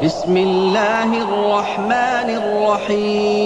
بسم اللہ الرحمن الرحیم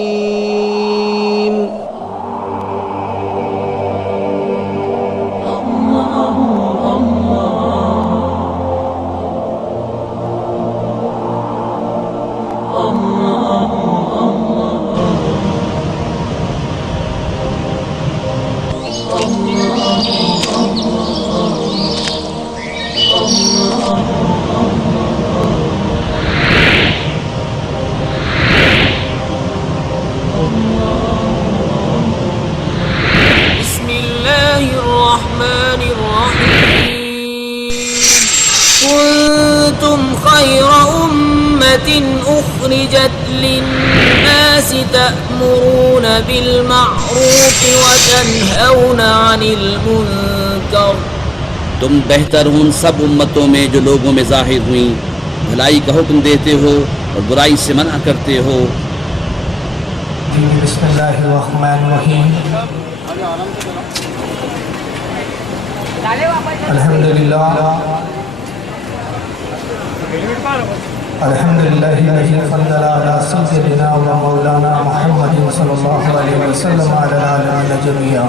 كنتم خير أمة أخرجت للناس تأمرون بالمعروف وتنهون عن المنكر. تم بہتر ان سب امتوں میں جو لوگوں میں ظاہر ہوئیں، بھلائی کا حکم دیتے ہو اور برائی سے منع کرتے ہو. بسم اللہ الرحمن الرحیم. الحمدللہ الذی فضل علی سیدنا و مولانا محمد صلی اللہ علیہ وسلم علی العالمین جميعا.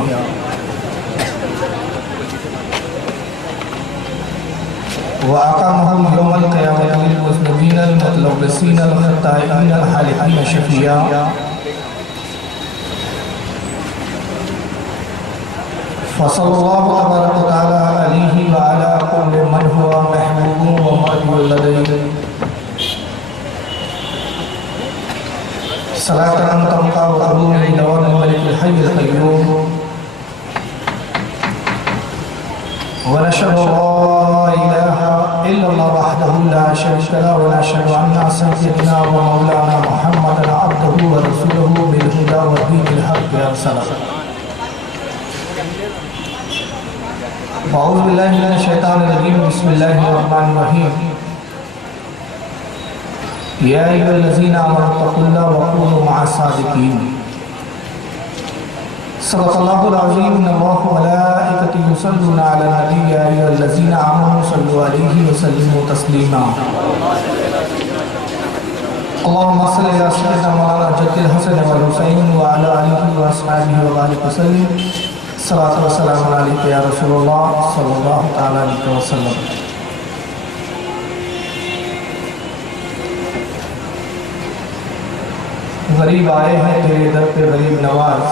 وأقامهم يوم القيامة للمذنبين المتلبسين الخطائين الحالقين شفيعا. فصلى الله تبارك وتعالى عليه وعلى كل من هو محبوب ومرجو لديه صلاة تبقى وتدوم لدوام الملك الحي القيوم. ونشهد لا إله إلا الله وحده لا شريك له ونشهد أن سيدنا ومولانا محمدا عبده ورسوله بالهدى ودين الحق أرسله. أعوذ بالله من الشيطان الرجيم. بسم الله الرحمن الرحيم. يا أيها الذين آمنوا اتقوا الله وكونوا مع الصادقين. صدق الله العظيم. إن الله وملائكته يصلون على النبي يا أيها الذين آمنوا صلوا عليه وسلموا تسليما. اللهم صل على سيدنا مولانا جد الحسن والحسين وعلى آله وأصحابه وبارك وسلم. صلاۃ و سلام علیک یا رسول اللہ صلی اللہ تعالیٰ علیہ وسلم. غریب آئے ہیں تیرے در پہ غریب نواز.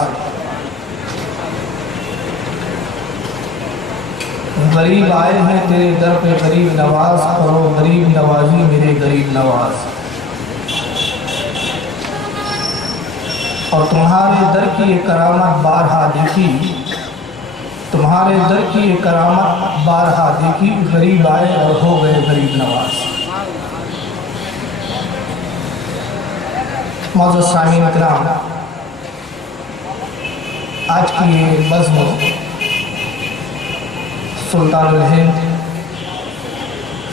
غریب آئے ہیں تیرے در پہ غریب نواز. کرو غریب نوازی میرے غریب نواز. اور تمہارے در کی یہ کرامت بارہا دیکھی. تمہارے در کی یہ کرامت بارہا دیکھی. غریب آئے اور ہو گئے غریب نواز. معزز سامعین اکرام، آج کی یہ بزم سلطان الہند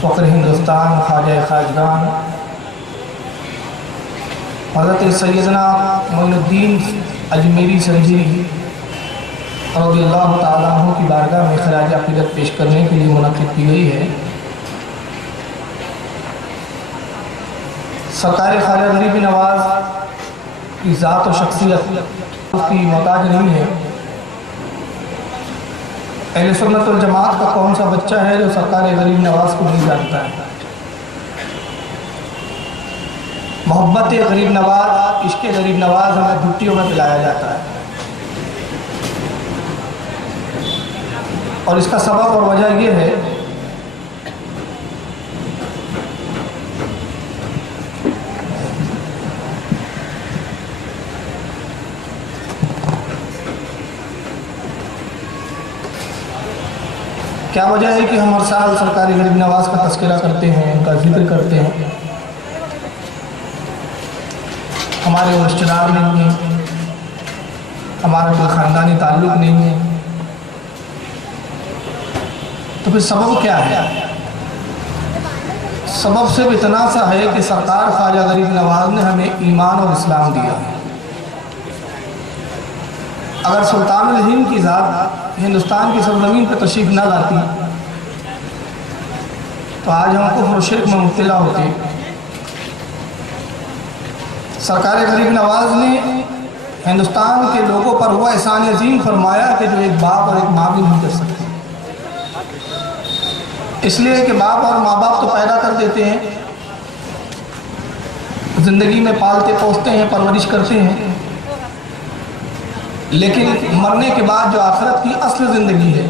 فخر ہندوستان خواجہ خواجگان حضرت سیدنا معین الدین اجمیری سنجیری رضی اللہ تعالیٰ عنہ کی بارگاہ میں خراج عقیدت پیش کرنے کے لیے منعقد کی گئی ہے. سرکار خواجہ غریب نواز کی ذات و شخصیت اس کی محتاج نہیں ہے. اہل سنت والجماعت کا کون سا بچہ ہے جو سرکار غریب نواز کو نہیں جانتا ہے؟ محبت غریب نواز، عشق غریب نواز ہمیں گھٹیوں میں پلایا جاتا ہے. اور اس کا سبب اور وجہ یہ ہے کیا وجہ ہے کہ ہم ہر سال سرکاری غریب نواز کا تذکرہ کرتے ہیں، ان کا ذکر کرتے ہیں. ہمارے رشتہ دار نہیں ہیں، ہمارا کوئی خاندانی تعلق نہیں ہے، تو پھر سبب کیا ہے؟ سبب صرف اتنا سا ہے کہ سرکار خواجہ غریب نواز نے ہمیں ایمان اور اسلام دیا. اگر سلطان الہند کی ذات ہندوستان کی سرزمین پہ تشریف نہ لاتی تو آج ہم کفر و شرک میں مبتلا ہوتے. سرکار غریب نواز نے ہندوستان کے لوگوں پر وہ احسان عظیم فرمایا کہ جو ایک باپ اور ایک ماں بھی نہیں کر سکتے. اس لیے کہ باپ اور ماں باپ تو پیدا کر دیتے ہیں، زندگی میں پالتے پوستے ہیں، پرورش کرتے ہیں، لیکن مرنے کے بعد جو آخرت کی اصل زندگی ہے،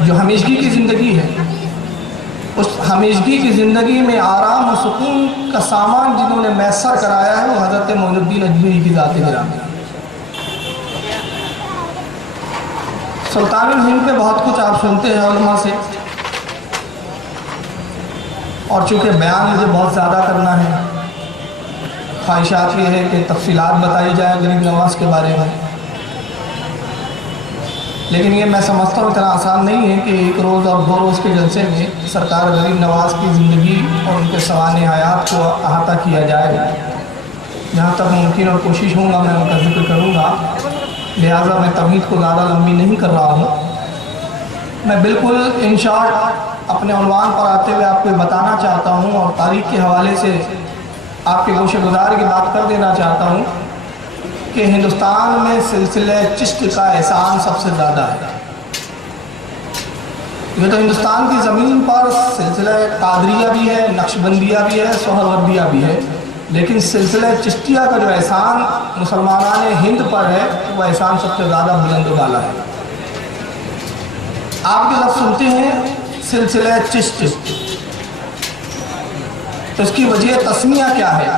جو ہمیشگی کی زندگی ہے، اس ہمیشگی کی زندگی میں آرام و سکون کا سامان جنہوں نے میسر کرایا ہے وہ حضرت معین الدین اجمیری کی ذات گرامی. سلطان الہند پہ بہت کچھ آپ سنتے ہیں علماء سے، اور چونکہ بیان مجھے بہت زیادہ کرنا ہے، خواہشات یہ ہے کہ تفصیلات بتائی جائیں غریب نواز کے بارے میں، لیکن یہ میں سمجھتا ہوں اتنا آسان نہیں ہے کہ ایک روز اور 2 روز کے جلسے میں سرکار غریب نواز کی زندگی اور ان کے سوانح حیات کو احاطہ کیا جائے گا. جہاں تک ممکن اور کوشش ہوں گا میں ان کا ذکر کروں گا، لہٰذا میں تمہید کو زیادہ لمبی نہیں کر رہا ہوں. میں بالکل ان شارٹ اپنے عنوان پر آتے ہوئے آپ کو بتانا چاہتا ہوں اور تاریخ کے حوالے سے آپ کے گوشہ گزار کی بات کر دینا چاہتا ہوں کہ ہندوستان میں سلسلہ چشت کا احسان سب سے زیادہ ہے. یہ تو ہندوستان کی زمین پر سلسلہ قادریہ بھی ہے، نقشبندیہ بھی ہے، سہروردیہ بھی ہے، لیکن سلسلہ چشتیہ کا جو احسان مسلمانان ہند پر ہے وہ احسان سب سے زیادہ بلند و بالا ہے. آپ کے لفظ سنتے ہیں سلسلہ چشت، تو اس کی وجہ تسمیہ کیا ہے؟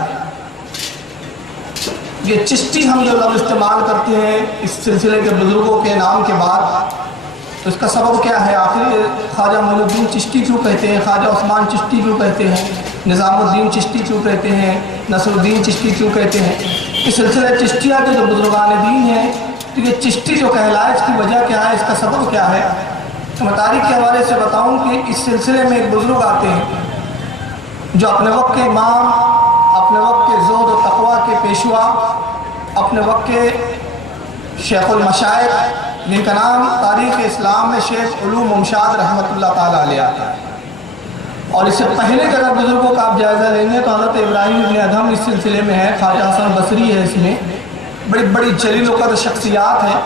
یہ چشتی ہم جو لفظ استعمال کرتے ہیں اس سلسلے کے بزرگوں کے نام کے بعد، تو اس کا سبب کیا ہے؟ آخر خواجہ معین الدین چشتی کیوں کہتے ہیں، خواجہ عثمان چشتی کیوں کہتے ہیں، نظام الدین چشتی کیوں کہتے ہیں، نصر الدین چشتی کیوں کہتے ہیں؟ اس سلسلہ چشتیہ کے جو بزرگان دین ہیں، تو یہ چشتی جو کہلائے اس کی وجہ کیا ہے، اس کا سبب کیا ہے؟ تو میں تاریخ کے حوالے سے بتاؤں کہ اس سلسلے میں ایک بزرگ آتے ہیں جو اپنے وقت کے امام، اپنے وقت کے زہد و تقویٰ کے پیشوا، اپنے وقت کے شیخ المشائخ، جن کا نام تاریخ اسلام میں شیخ علوم ممشاد رحمۃ اللہ تعالیٰ علیہ آتا ہے. اور اس سے پہلے کے اگر بزرگوں کا آپ جائزہ لیں گے تو حضرت ابراہیم ابن ادھم اس سلسلے میں ہے، خواجہ حسن بصری ہے، اس میں بڑی بڑی جلیل القدر شخصیات ہیں.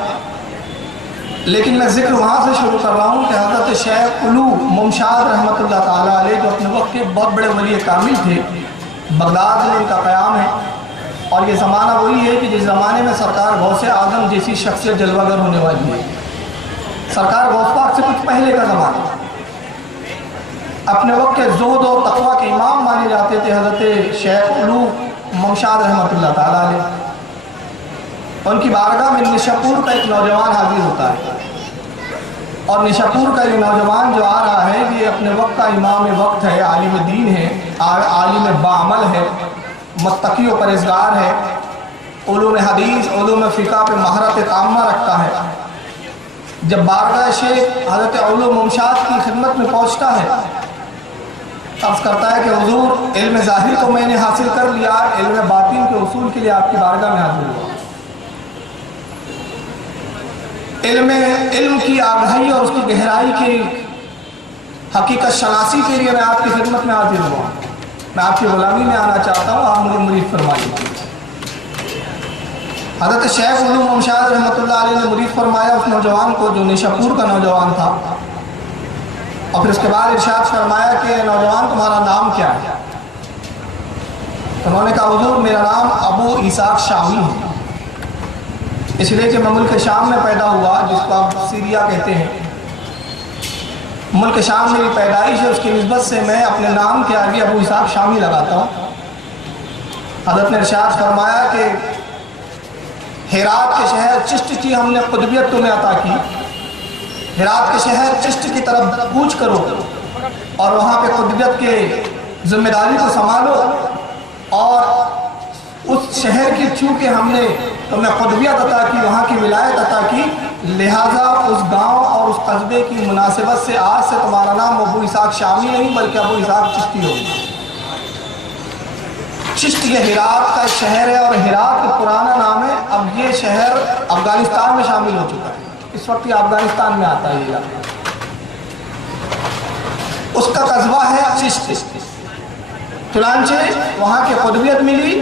لیکن میں ذکر وہاں سے شروع کر رہا ہوں کہ حضرت شیخ علوم ممشاد رحمۃ اللہ تعالیٰ علیہ جو اپنے وقت کے بہت بڑے ولی کامل تھے، بغداد میں ان کا قیام ہے. اور یہ زمانہ وہی ہے کہ جس زمانے میں سرکار غوث اعظم جیسی شخصیت جلوہ گر ہونے والی ہے. سرکار غوث پاک سے کچھ پہلے کا زمانہ، اپنے وقت کے زہد و تقویٰ کے امام مانے جاتے تھے حضرت شیخ علوم ممشاد رحمۃ اللہ تعالیٰ علیہ. ان کی بارگاہ میں نشاپور کا ایک نوجوان حاضر ہوتا ہے، اور نشاپور کا یہ نوجوان جو آ رہا ہے یہ اپنے وقت کا امام وقت ہے، عالم دین ہے، عالم بعمل ہے، متقی و پرہیزگار ہے، علوم حدیث، علوم فقہ پہ مہارت تامہ رکھتا ہے. جب بارگاہ شیخ حضرت علوم ممشاد کی خدمت میں پہنچتا ہے، عرض کرتا ہے کہ حضور علم ظاہر تو میں نے حاصل کر لیا، علم باطن کے اصول کے لیے آپ کی بارگاہ میں حاضر ہوا. علم کی آگاہی اور اس کی گہرائی کی حقیقت شناسی کے لیے میں آپ کی خدمت میں حاضر ہوا. میں آپ کی غلامی میں آنا چاہتا ہوں، آپ مجھے مرید فرمائیے. حضرت شیخ علوم ممشاد رحمۃ اللہ علیہ نے مرید فرمایا اس نوجوان کو جو نشاپور کا نوجوان تھا، اور پھر اس کے بعد ارشاد فرمایا کہ نوجوان تمہارا نام کیا ہے؟ انہوں نے کہا حضور میرا نام ابو اسحاق شامی ہے، اس لیے کہ میں ملک شام میں پیدا ہوا جس کو آپ سیریا کہتے ہیں. ملک شام میری پیدائش ہے، اس کی نسبت سے میں اپنے نام کے آگے ابو اسحاق شامی لگاتا ہوں. حضرت نے ارشاد فرمایا کہ ہرات کے شہر چشت کی ہم نے قطبیت تمہیں عطا کی، ہرات کے شہر چشت کی طرف کوچ کرو اور وہاں پہ قطبیت کے ذمہ داری کو سنبھالو. اور اس شہر کی چونکہ ہم نے تمہیں قطبیت عطا کی، وہاں کی ولایت عطا کی، لہٰذا اس گاؤں اور اس قصبے کی مناسبت سے آج سے تمہارا نام ابو اسحاق شامی نہیں بلکہ ابو اسحاق چشتی ہوگا. چشت یہ ہرات کا شہر ہے اور ہرات کا پرانا نام ہے. اب یہ شہر افغانستان میں شامل ہو چکا ہے، اس وقت یہ افغانستان میں آتا ہے. یہ اس کا قصبہ ہے چشت. چنانچہ وہاں کی قطبیت ملی،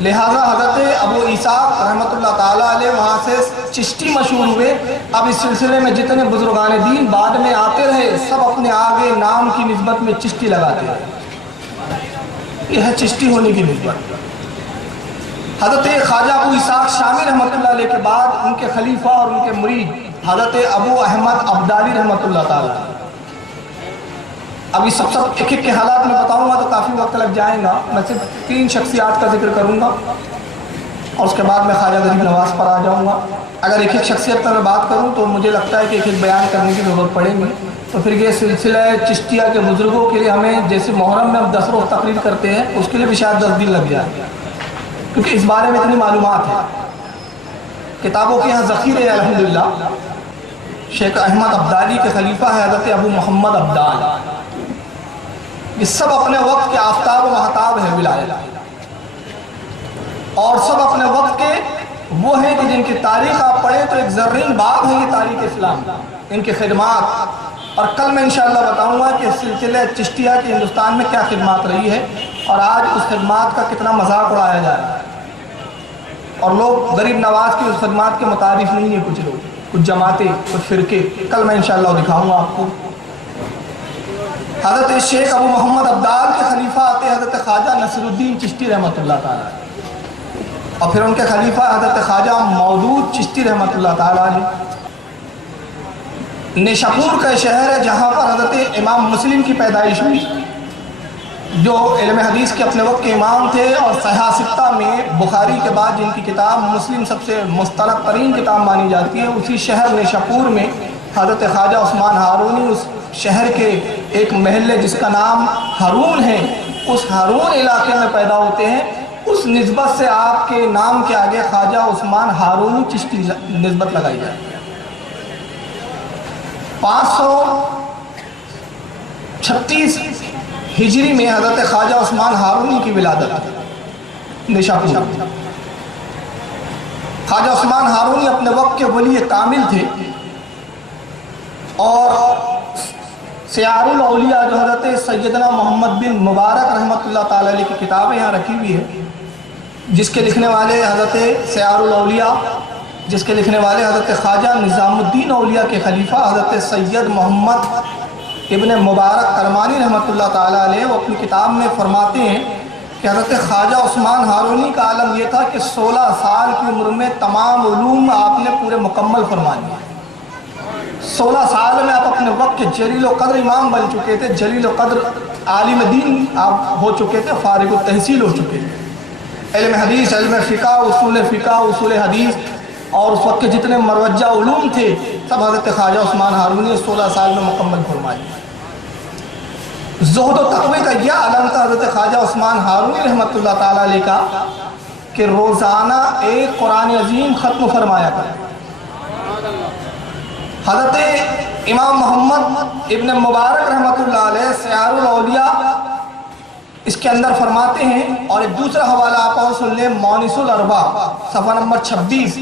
لہٰذا حضرت ابو اسحاق رحمۃ اللہ تعالیٰ علیہ وہاں سے چشتی مشہور ہوئے. اب اس سلسلے میں جتنے بزرگان دین بعد میں آتے رہے سب اپنے آگے نام کی نسبت میں چشتی لگاتے رہے. یہ ہے چشتی ہونے کی نسبت. حضرت خواجہ ابو اسحاق شامی رحمۃ اللہ علیہ کے بعد ان کے خلیفہ اور ان کے مرید حضرت ابو احمد ابدالی رحمۃ اللہ تعالیٰ. ابھی سب ایک ایک کے حالات میں بتاؤں گا تو کافی وقت لگ جائے گا. میں صرف 3 شخصیات کا ذکر کروں گا اور اس کے بعد میں خواجہ غریب نواز پر آ جاؤں گا. اگر ایک ایک شخصیت پر میں بات کروں تو مجھے لگتا ہے کہ ایک ایک بیان کرنے کی ضرورت پڑے گی. تو پھر یہ سلسلہ چشتیہ کے بزرگوں کے لیے ہمیں جیسے محرم میں ہم 10 روز تقریر کرتے ہیں اس کے لیے بھی شاید 10 دن لگ جائے کیونکہ اس بارے میں اتنی معلومات ہے. کتابوں کے یہاں ذخیرے ہیں الحمدللہ. شیخ احمد ابدالی کے خلیفہ ہے حضرت ابو محمد ابدال. یہ سب اپنے وقت کے آفتاب و مہتاب ہیں ولایت اور سب اپنے وقت کے وہ ہیں کہ جن کی تاریخ آپ پڑھیں تو ایک زرین باب ہے یہ تاریخ اسلام. ان کی خدمات اور کل میں انشاءاللہ بتاؤں گا کہ سلسلہ چشتیہ کی ہندوستان میں کیا خدمات رہی ہے اور آج اس خدمات کا کتنا مذاق اڑایا جا رہا ہے. اور لوگ غریب نواز کی اس خدمات کے متعارف نہیں ہیں. کچھ لوگ کچھ جماعتیں کچھ فرقے کل میں انشاءاللہ دکھاؤں گا آپ کو. حضرت شیخ ابو محمد ابدال کے خلیفہ آتے حضرت خواجہ نصر الدین چشتی رحمۃ اللہ تعالیٰ اور پھر ان کے خلیفہ حضرت خواجہ مودود چشتی رحمۃ اللہ تعالیٰ علیہ. نیشاپور کا شہر ہے جہاں پر حضرت امام مسلم کی پیدائش ہوئی جو علم حدیث کے اپنے وقت کے امام تھے اور صحیح ستہ میں بخاری کے بعد جن کی کتاب مسلم سب سے مستند ترین کتاب مانی جاتی ہے. اسی شہر نیشاپور میں حضرت خواجہ عثمان ہارونی اس شہر کے ایک محلے جس کا نام ہارون ہے اس ہارون علاقے میں پیدا ہوتے ہیں. اس نسبت سے آپ کے نام کے آگے خواجہ عثمان ہارونی چشتی نسبت لگائی جائے. 536 ہجری میں حضرت خواجہ عثمان ہارونی کی ولادت نیشاپور. خواجہ عثمان ہارونی اپنے وقت کے ولی کامل تھے اور سیار الاولیاء جو حضرت سیدنا محمد بن مبارک رحمۃ اللہ تعالیٰ علیہ کی کتابیں یہاں رکھی ہوئی ہے جس کے لکھنے والے حضرت سیار الاولیاء جس کے لکھنے والے حضرت خواجہ نظام الدین اولیاء کے خلیفہ حضرت سید محمد ابن مبارک کرمانی رحمۃ اللہ تعالیٰ علیہ وہ اپنی کتاب میں فرماتے ہیں کہ حضرت خواجہ عثمان ہارونی کا عالم یہ تھا کہ 16 سال کی عمر میں تمام علوم آپ نے پورے مکمل فرما لیے. 16 سال میں آپ اپنے وقت کے جلیل و قدر امام بن چکے تھے. جلیل و قدر عالم دین آپ ہو چکے تھے. فارغ التحصیل ہو چکے تھے. علم حدیث علم فقہ اصول حدیث اور اس وقت کے جتنے مروجہ علوم تھے سب حضرت خواجہ عثمان ہارونی 16 سال میں مکمل فرمائے. زہد و تقوی کا یہ عالم تھا حضرت خواجہ عثمان ہارونی رحمۃ اللہ تعالیٰ علیہ کا کہ روزانہ ایک قرآن عظیم ختم فرمایا کرتے. حضرت امام محمد ابن مبارک رحمۃ اللہ علیہ سیار الاولیاء اس کے اندر فرماتے ہیں اور ایک دوسرا حوالہ آپ اور سن لیں مونس الاربع صفحہ نمبر 26.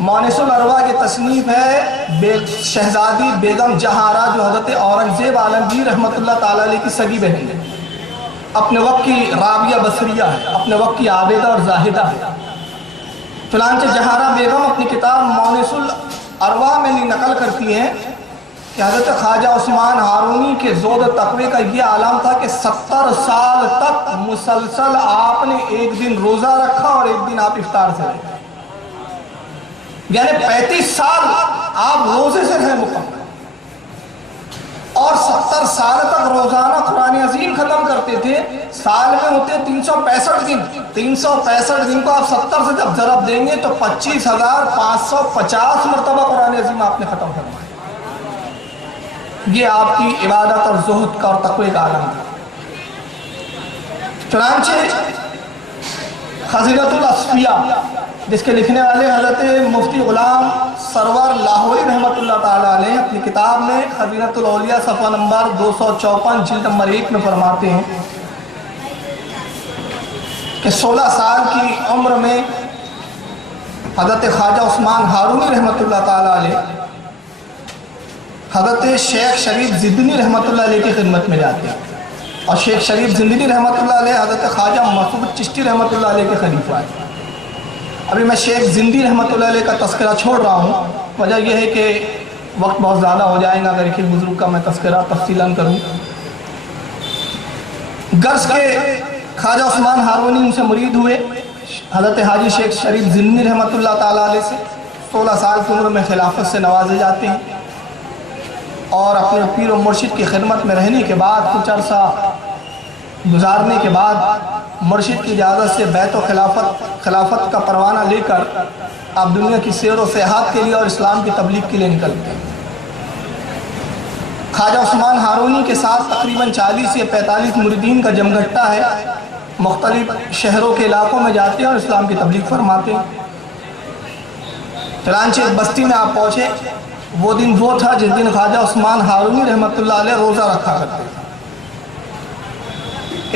مونس الاربع کی تصنیف ہے شہزادی بیگم جہارہ جو حضرت اورنگزیب عالمگیر رحمۃ اللہ تعالیٰ علیہ کی سگی بہن ہے. اپنے وقت کی رابعہ بصریہ ہے اپنے وقت کی عابدہ اور زاہدہ ہے. چنانچہ جہارہ بیگم اپنی کتاب مونس الاربع میں نقل کرتی ہیں کہ حضرت خواجہ عثمان ہارونی کے زہد و تقوی کا یہ عالم تھا کہ 70 سال تک مسلسل آپ نے ایک دن روزہ رکھا اور ایک دن آپ افطار سے رہے. یعنی 35 سال آپ روزے سے رہے مکمل اور 70 سال تک روزانہ قرآن عظیم ختم کرتے تھے. سال میں ہوتے 365 دن. 365 دن کو آپ 70 سے جب ضرب دیں گے تو 25,550 مرتبہ قرآن عظیم آپ نے ختم کروایا. یہ آپ کی عبادت اور زہد کا اور تقوی کا عالم تھا. چنانچہ خزینۃ الاصفیاء جس کے لکھنے والے حضرت مفتی غلام سرور لاہوری رحمۃ اللہ تعالیٰ علیہ اپنی کتاب میں خزینۃ الاولیاء صفحہ نمبر 254 جلد نمبر 1 میں فرماتے ہیں کہ 16 سال کی عمر میں حضرت خواجہ عثمان ہارونی رحمۃ اللہ تعالیٰ علیہ حضرت شیخ شریف زدنی رحمۃ اللہ علیہ کی خدمت میں جاتے ہیں. اور شیخ شریف زندگی رحمۃ اللہ علیہ حضرت خواجہ مسعود چشتی رحمۃ اللہ علیہ کے خلیفہ ہیں۔ ابھی میں شیخ زندی رحمۃ اللہ علیہ کا تذکرہ چھوڑ رہا ہوں، وجہ یہ ہے کہ وقت بہت زیادہ ہو جائے گا اگر ایک بزرگ کا میں تذکرہ تفصیلاً کروں۔ غرض کے خواجہ عثمان ہارونی ان سے مرید ہوئے، حضرت حاجی شیخ شریف زندی رحمۃ اللہ تعالیٰ علیہ سے 16 سال کی عمر میں خلافت سے نوازے جاتے ہیں، اور اپنے پیر و مرشد کی خدمت میں رہنے کے بعد کچھ عرصہ گزارنے کے بعد مرشد کی اجازت سے بیت و خلافت کا پروانہ لے کر آپ دنیا کی سیر و سیاحت کے لیے اور اسلام کی تبلیغ کے لیے نکلتے ہیں۔ خواجہ عثمان ہارونی کے ساتھ تقریباً 40 یا 45 مریدین کا جمگھٹا ہے، مختلف شہروں کے علاقوں میں جاتے ہیں اور اسلام کی تبلیغ فرماتے ہیں۔ چنانچہ ایک بستی میں آپ پہنچے، وہ دن وہ تھا جس دن خواجہ عثمان ہارونی رحمۃ اللہ علیہ روزہ رکھا کرتے تھے۔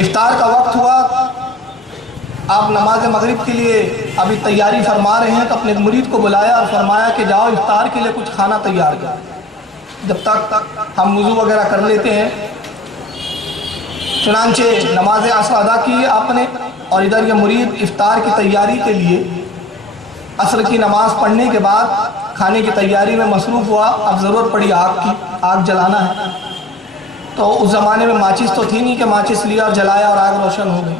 افطار کا وقت ہوا، آپ نماز مغرب کے لیے ابھی تیاری فرما رہے ہیں تو اپنے مرید کو بلایا اور فرمایا کہ جاؤ افطار کے لیے کچھ کھانا تیار کرو، جب تک ہم وضو وغیرہ کر لیتے ہیں۔ چنانچہ نماز عصر ادا کی آپ نے، اور ادھر یہ مرید افطار کی تیاری کے لیے عصر کی نماز پڑھنے کے بعد کھانے کی تیاری میں مصروف ہوا۔ اب ضرورت پڑی آگ کی، آگ جلانا ہے، تو اس زمانے میں ماچس تو تھی نہیں کہ ماچس لیا اور جلایا اور آگ روشن ہو گئی۔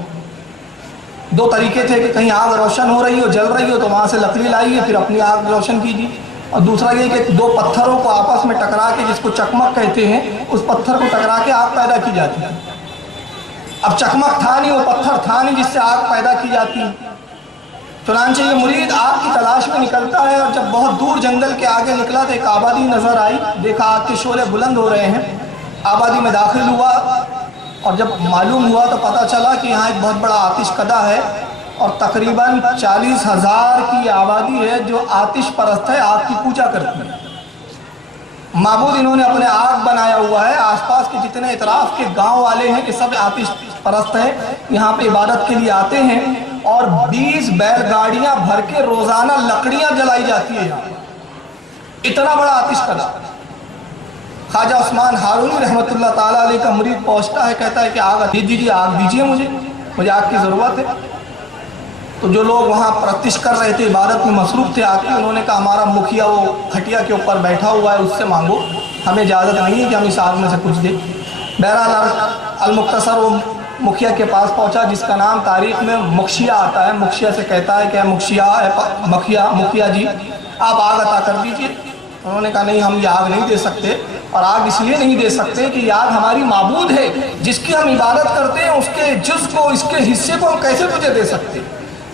دو طریقے تھے کہ کہیں آگ روشن ہو رہی ہو، جل رہی ہو تو وہاں سے لکڑی لائیے پھر اپنی آگ روشن کیجیے، اور دوسرا یہ کہ دو پتھروں کو آپس میں ٹکرا کے، جس کو چکمک کہتے ہیں، اس پتھر کو ٹکرا کے آگ پیدا کی جاتی ہے۔ اب چکمک تھا نہیں، وہ پتھر تھا نہیں جس سے آگ پیدا کی جاتی ہے۔ چنانچہ یہ مرید آگ کی تلاش میں نکلتا ہے، اور جب بہت دور جنگل کے آگے نکلا تو ایک آبادی نظر آئی، دیکھا آگ کے شعلے بلند ہو رہے ہیں، آبادی میں داخل ہوا، اور جب معلوم ہوا تو پتہ چلا کہ یہاں ایک بہت بڑا آتش کدہ ہے، اور تقریباً 40,000 کی آبادی ہے جو آتش پرست ہے، آگ کی پوجا کرتی ہے۔ معبود انہوں نے اپنے آگ بنایا ہوا ہے، آس پاس کے جتنے اطراف کے گاؤں والے ہیں کہ سب آتش پرست ہیں، یہاں پہ عبادت کے لیے آتے ہیں، اور 20 بیل گاڑیاں بھر کے روزانہ لکڑیاں جلائی جاتی ہے یہاں، اتنا بڑا آتش کدہ۔ خواجہ عثمان ہارونی رحمۃ اللہ تعالیٰ علیہ کا مرید پہنچتا ہے، کہتا ہے کہ آگ دیجیے، آگ دیجیے، مجھے آگ کی ضرورت ہے۔ تو جو لوگ وہاں پرستش کر رہے تھے، عبادت میں مصروف تھے، آ کے انہوں نے کہا ہمارا مکھیا وہ کھٹیا کے اوپر بیٹھا ہوا ہے، اس سے مانگو، ہمیں اجازت نہیں ہے کہ ہم اس آگ میں سے کچھ دیں۔ بہرحال المختصر وہ مکھیا کے پاس پہنچا، جس کا نام تاریخ میں مکشیا آتا ہے۔ مکشیا سے کہتا ہے کہ مکھیا جی آپ آگ عطا کر دیجیے۔ انہوں نے کہا نہیں، ہم یہ آگ نہیں دے سکتے، اور آگ اس لیے نہیں دے سکتے کہ یہ آگ ہماری معبود ہے، جس کی ہم عبادت کرتے ہیں، اس کے جز کو، اس کے حصے کو ہم کیسے تجھے دے سکتے؟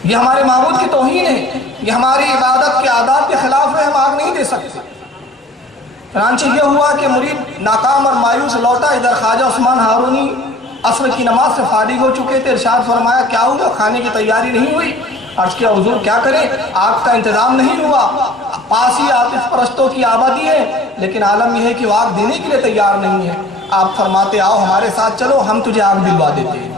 یہ ہمارے معبود کی توہین ہے، یہ ہماری عبادت کے آداب کے خلاف ہے، ہم آگ نہیں دے سکتے۔ چنانچہ یہ ہوا کہ مرید ناکام اور مایوس لوٹا۔ ادھر خواجہ عثمان ہارونی عصر کی نماز سے فارغ ہو چکے تھے۔ ارشاد فرمایا کیا ہوا؟ کھانے کی تیاری نہیں ہوئی؟ عرض کیا حضور کیا کریں، آگ کا انتظام نہیں ہوا، پاس ہی آتش پرستوں کی آبادی ہے، لیکن عالم یہ ہے کہ وہ آگ دینے کے لیے تیار نہیں ہے۔ آپ فرماتے آؤ ہمارے ساتھ چلو، ہم تجھے آگ دلوا دیتے ہیں۔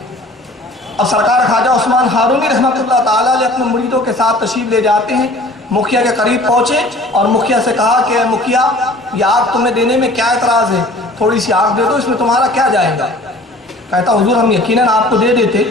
اب سرکار خواجہ عثمان ہارونی رحمۃ اللہ تعالیٰ علیہ اپنے مریدوں کے ساتھ تشریف لے جاتے ہیں۔ مکھیا کے قریب پہنچے اور مکھیا سے کہا کہ اے مکھیا، یہ آگ تمہیں دینے میں کیا اعتراض ہے؟ تھوڑی سی آگ دے دو، اس میں تمہارا کیا جائے گا؟ کہتا حضور ہم یقیناً آپ کو دے دیتے،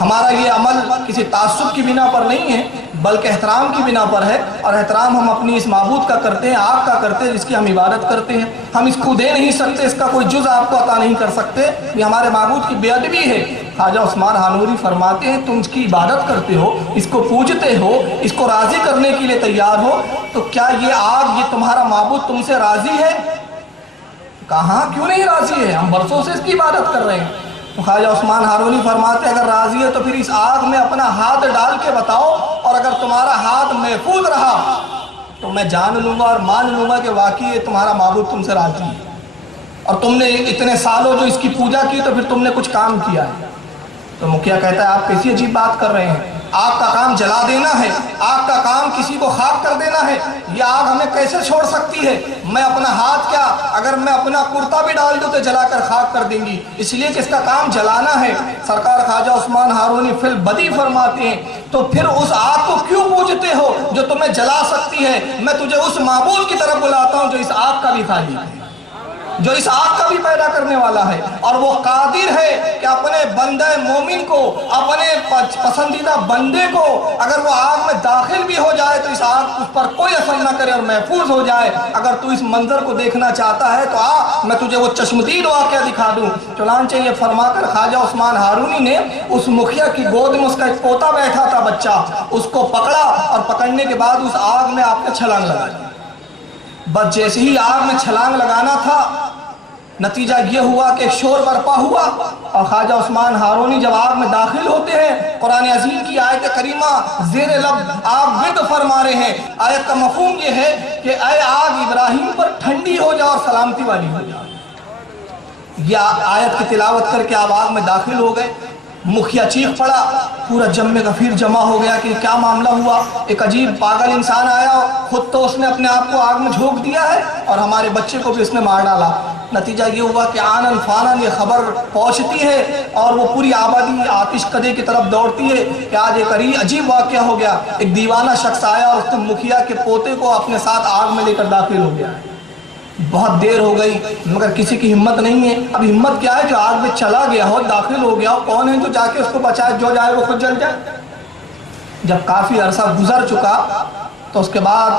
ہمارا یہ عمل کسی تعصب کی بنا پر نہیں ہے بلکہ احترام کی بنا پر ہے، اور احترام ہم اپنی اس معبود کا کرتے ہیں، آگ کا کرتے ہیں، جس کی ہم عبادت کرتے ہیں۔ ہم اس کو دے نہیں سکتے، اس کا کوئی جز آپ کو عطا نہیں کر سکتے، یہ ہمارے معبود کی بے ادبی ہے۔ خواجہ عثمان ہارونی فرماتے ہیں تم اس کی عبادت کرتے ہو، اس کو پوجتے ہو، اس کو راضی کرنے کے لیے تیار ہو، تو کیا یہ آگ، یہ تمہارا معبود تم سے راضی ہے؟ کہاں کیوں نہیں راضی ہے، ہم برسوں سے اس کی عبادت کر رہے ہیں۔ تو خواجہ عثمان ہارونی فرماتے اگر راضی ہے تو پھر اس آگ میں اپنا ہاتھ ڈال کے بتاؤ، اور اگر تمہارا ہاتھ محفوظ رہا تو میں جان لوں گا اور مان لوں گا کہ واقعی تمہارا معبود تم سے راضی ہے، اور تم نے اتنے سالوں جو اس کی پوجا کی تو پھر تم نے کچھ کام کیا ہے۔ تو مکھیا کہتا ہے آپ کیسی عجیب بات کر رہے ہیں، آگ کا کام جلا دینا ہے، آگ کا کام کسی کو خاک کر دینا ہے، یہ آگ ہمیں کیسے چھوڑ سکتی ہے؟ میں اپنا ہاتھ کیا، اگر میں اپنا کرتا بھی ڈال دوں تو جلا کر خاک کر دیں گی، اس لیے کہ اس کا کام جلانا ہے۔ سرکار خواجہ عثمان ہارونی فی البدی فرماتے ہیں تو پھر اس آگ کو کیوں پوجتے ہو جو تمہیں جلا سکتی ہے؟ میں تجھے اس معبود کی طرف بلاتا ہوں جو اس آگ کا بھی خالق ہے۔ جو اس آگ کا بھی پیدا کرنے والا ہے، اور وہ قادر ہے کہ اپنے بندہ مومن کو، اپنے پسندیدہ بندے کو اگر وہ آگ میں داخل بھی ہو جائے تو اس آگ اس پر کوئی اثر نہ کرے اور محفوظ ہو جائے۔ اگر تو اس منظر کو دیکھنا چاہتا ہے تو میں تجھے وہ چشمدید واقعہ دکھا دوں۔ چنانچہ یہ فرما کر خواجہ عثمان ہارونی نے اس مکھیا کی گود میں اس کا ایک پوتا بیٹھا تھا بچہ، اس کو پکڑا اور پکڑنے کے بعد اس آگ میں آپ نے چھلانگ لگا دی۔ بس جیسے ہی آگ میں چھلانگ لگانا تھا، نتیجہ یہ ہوا کہ ایک شور برپا ہوا، اور خواجہ عثمان ہارونی جب آگ میں داخل ہوتے ہیں، قرآن عظیم کی آیت کریمہ زیر لب آپ ورد فرما رہے ہیں۔ آیت کا مفہوم یہ ہے کہ اے آگ ابراہیم پر ٹھنڈی ہو جا اور سلامتی والی ہو جا۔ یہ آیت کی تلاوت کر کے آپ آگ میں داخل ہو گئے۔ مکھیا چیخ پڑا، پورا جم غفیر جمع ہو گیا کہ کیا معاملہ ہوا۔ ایک عجیب پاگل انسان آیا، خود تو اس نے اپنے آپ کو آگ میں جھونک دیا ہے اور ہمارے بچے کو بھی اس نے مار ڈالا۔ نتیجہ یہ ہوا کہ آنن فانن یہ خبر پہنچتی ہے اور وہ پوری آبادی آتش کدے کی طرف دوڑتی ہے کہ آج ایک عجیب واقعہ ہو گیا۔ ایک دیوانہ شخص آیا اور اس نے مکھیا کے پوتے کو اپنے ساتھ آگ میں لے کر داخل ہو گیا۔ بہت دیر ہو گئی مگر کسی کی ہمت نہیں ہے۔ اب ہمت کیا ہے جو آگ میں چلا گیا ہو، داخل ہو گیا ہو، کون ہے جو جا کے اس کو بچائے؟ جو جائے وہ خود جل جائے۔ جب کافی عرصہ گزر چکا تو اس کے بعد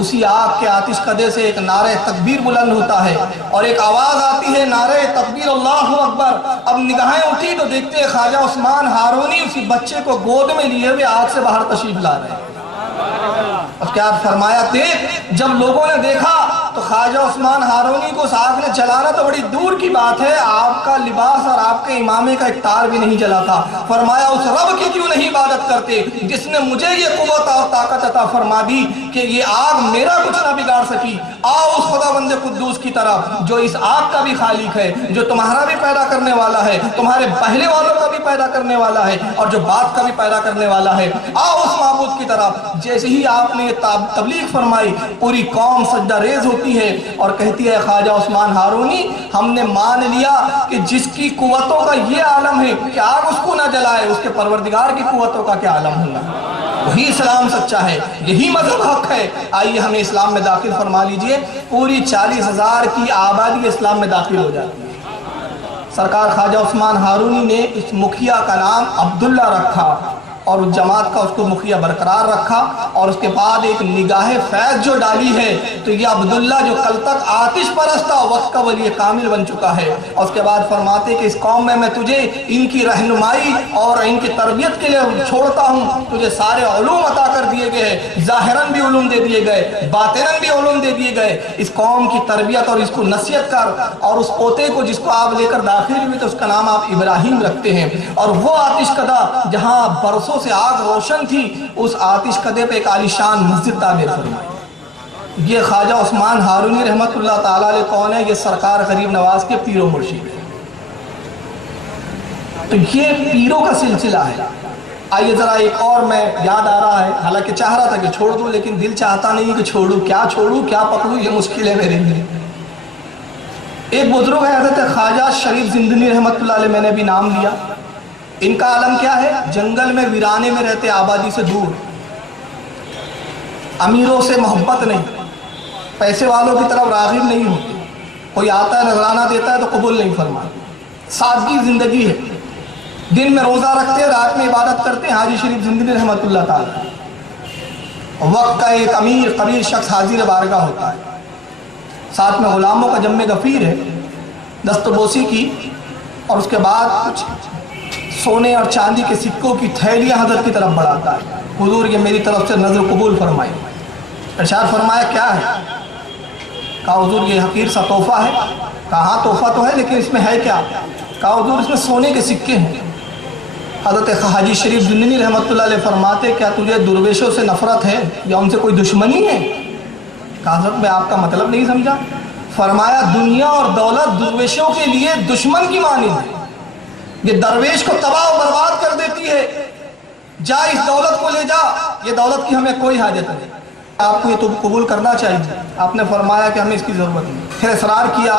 اسی آگ کے آتش کدے سے ایک نعرہ تکبیر بلند ہوتا ہے اور ایک آواز آتی ہے، نعرہ تکبیر اللہ اکبر۔ اب نگاہیں اٹھی تو دیکھتے ہیں خواجہ عثمان ہارونی اسی بچے کو گود میں لیے ہوئے آگ سے باہر تشریف لا رہے ہیں۔ اس کے بعد فرمایا دیکھ، جب لوگوں نے دیکھا تو خواجہ عثمان ہارونی کو اس آگ نے جلانا تو بڑی دور کی بات ہے، آپ کا لباس اور آپ کے امامے کا ایک تار بھی نہیں جلا تھا۔ فرمایا اس رب کی کیوں نہیں عبادت کرتے جس نے مجھے یہ قوت اور طاقت عطا فرما دی کہ یہ آگ میرا کچھ نہ بگاڑ سکی۔ آؤ اس خدا بند قدوس کی طرف جو اس آگ کا بھی خالق ہے، جو تمہارا بھی پیدا کرنے والا ہے، تمہارے پہلے والوں کا بھی پیدا کرنے والا ہے اور جو بعد کا بھی پیدا کرنے والا ہے۔ آؤ اس معبود کی طرف۔ جیسے ہی آپ نے تبلیغ فرمائی، پوری قوم سجدہ ریز ہوتی ہے اور کہتی ہے خواجہ عثمان ہارونی ہم نے مان لیا کہ جس کی قوتوں کا یہ عالم ہے کہ آگ اس کو نہ جلائے، اس کے پروردگار کی قوتوں کا کیا عالم ہوگا۔ وہی اسلام سچا ہے، یہی مذہب حق ہے۔ آئیے ہمیں اسلام میں داخل فرما لیجئے۔ پوری 40,000 کی آبادی اسلام میں داخل ہو جاتی ہے۔ سرکار خواجہ عثمان ہارونی نے اس مکھیا کا نام عبداللہ رکھا اور اس جماعت کا اس کو مکھیا برقرار رکھا، اور اس کے بعد ایک نگاہ فیض جو ڈالی ہے تو یہ عبداللہ جو کل تک آتش پرست تھا وقت کا ولی کامل بن چکا ہے۔ اور اس کے بعد فرماتے کہ اس قوم میں تجھے ان کی رہنمائی اور ان کی تربیت کے لیے چھوڑتا ہوں، تجھے سارے علوم عطا کر دیے گئے، ظاہراً بھی علوم دے دیے گئے، باطناً بھی علوم دے دیے گئے۔ اس قوم کی تربیت اور اس کو نصیحت کر، اور اس پوتے کو جس کو آپ لے کر داخل ہوئے تو اس کا نام آپ ابراہیم رکھتے ہیں، اور وہ آتش کدہ جہاں برسوں سے آگ روشن تھی اس آتش کدے پہ ایک عالیشان مسجد تعمیر فرمائی۔ یہ خواجہ عثمان ہارونی رحمت اللہ تعالیٰ علیہ کون ہے؟ یہ سرکار غریب نواز کے پیر و مرشد ہے۔ تو یہ پیروں کا سلسلہ ہے۔ آئیے ذرا ایک اور میں یاد آ رہا ہے، حالانکہ چاہ رہا تھا کہ چھوڑ دوں لیکن دل چاہتا نہیں کہ چھوڑوں کیا پکڑوں، یہ مشکل ہے میرے لیے۔ ایک بزرگ ہے حضرت خواجہ شریف زندنی رحمت اللہ علیہ، میں نے بھی نام لیا۔ ان کا عالم کیا ہے؟ جنگل میں ویرانے میں رہتے، آبادی سے دور، امیروں سے محبت نہیں، پیسے والوں کی طرف راغب نہیں ہوتے، کوئی آتا ہے نذرانہ دیتا ہے تو قبول نہیں فرماتے، سادگی زندگی ہے، دن میں روزہ رکھتے ہیں، رات میں عبادت کرتے ہیں۔ حاجی شریف زندگی رحمت اللہ تعالیٰ وقت کا ایک امیر قبیر شخص حاضر بارگاہ ہوتا ہے، ساتھ میں غلاموں کا جم غفیر ہے، دست بوسی کی، اور اس کے بعد کچھ سونے اور چاندی کے سکوں کی تھیلیاں حضرت کی طرف بڑھاتا ہے۔ حضور یہ میری طرف سے نظر قبول فرمائی۔ ارشاد فرمایا کیا ہے؟ کہا حضور یہ حقیر سا تحفہ ہے۔ کہا ہاں تحفہ تو ہے لیکن اس میں ہے کیا؟ کہا حضور اس میں سونے کے سکے ہیں۔ حضرت حاجی شریف زندنی رحمت اللہ علیہ فرماتے کیا تجھے درویشوں سے نفرت ہے یا ان سے کوئی دشمنی ہے؟ کہا حضرت میں آپ کا مطلب نہیں سمجھا۔ فرمایا دنیا اور دولت درویشوں کے لیے دشمن کی مانند ہے، یہ درویش کو تباہ و برباد کر دیتی ہے، جا اس دولت کو لے جا، یہ دولت کی ہمیں کوئی حاجت نہیں، آپ کو یہ تو قبول کرنا چاہیے۔ آپ نے فرمایا کہ ہمیں اس کی ضرورت نہیں۔ پھر اصرار کیا،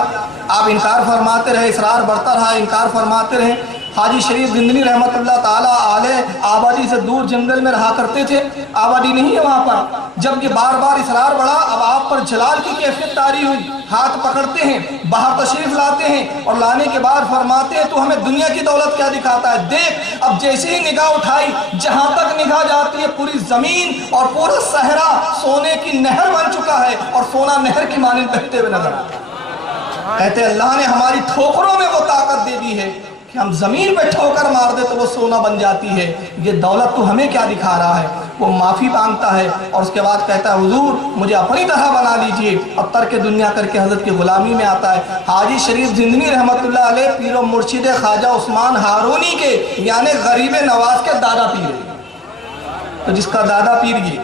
آپ انکار فرماتے رہے، اصرار بڑھتا رہا، انکار فرماتے رہے۔ حاجی شریف زندنی رحمت اللہ تعالیٰ علیہ آبادی سے دور جنگل میں رہا کرتے تھے، آبادی نہیں ہے وہاں پر، جب یہ بار بار اصرار بڑھا، اب آپ پر جلال کی کیفیت طاری ہوئی، ہاتھ پکڑتے ہیں، باہر تشریف لاتے ہیں اور لانے کے بعد فرماتے ہیں تو ہمیں دنیا کی دولت کیا دکھاتا ہے، دیکھ اب جیسے ہی نگاہ اٹھائی جہاں تک نگاہ جاتی ہے پوری زمین اور پورا صحرا سونے کی نہر بن چکا ہے اور سونا نہر کی مانند بہتے ہوئے نظر آتا ہے۔ کہتے ہیں اللہ نے ہماری ٹھوکروں میں وہ طاقت دے دی ہے کہ ہم زمین پہ ٹھوکر مار دے تو وہ سونا بن جاتی ہے، یہ دولت تو ہمیں کیا دکھا رہا ہے۔ وہ معافی مانگتا ہے اور اس کے بعد کہتا ہے حضور مجھے اپنی طرح بنا لیجئے، اب ترک دنیا کر کے حضرت کی غلامی میں آتا ہے۔ حاجی شریف زندنی رحمت اللہ علیہ پیر و مرشد خواجہ عثمان ہارونی کے یعنی غریب نواز کے دادا پیر ہے، تو جس کا دادا پیر یہ،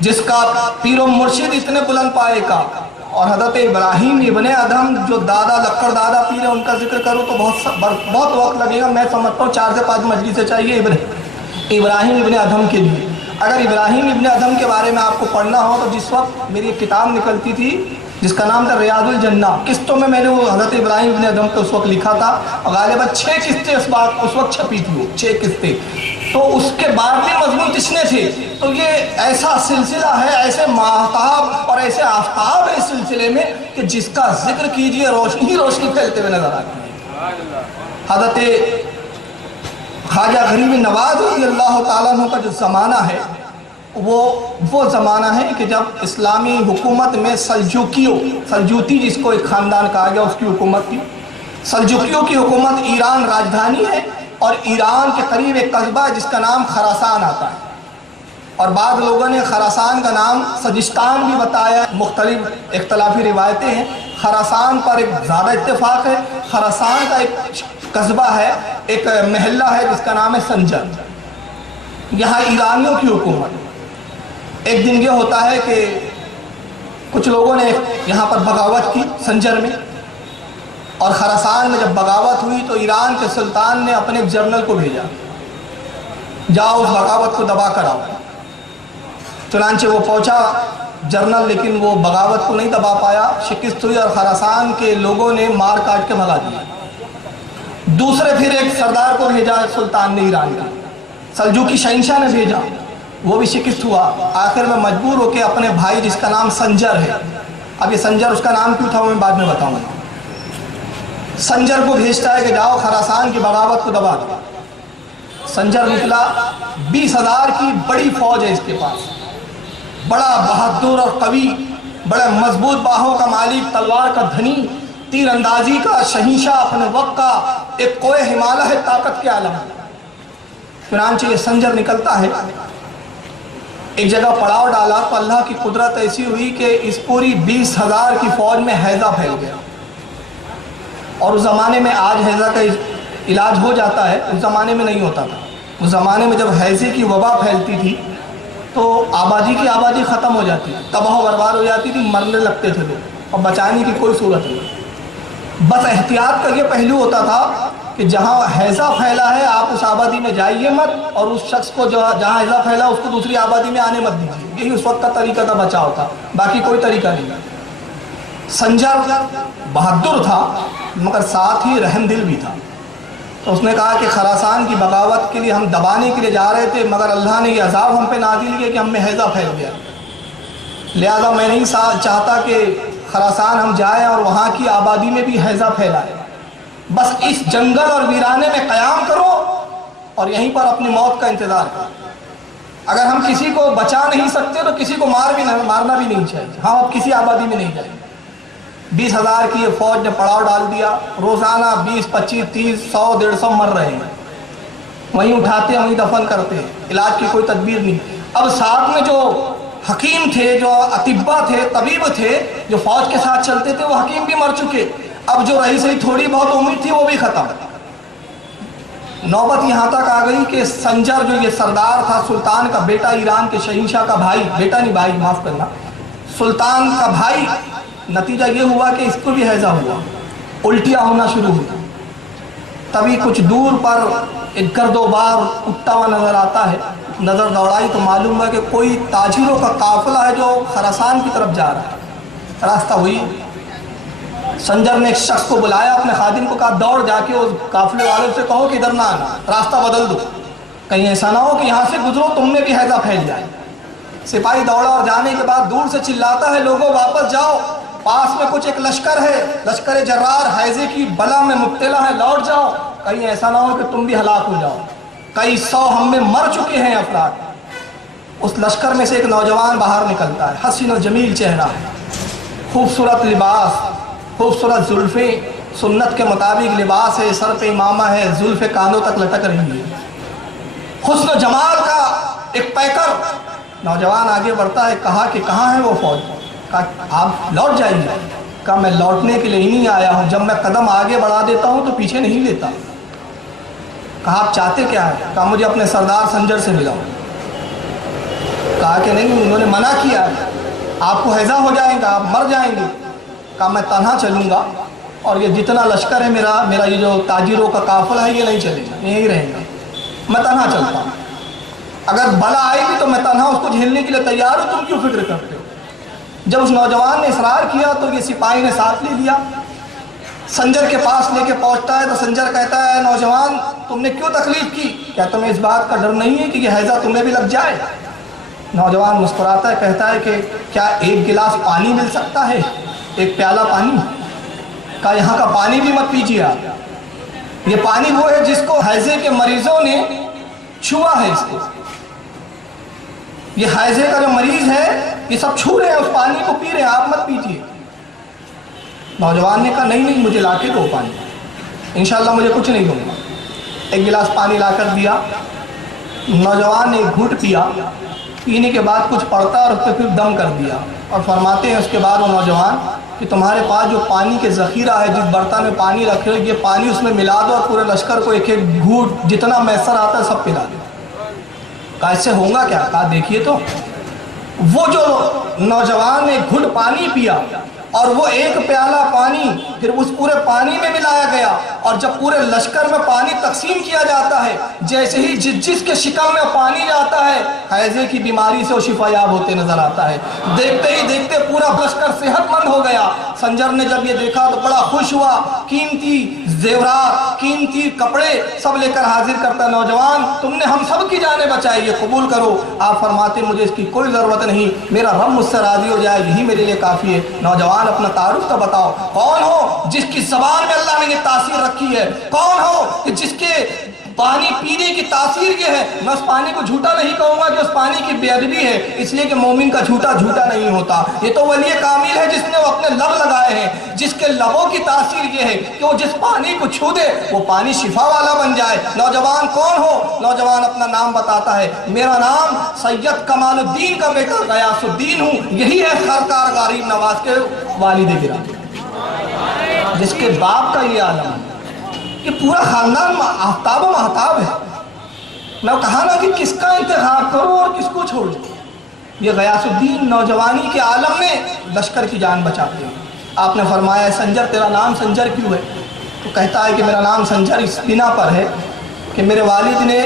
جس کا پیر و مرشد اتنے بلند پائے کا، اور حضرت ابراہیم ابن ادھم جو دادا لکڑ دادا پیر ہے ان کا ذکر کروں تو بہت وقت لگے گا، میں سمجھتا ہوں 4 سے 5 مجلسیں چاہیے ابراہیم ابن ادھم کے لیے۔ اگر ابراہیم ابن ادھم کے بارے میں آپ کو پڑھنا ہو تو جس وقت میری ایک کتاب نکلتی تھی جس کا نام تھا ریاض الجنہ، قسطوں میں میں نے وہ حضرت ابراہیم ابن ادھم کو اس وقت لکھا تھا، اور غالباً 6 قسطیں اس وقت چھپی تھی، وہ 6 قسطیں، تو اس کے بعد بھی مضمون کتنے تھے، تو یہ ایسا سلسلہ ہے، ایسے ماہتاب اور ایسے آفتاب ہے اس سلسلے میں کہ جس کا ذکر کیجئے روشنی روشنی پھیلتے ہوئے نظر آتی ہے۔ حضرت خواجہ غریب نواز رضی اللہ تعالیٰ عنہ کا جو زمانہ ہے وہ زمانہ ہے کہ جب اسلامی حکومت میں سلجوتی جس کو ایک خاندان کہا گیا اس کی حکومت تھی۔ سلجوکیوں کی حکومت ایران راجدھانی ہے اور ایران کے قریب ایک قصبہ ہے جس کا نام خراسان آتا ہے، اور بعض لوگوں نے خراسان کا نام سجستان بھی بتایا، مختلف اختلافی روایتیں ہیں۔ خراسان پر ایک زیادہ اتفاق ہے، خراسان کا ایک قصبہ ہے، ایک محلہ ہے جس کا نام ہے سنجر، یہاں ایرانیوں کی حکومت۔ ایک دن یہ ہوتا ہے کہ کچھ لوگوں نے یہاں پر بغاوت کی سنجر میں، اور خراسان میں جب بغاوت ہوئی تو ایران کے سلطان نے اپنے ایک جنرل کو بھیجا، جاؤ اس بغاوت کو دبا کر آؤ۔ چنانچہ وہ پہنچا جنرل، لیکن وہ بغاوت کو نہیں دبا پایا، شکست ہوئی اور خراسان کے لوگوں نے مار کاٹ کے بھگا دیا۔ دوسرے پھر ایک سردار کو بھیجا سلطان نے ایران کا، سلجوکی شہنشاہ نے بھیجا، وہ بھی شکست ہوا۔ آخر میں مجبور ہو کے اپنے بھائی جس کا نام سنجر ہے، اب یہ سنجر اس کا نام کیوں تھا وہ میں بعد میں بتاؤں گا، سنجر کو بھیجتا ہے کہ جاؤ خراسان کی بغاوت کو دبا دو۔ سنجر نکلا، 20,000 کی بڑی فوج ہے اس کے پاس، بڑا بہادر اور قوی، بڑے مضبوط باہوں کا مالک، تلوار کا دھنی، تیر اندازی کا شہنشاہ، اپنے وقت کا ایک کوہ ہمالہ ہے، طاقت کے عالم۔ چنانچہ یہ سنجر نکلتا ہے، ایک جگہ پڑاؤ ڈالا تو اللہ کی قدرت ایسی ہوئی کہ اس پوری 20,000 کی فوج میں ہیضہ پھیل گیا، اور اس زمانے میں آج ہیضہ کا علاج ہو جاتا ہے، اس زمانے میں نہیں ہوتا تھا۔ اس زمانے میں جب ہیضے کی وبا پھیلتی تھی تو آبادی کی آبادی ختم ہو جاتی، تباہ و برباد ہو جاتی تھی، مرنے لگتے تھے لوگ اور بچانے کی کوئی صورت نہیں۔ بس احتیاط کا یہ پہلو ہوتا تھا کہ جہاں ہیضہ پھیلا ہے آپ اس آبادی میں جائیے مت، اور اس شخص کو جہاں ہیضہ پھیلا اس کو دوسری آبادی میں آنے مت دیجیے، یہی اس وقت کا طریقہ تھا بچاؤ کا، باقی کوئی طریقہ نہیں۔ سنجر بہادر تھا مگر ساتھ ہی رحم دل بھی تھا، تو اس نے کہا کہ خراسان کی بغاوت کے لیے ہم دبانے کے لیے جا رہے تھے، مگر اللہ نے یہ عذاب ہم پہ نازل کیا کہ ہم میں ہیضہ پھیل گیا، لہذا میں نہیں چاہتا کہ خراسان ہم جائیں اور وہاں کی آبادی میں بھی ہیضہ پھیلائے، بس اس جنگل اور ویرانے میں قیام کرو اور یہیں پر اپنی موت کا انتظار کرو۔ اگر ہم کسی کو بچا نہیں سکتے تو کسی کو مارنا بھی نہیں چاہیے، ہم اب کسی آبادی میں نہیں جائیں۔ 20,000 کی یہ فوج نے پڑاؤ ڈال دیا، روزانہ 20 25 30 100 150 مر رہے ہیں، وہیں اٹھاتے وہیں دفن کرتے، علاج کی کوئی تدبیر نہیں۔ اب ساتھ میں جو حکیم تھے، جو اطباء تھے، طبیب تھے جو فوج کے ساتھ چلتے تھے، وہ حکیم بھی مر چکے، اب جو رہی سہی تھوڑی بہت امید تھی وہ بھی ختم۔ نوبت یہاں تک آ گئی کہ سنجر جو یہ سردار تھا، سلطان کا بیٹا، ایران کے شہنشاہ کا بھائی، بیٹا نہیں بھائی معاف کرنا، سلطان کا بھائی، نتیجہ یہ ہوا کہ اس کو بھی ہیضہ ہوا، الٹیاں ہونا شروع ہوئی۔ تبھی کچھ دور پر ایک گرد و بار اٹھتا ہوا نظر آتا ہے، نظر دوڑائی تو معلوم ہے کہ کوئی تاجروں کا قافلہ ہے جو خراسان کی طرف جا رہا ہے۔ راستہ ہوئی، سنجر نے ایک شخص کو بلایا، اپنے خادم کو کہا دوڑ جا کے اس قافلے والے سے کہو کہ ادھر نہ آنا، راستہ بدل دو، کہیں ایسا نہ ہو کہ یہاں سے گزرو تم میں بھی ہیضہ پھیل جائے۔ سپاہی دوڑا اور جانے کے بعد دور سے چلاتا ہے لوگوں واپس جاؤ، پاس میں کچھ ایک لشکر ہے، لشکر جرار حیضے کی بلا میں مبتلا ہے، لوٹ جاؤ، کہیں ایسا نہ ہو کہ تم بھی ہلاک ہو جاؤ، کئی 100 ہم میں مر چکے ہیں افراد۔ اس لشکر میں سے ایک نوجوان باہر نکلتا ہے، حسین و جمیل چہرہ، خوبصورت لباس، خوبصورت زلفیں، سنت کے مطابق لباس ہے، سر پہ امامہ ہے، زلفیں کانوں تک لٹک رہی ہے، حسن و جمال کا ایک پیکر۔ نوجوان آگے بڑھتا ہے، کہا کہ کہاں ہے وہ فوج؟ کہا آپ لوٹ جائیے۔ کہا میں لوٹنے کے لیے ہی نہیں آیا ہوں، جب میں قدم آگے بڑھا دیتا ہوں تو پیچھے نہیں لیتا۔ کہا آپ چاہتے کیا ہے؟ کہا مجھے اپنے سردار سنجر سے ملاؤ۔ کہا کہ نہیں، انہوں نے منع کیا ہے، آپ کو ہیضہ ہو جائے گا، آپ مر جائیں گے۔ کہا میں تنہا چلوں گا، اور یہ جتنا لشکر ہے میرا یہ جو تاجروں کا قافلہ ہے یہ نہیں چلے گا، یہی رہے گا، میں تنہا چلتا ہوں، اگر بلا آئے گی تو میں تنہا اس کو جھیلنے کے لیے تیار ہوں، تم کیوں فکر کرتے ہو؟ جب اس نوجوان نے اصرار کیا تو یہ سپاہی نے ساتھ لے لیا، سنجر کے پاس لے کے پہنچتا ہے تو سنجر کہتا ہے نوجوان تم نے کیوں تکلیف کی؟ کیا تمہیں اس بات کا ڈر نہیں ہے کہ یہ ہیضہ تمہیں بھی لگ جائے؟ نوجوان مسکراتا ہے، کہتا ہے کہ کیا ایک گلاس پانی مل سکتا ہے، ایک پیالہ پانی؟ کہا یہاں کا پانی بھی مت پیجیے آپ، یہ پانی وہ ہے جس کو ہیضے کے مریضوں نے چھوا ہے، اس کو یہ ہیضے کا جو مریض ہے یہ سب چھو رہے ہیں، اس پانی کو پی رہے ہیں، آپ مت پیجیے۔ نوجوان نے کہا نہیں مجھے لا کے دو پانی، انشاءاللہ مجھے کچھ نہیں دوں گا۔ ایک گلاس پانی لا کر دیا، نوجوان نے ایک گھونٹ پیا، پینے کے بعد کچھ پڑتا اور اس پہ پھر دم کر دیا، اور فرماتے ہیں اس کے بعد وہ نوجوان کہ تمہارے پاس جو پانی کے ذخیرہ ہے، جس برتن میں پانی رکھے یہ پانی اس میں ملا دو اور پورے لشکر کو ایک ایک گھونٹ جتنا میسر آتا ہے سب پلا دو۔ کہا اس سے ہوگا کیا؟ کہا دیکھیے تو وہ جو نوجوان نے گھٹ پانی پیا اور وہ ایک پیالہ پانی پھر اس پورے پانی میں ملایا گیا، اور جب پورے لشکر میں پانی تقسیم کیا جاتا ہے، جیسے ہی جس کے شکم میں پانی جاتا ہے ہیضے کی بیماری سے وہ شفا یاب ہوتے نظر آتا ہے۔ دیکھتے ہی دیکھتے پورا لشکر صحت مند ہو گیا۔ سنجر نے جب یہ دیکھا تو بڑا خوش ہوا، قیمتی زیورات، قیمتی کپڑے سب لے کر حاضر کرتا ہے، نوجوان تم نے ہم سب کی جانیں بچائی، یہ قبول کرو۔ آپ فرماتے مجھے اس کی کوئی ضرورت نہیں، میرا رب مجھ سے راضی ہو جائے یہی میرے لیے کافی ہے۔ نوجوان اپنا تعارف تو بتاؤ، کون ہو جس کی زبان میں اللہ نے یہ تاثیر رکھی ہے؟ کون ہو کہ جس کے پانی پینے کی تاثیر یہ ہے؟ میں اس پانی کو جھوٹا نہیں کہوں گا کہ اس پانی کی بے ادبی ہے، اس لیے کہ مومن کا جھوٹا جھوٹا نہیں ہوتا۔ یہ تو ولی کامل ہے جس نے وہ اپنے لب لگائے ہیں، جس کے لبوں کی تاثیر یہ ہے کہ وہ جس پانی کو چھو دے وہ پانی شفا والا بن جائے۔ نوجوان کون ہو؟ نوجوان اپنا نام بتاتا ہے، میرا نام سید کمال الدین کا بیٹا غیاث الدین ہوں، یہی ہے سرکار غریب نواز کے والد گرامی، جس کے باپ کا یہ عالم ہے۔ یہ پورا خاندان آفتاب و مہتاب ہے۔ میں کہا نا کہ کس کا انتخاب کرو اور کس کو چھوڑ دو۔ یہ غیاث الدین نوجوانی کے عالم میں لشکر کی جان بچاتے ہیں۔ آپ نے فرمایا سنجر تیرا نام سنجر کیوں ہے؟ تو کہتا ہے کہ میرا نام سنجر اس بنا پر ہے کہ میرے والد نے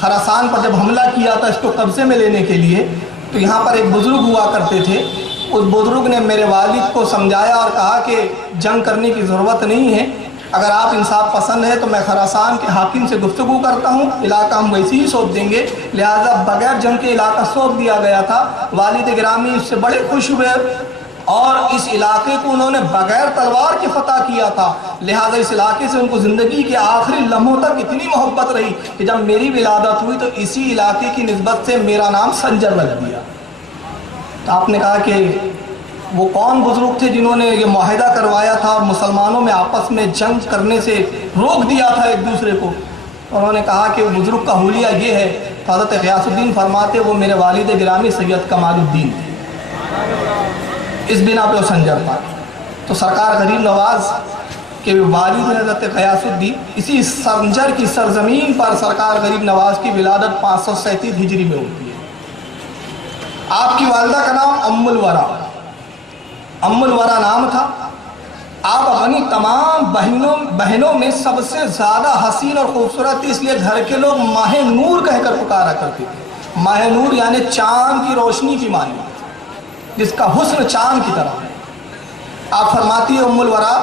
خراسان پر جب حملہ کیا تھا اس کو قبضے میں لینے کے لیے، تو یہاں پر ایک بزرگ ہوا کرتے تھے، اس بزرگ نے میرے والد کو سمجھایا اور کہا کہ جنگ کرنے کی ضرورت نہیں ہے، اگر آپ انصاف پسند ہے تو میں خراسان کے حاکم سے گفتگو کرتا ہوں، علاقہ ہم ویسے ہی سونپ دیں گے، لہٰذا بغیر جنگ کے علاقہ سونپ دیا گیا تھا۔ والد گرامی اس سے بڑے خوش ہوئے اور اس علاقے کو انہوں نے بغیر تلوار کے فتح کیا تھا، لہٰذا اس علاقے سے ان کو زندگی کے آخری لمحوں تک اتنی محبت رہی کہ جب میری ولادت ہوئی تو اسی علاقے کی نسبت سے میرا نام سنجر لگ گیا۔ تو آپ نے کہا کہ وہ کون بزرگ تھے جنہوں نے یہ معاہدہ کروایا تھا اور مسلمانوں میں آپس میں جنگ کرنے سے روک دیا تھا ایک دوسرے کو؟ انہوں نے کہا کہ وہ بزرگ کا حلیہ یہ ہے، حضرت غیاث الدین فرماتے وہ میرے والد گرامی سید کمال الدین تھے، اس بنا پہ وہ سنجر تھا۔ تو سرکار غریب نواز کے والد حضرت غیاث الدین، اسی سنجر کی سرزمین پر سرکار غریب نواز کی ولادت 537 ہجری میں ہوتی ہے۔ آپ کی والدہ کا نام ام الورا نام تھا۔ آپ اپنی تمام بہنوں میں سب سے زیادہ حسین اور خوبصورت تھی، اس لیے گھر کے لوگ ماہ نور کہہ کر پکارا کرتے تھے۔ ماہ نور یعنی چاند کی روشنی کی مانی، جس کا حسن چاند کی طرح ہے۔ آپ فرماتی ہے ام الورا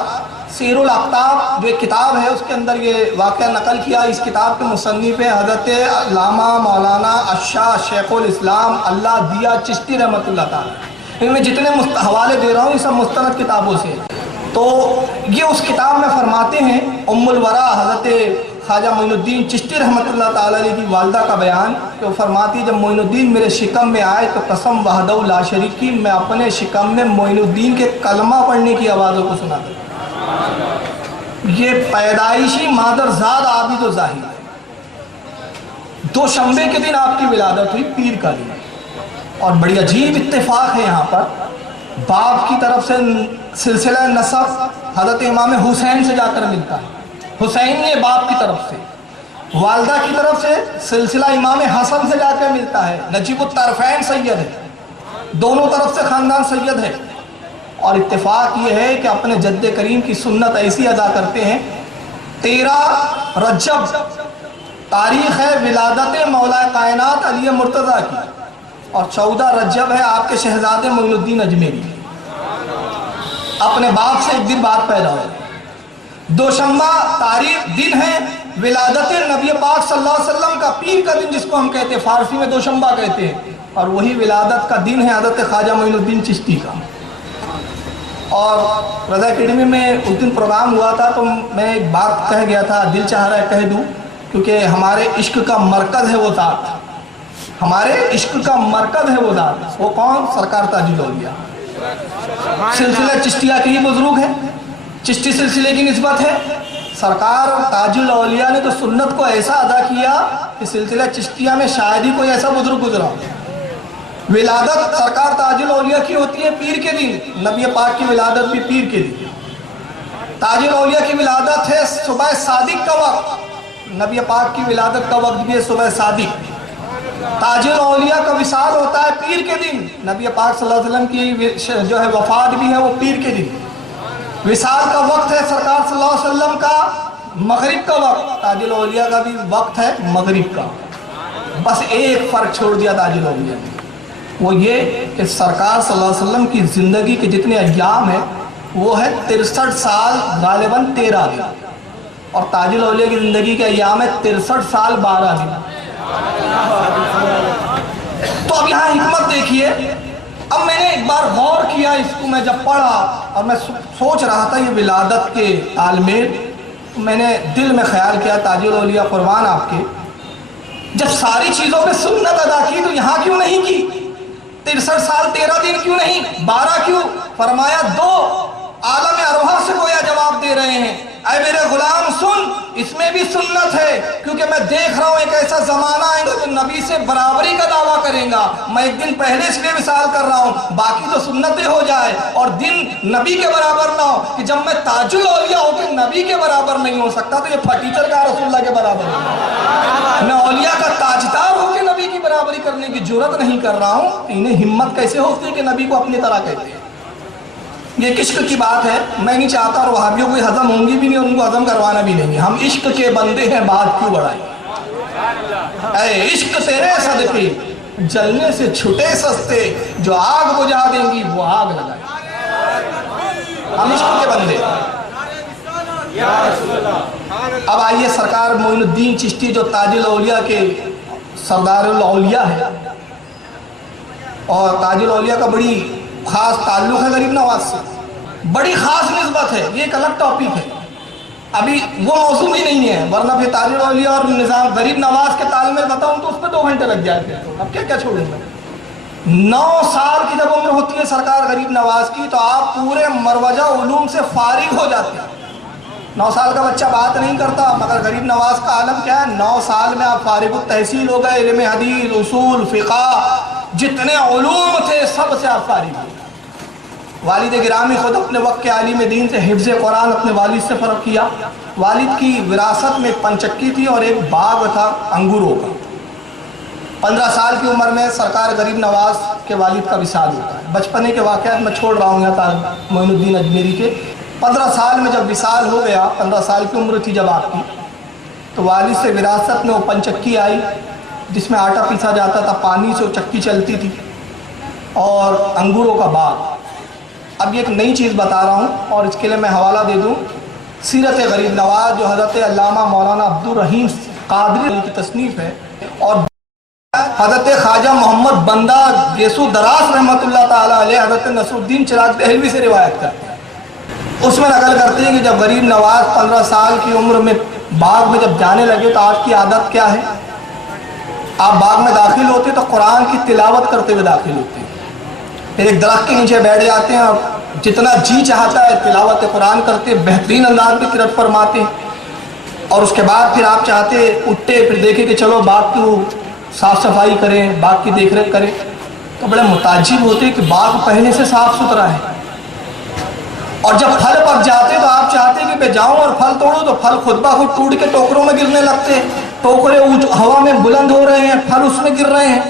سیر الاقطاب جو ایک کتاب ہے اس کے اندر یہ واقعہ نقل کیا. اس کتاب کے مصنف ہیں حضرت علامہ مولانا الشاہ شیخ الاسلام اللہ دیا چشتی رحمۃ اللہ تعالیٰ. ان میں جتنے حوالے دے رہا ہوں یہ سب مستند کتابوں سے. تو یہ اس کتاب میں فرماتے ہیں ام الورا حضرت خواجہ معین الدین چشتی رحمۃ اللہ تعالیٰ علیہ کی والدہ کا بیان کہ وہ فرماتی جب معین الدین میرے شکم میں آئے تو قسم وحدہ لا شریک کی میں اپنے شکم میں معین الدین کے کلمہ پڑھنے کی آوازوں کو سنا تھا. یہ پیدائشی مادرزاد عابد و زاہد ہے. دوشنبے کے دن آپ کی ولادت ہوئی پیر کا دن. اور بڑی عجیب اتفاق ہے یہاں پر باپ کی طرف سے سلسلہ نسب حضرت امام حسین سے جا کر ملتا ہے. حسین یہ باپ کی طرف سے. والدہ کی طرف سے سلسلہ امام حسن سے جا کر ملتا ہے. نجیب الطرفین سید ہے. دونوں طرف سے خاندان سید ہے. اور اتفاق یہ ہے کہ اپنے جد کریم کی سنت ایسی ادا کرتے ہیں. 13 رجب تاریخ ہے ولادت مولا کائنات علی مرتضیٰ کی اور 14 رجب ہے آپ کے شہزادے معین الدین اجمیری. اپنے باپ سے ایک دن بعد پیدا ہوئے. دوشنبہ تاریخ دن ہے ولادت نبی پاک صلی اللہ علیہ وسلم کا پیر کا دن جس کو ہم کہتے ہیں فارسی میں دوشنبہ کہتے ہیں. اور وہی ولادت کا دن ہے حضرت خواجہ معین الدین چشتی کا. اور رضا اکیڈمی میں اس دن پروگرام ہوا تھا تو میں ایک بات کہہ گیا تھا دل چاہ رہا ہے کہہ دوں کیونکہ ہمارے عشق کا مرکز ہے وہ ذات. ہمارے عشق کا مرکز ہے وہ ذات. وہ کون؟ سرکار تاج الاولیاء. سلسلہ چشتیہ کے ہی بزرگ ہے. چشتی سلسلے کی نسبت ہے. سرکار تاج الاولیاء نے تو سنت کو ایسا ادا کیا کہ سلسلہ چشتیہ میں شاید ہی کوئی ایسا بزرگ گزرا. ولادت سرکار تاج الاولیاء کی ہوتی ہے پیر کے دن. نبی پاک کی ولادت بھی پیر کے دن. تاج الاولیاء کی ولادت ہے صبح صادق کا وقت. نبی پاک کی ولادت کا وقت بھی ہے صبح صادق. تاج الاولیاء کا وصال ہوتا ہے پیر کے دن. نبی پاک صلی اللہ علیہ وسلم کی جو ہے وفات بھی ہے وہ پیر کے دن. وصال کا وقت ہے سرکار صلی اللہ علیہ وسلم کا مغرب کا وقت. تاج الاولیاء کا بھی وقت ہے مغرب کا. بس ایک فرق چھوڑ دیا تاج الاولیاء نے. وہ یہ کہ سرکار صلی اللہ علیہ وسلم کی زندگی کے جتنے ایام ہیں وہ ہے 63 سال غالباً 13 دن. اور تاج الاولیاء کی زندگی کے ایام ہے 63 سال 12 دن. تو اب یہاں حکمت دیکھیے. اب میں نے ایک بار غور کیا اس کو میں جب پڑھا اور میں سوچ رہا تھا یہ ولادت کے عالمین میں نے دل میں خیال کیا تاج الاولیاء قربان آپ کے جب ساری چیزوں میں سنت ادا کی تو یہاں کیوں نہیں کی؟ 63 سال 13 دن کیوں نہیں 12 کیوں؟ فرمایا 2 عالم ارواح سے گویا جواب دے رہے ہیں اے میرے غلام سن اس میں بھی سنت ہے کیونکہ میں دیکھ رہا ہوں ایک ایسا زمانہ آئے گا جو نبی سے برابری کا دعویٰ کریں گا. میں ایک دن پہلے اس لیے وصال کر رہا ہوں باقی تو سنتیں ہو جائے اور دن نبی کے برابر نہ ہو کہ جب میں تاج الاولیاء ہو کے نبی کے برابر نہیں ہو سکتا تو یہ پھٹیچر کا رسول اللہ کے برابر ہے. میں اولیاء کا تاجدار ہو کے نبی کی برابری کرنے کی جرت نہیں کر رہا ہوں. انہیں ہمت کیسے ہوتی ہے کہ نبی کو اپنی طرح کہتے ہیں. یہ عشق کی بات ہے. میں نہیں چاہتا اور وہابیوں کو ہضم ہوں گی بھی نہیں اور ان کو ہضم کروانا بھی نہیں. ہم عشق کے بندے ہیں بات کیوں بڑھائیں. اے عشق تیرے صدقے جلنے سے چھٹے سستے جو آگ بجھا دیں گی وہ آگ لگائیں. ہم عشق کے بندے. اب آئیے سرکار معین الدین چشتی جو تاج الاولیاء کے سردار الاولیاء ہے اور تاج الاولیاء کا بڑی خاص تعلق ہے غریب نواز سے. بڑی خاص نسبت ہے. یہ ایک الگ ٹاپک ہے ابھی وہ موضوع ہی نہیں ہے ورنہ پھر تاج الاولیاء اور نظام غریب نواز کے تعلق بتاؤں تو اس پہ 2 گھنٹے لگ جائے گا. اب کیا کیا چھوڑوں گا. 9 سال کی جب عمر ہوتی ہے سرکار غریب نواز کی تو آپ پورے مروجہ علوم سے فارغ ہو جاتے ہیں. 9 سال کا بچہ بات نہیں کرتا مگر غریب نواز کا عالم کیا ہے 9 سال میں آپ فارغ التحصیل ہو گئے. علم حدیث اصول فقہ جتنے علوم تھے سب سے آپ فارغ ہوئے. والد گرامی خود اپنے وقت کے عالم دین سے حفظ قرآن اپنے والد سے فرق کیا. والد کی وراثت میں ایک پنچکی تھی اور ایک باغ تھا انگوروں کا. 15 سال کی عمر میں سرکار غریب نواز کے والد کا وصال ہوتا ہے. بچپنے کے واقعات میں چھوڑ رہا ہوں یہاں معین الدین اجمیری کے. 15 سال میں جب وصال ہو گیا 15 سال کی عمر تھی جب آپ کی تو والد سے وراثت میں وہ پنچکی آئی جس میں آٹا پیسا جاتا تھا. پانی سے وہ چکی چلتی تھی اور انگوروں کا باغ. اب یہ ایک نئی چیز بتا رہا ہوں اور اس کے لیے میں حوالہ دے دوں سیرت غریب نواز جو حضرت علامہ مولانا عبدالرحیم قادری کی تصنیف ہے، اور حضرت خواجہ محمد بندہ گیسو دراس رحمۃ اللہ تعالیٰ علیہ حضرت نصر الدین چراغ دہلوی سے روایت کرتے ہیں۔ اس میں نقل کرتے ہیں کہ جب غریب نواز 15 سال کی عمر میں باغ میں جب جانے لگے تو آپ کی عادت کیا ہے؟ آپ باغ میں داخل ہوتے تو قرآن کی تلاوت کرتے ہوئے داخل ہوتے ہیں، پھر ایک درخت کے نیچے بیٹھ جاتے ہیں اور جتنا جی چاہتا ہے تلاوت قرآن کرتے، بہترین انداز میں قرأت فرماتے ہیں، اور اس کے بعد پھر آپ چاہتے اٹھتے پھر دیکھیں کہ چلو باغ کو صاف صفائی کریں، باغ کی دیکھ ریکھ کریں، تو بڑے متعجب ہوتے کہ باغ پہلے سے صاف ستھرا ہے، اور جب پھل پک جاتے تو آپ چاہتے کہ میں جاؤں اور پھل توڑوں تو پھل خود بخود ٹوٹ کے ٹوکروں میں گرنے لگتے، ٹوکرے ہوا میں بلند ہو رہے ہیں، پھل اس میں گر رہے ہیں،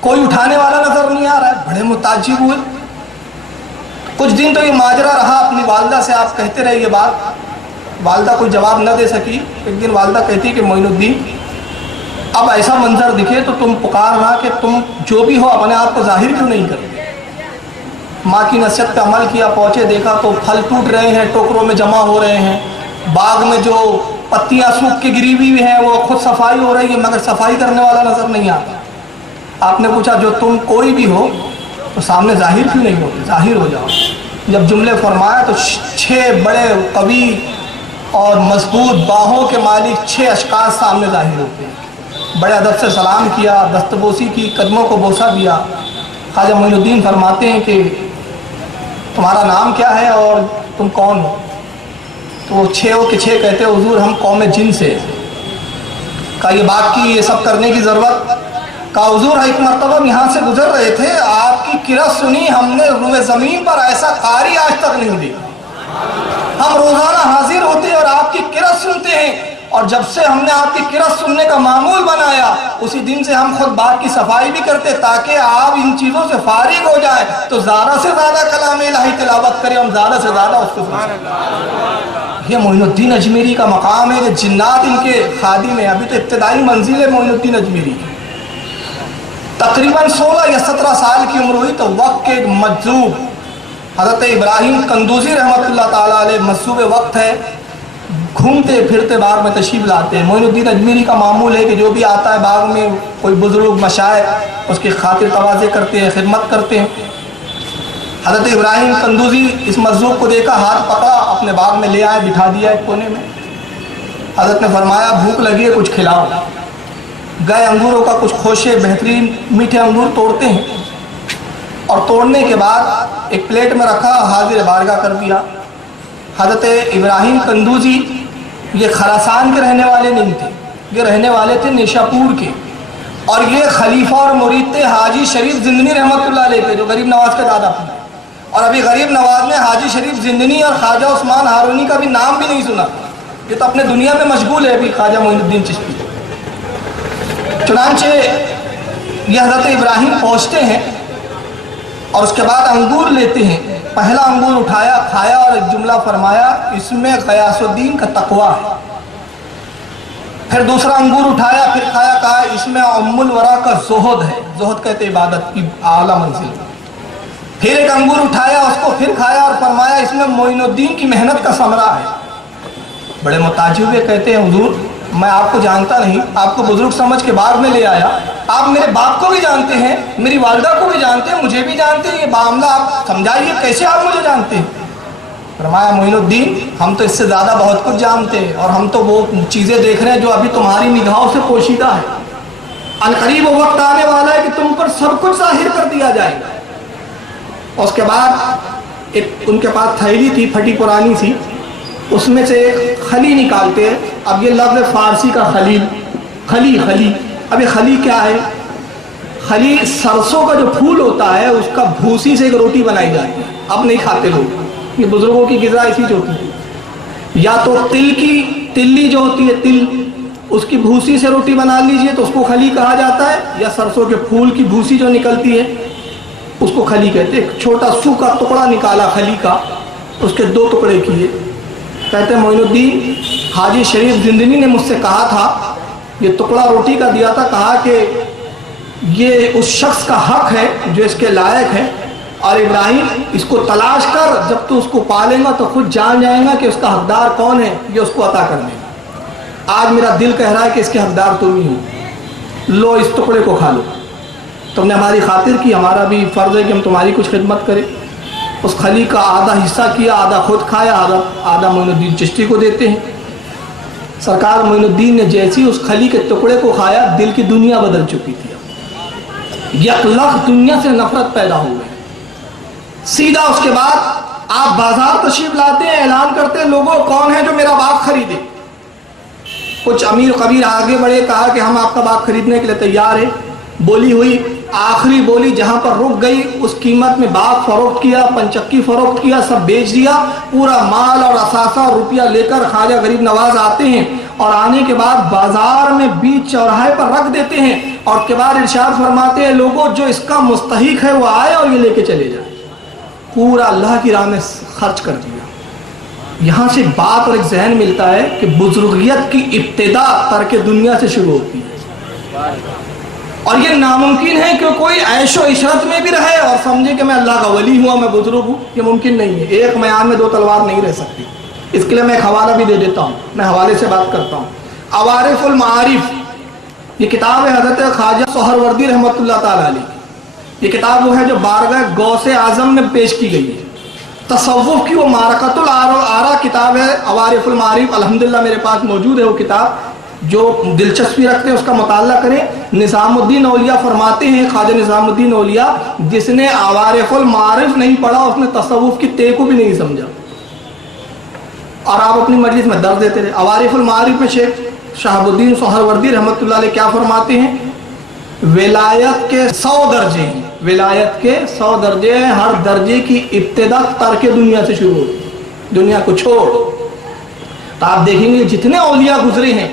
کوئی اٹھانے والا نظر نہیں آ رہا ہے۔ بڑے متعجب ہوئے۔ کچھ دن تو یہ ماجرا رہا، اپنی والدہ سے آپ کہتے رہے یہ بات، والدہ کوئی جواب نہ دے سکی۔ ایک دن والدہ کہتی کہ معین الدین اب ایسا منظر دکھے تو تم پکارنا کہ تم جو بھی ہو اپنے آپ کو ظاہر کیوں نہیں کرتے۔ ماں کی نصیحت پہ عمل کیا، پہنچے دیکھا تو پھل ٹوٹ رہے ہیں، ٹوکروں میں جمع ہو رہے ہیں، باغ میں جو پتیاں سوکھ کے گری ہوئی ہیں وہ خود صفائی ہو رہی ہے مگر صفائی کرنے والا نظر نہیں آتا۔ آپ نے پوچھا جو تم کوئی بھی ہو تو سامنے ظاہر کیوں نہیں ہوتے، ظاہر ہو جاؤ۔ جب جملے فرمایا تو 6 بڑے قوی اور مضبوط باہوں کے مالک 6 اشخاص سامنے ظاہر ہوتے ہیں۔ بڑے ادب سے سلام کیا، دستبوسی کی، قدموں کو بوسہ دیا۔ خواجہ معین الدین فرماتے ہیں کہ تمہارا نام کیا ہے اور تم کون ہو؟ تو وہ 6 کے 6 کہتے حضور ہم قوم جن سے۔ کہا یہ بات کی یہ سب کرنے کی ضرورت؟ کہا حضور ایک مرتبہ ہم یہاں سے گزر رہے تھے، آپ کی قرأت سنی، ہم نے روئے زمین پر ایسا قاری آج تک نہیں دیکھا۔ ہم روزانہ حاضر ہوتے ہیں اور آپ کی قرأت سنتے ہیں، اور جب سے ہم نے آپ کی قرأت سننے کا معمول بنایا اسی دن سے ہم خود باغ کی صفائی بھی کرتے تاکہ آپ ان چیزوں سے فارغ ہو جائیں تو زیادہ سے زیادہ کلام الہی تلاوت کریں، ہم زیادہ سے زیادہ اس کو سنیں۔ یہ معین الدین اجمیری کا مقام ہے کہ جنات ان کے خادم ہیں۔ ابھی تو ابتدائی منزل ہے معین الدین اجمیری کی۔ تقریباً 16 یا 17 سال کی عمر ہوئی تو وقت کے مجذوب حضرت ابراہیم قندوزی رحمۃ اللہ تعالیٰ علیہ مجذوب وقت ہے، گھومتے پھرتے باغ میں تشریف لاتے ہیں۔ معین الدین اجمیری کا معمول ہے کہ جو بھی آتا ہے باغ میں کوئی بزرگ مشائخ اس کی خاطر تواضع کرتے ہیں، خدمت کرتے ہیں۔ حضرت ابراہیم قندوزی اس مجذوب کو دیکھا، ہاتھ پکڑا، اپنے باغ میں لے آئے، بٹھا دیا ایک کونے میں۔ حضرت نے فرمایا بھوک لگی ہے کچھ کھلاؤ۔ گئے انگوروں کا کچھ خوشے بہترین میٹھے انگور توڑتے ہیں، اور توڑنے کے بعد ایک پلیٹ میں رکھا، حاضر بارگاہ کر دیا۔ حضرت ابراہیم قندوزی یہ خراسان کے رہنے والے نہیں تھے، یہ رہنے والے تھے نیشاپور کے، اور یہ خلیفہ اور مرید تھے حاجی شریف زندنی رحمۃ اللہ علیہ کے، جو غریب نواز کے دادا تھے۔ اور ابھی غریب نواز نے حاجی شریف زندنی اور خواجہ عثمان ہارونی کا بھی نام بھی نہیں سنا، یہ تو اپنے دنیا میں مشغول ہے ابھی خواجہ معین الدین چشتی۔ چنانچہ یہ حضرت ابراہیم پہنچتے ہیں اور اس کے بعد انگور لیتے ہیں۔ پہلا انگور اٹھایا، کھایا اور ایک جملہ فرمایا اس میں غیاث الدین کا تقویٰ ہے۔ پھر دوسرا انگور اٹھایا، پھر کھایا، کہا اس میں ام الورا کا زہد ہے، زہد کہتے عبادت کی اعلیٰ منزل۔ پھر ایک انگور اٹھایا، اس کو پھر کھایا اور فرمایا اس میں معین الدین کی محنت کا ثمرہ ہے۔ بڑے متعجب ہوئے، کہتے ہیں حضور میں آپ کو جانتا نہیں، آپ کو بزرگ سمجھ کے بعد میں لے آیا، آپ میرے باپ کو بھی جانتے ہیں، میری والدہ کو بھی جانتے ہیں، مجھے بھی جانتے ہیں، یہ معاملہ آپ سمجھائیے کیسے آپ مجھے جانتے ہیں؟ فرمایا معین الدین ہم تو اس سے زیادہ بہت کچھ جانتے ہیں، اور ہم تو وہ چیزیں دیکھ رہے ہیں جو ابھی تمہاری نگاہوں سے پوشیدہ ہے۔ عنقریب وہ وقت آنے والا ہے کہ تم پر سب کچھ ظاہر کر دیا جائے گا۔ اس کے بعد ایک ان کے پاس تھیلی تھی پھٹی پرانی سی، اس میں سے خلی نکالتے ہیں۔ اب یہ لفظ فارسی کا خلیل، خلی، اب یہ خلی کیا ہے؟ خلی سرسوں کا جو پھول ہوتا ہے اس کا بھوسی سے ایک روٹی بنائی جاتی ہے، اب نہیں کھاتے لوگ، یہ بزرگوں کی غذا ایسی جو ہوتی ہے۔ یا تو تلی جو ہوتی ہے تل، اس کی بھوسی سے روٹی بنا لیجئے تو اس کو خلی کہا جاتا ہے، یا سرسوں کے پھول کی بھوسی جو نکلتی ہے اس کو خلی کہتے ہیں۔ ایک چھوٹا سوکھا ٹکڑا نکالا خلی کا، اس کے 2 ٹکڑے کیے۔ کہتے ہیں معین الدین حاجی شریف زندنی نے مجھ سے کہا تھا، یہ ٹکڑا روٹی کا دیا تھا، کہا کہ یہ اس شخص کا حق ہے جو اس کے لائق ہے، اور ابراہیم اس کو تلاش کر، جب تو اس کو پالے گا تو خود جان جائے گا کہ اس کا حقدار کون ہے، یہ اس کو عطا کر دے گا۔ آج میرا دل کہہ رہا ہے کہ اس کے حقدار تم ہی ہو، لو اس ٹکڑے کو کھا لو، تم نے ہماری خاطر کی، ہمارا بھی فرض ہے کہ ہم تمہاری کچھ خدمت کریں۔ اس خلی کا آدھا حصہ کیا، آدھا خود کھایا، آدھا معین الدین چشتی کو دیتے ہیں۔ سرکار معین الدین نے جیسی اس خلی کے ٹکڑے کو کھایا، دل کی دنیا بدل چکی تھی، یک لخت دنیا سے نفرت پیدا ہو گئی۔ سیدھا اس کے بعد آپ بازار تشریف لاتے ہیں، اعلان کرتے ہیں لوگوں کون ہے جو میرا باغ خریدے۔ کچھ امیر قبیر آگے بڑھے، کہا کہ ہم آپ کا باغ خریدنے کے لیے تیار ہیں۔ بولی ہوئی، آخری بولی جہاں پر رک گئی اس قیمت میں باغ فروخت کیا، پنچکی فروخت کیا، سب بیچ دیا، پورا مال اور اثاثہ اور روپیہ لے کر خواجہ غریب نواز آتے ہیں، اور آنے کے بعد بازار میں بیچ چوراہے پر رکھ دیتے ہیں، اور اس کے بعد ارشاد فرماتے ہیں لوگوں جو اس کا مستحق ہے وہ آئے اور یہ لے کے چلے جائے۔ پورا اللہ کی راہ میں خرچ کر دیا۔ یہاں سے بات اور ایک ذہن ملتا ہے کہ بزرگیت کی ابتدا ترک دنیا سے شروع ہوتی ہے، اور یہ ناممکن ہے کہ کوئی عیش و عشرت میں بھی رہے اور سمجھے کہ میں اللہ کا ولی ہوں، میں بزرگ ہوں، یہ ممکن نہیں ہے۔ ایک میان میں دو تلوار نہیں رہ سکتی۔ اس کے لیے میں ایک حوالہ بھی دے دیتا ہوں، میں حوالے سے بات کرتا ہوں۔ عوارف المعارف، یہ کتاب ہے حضرت خواجہ سہروردی رحمۃ اللہ تعالی علیہ۔ یہ کتاب وہ ہے جو بارگاہ غوث اعظم میں پیش کی گئی ہے۔ تصوف کی وہ معرکۃ الآراء کتاب ہے عوارف المعارف، الحمدللہ میرے پاس موجود ہے وہ کتاب، جو دلچسپی رکھتے ہیں اس کا مطالعہ کریں۔ نظام الدین اولیاء فرماتے ہیں، خواجہ نظام الدین اولیاء، جس نے عوارف المعارف نہیں پڑھا اس نے تصوف کی تے کو بھی نہیں سمجھا، اور آپ اپنی مجلس میں درد دیتے رہے۔ عوارف المعارف میں شیخ شہاب الدین سہروردی رحمۃ اللہ علیہ کیا فرماتے ہیں؟ ولایت کے 100 درجے ہیں، ولایت کے 100 درجے ہیں، ہر درجے کی ابتدا ترک دنیا سے شروع ہوتی ہے، دنیا کو چھوڑ۔ تو آپ دیکھیں گے جتنے اولیاء گزرے ہیں،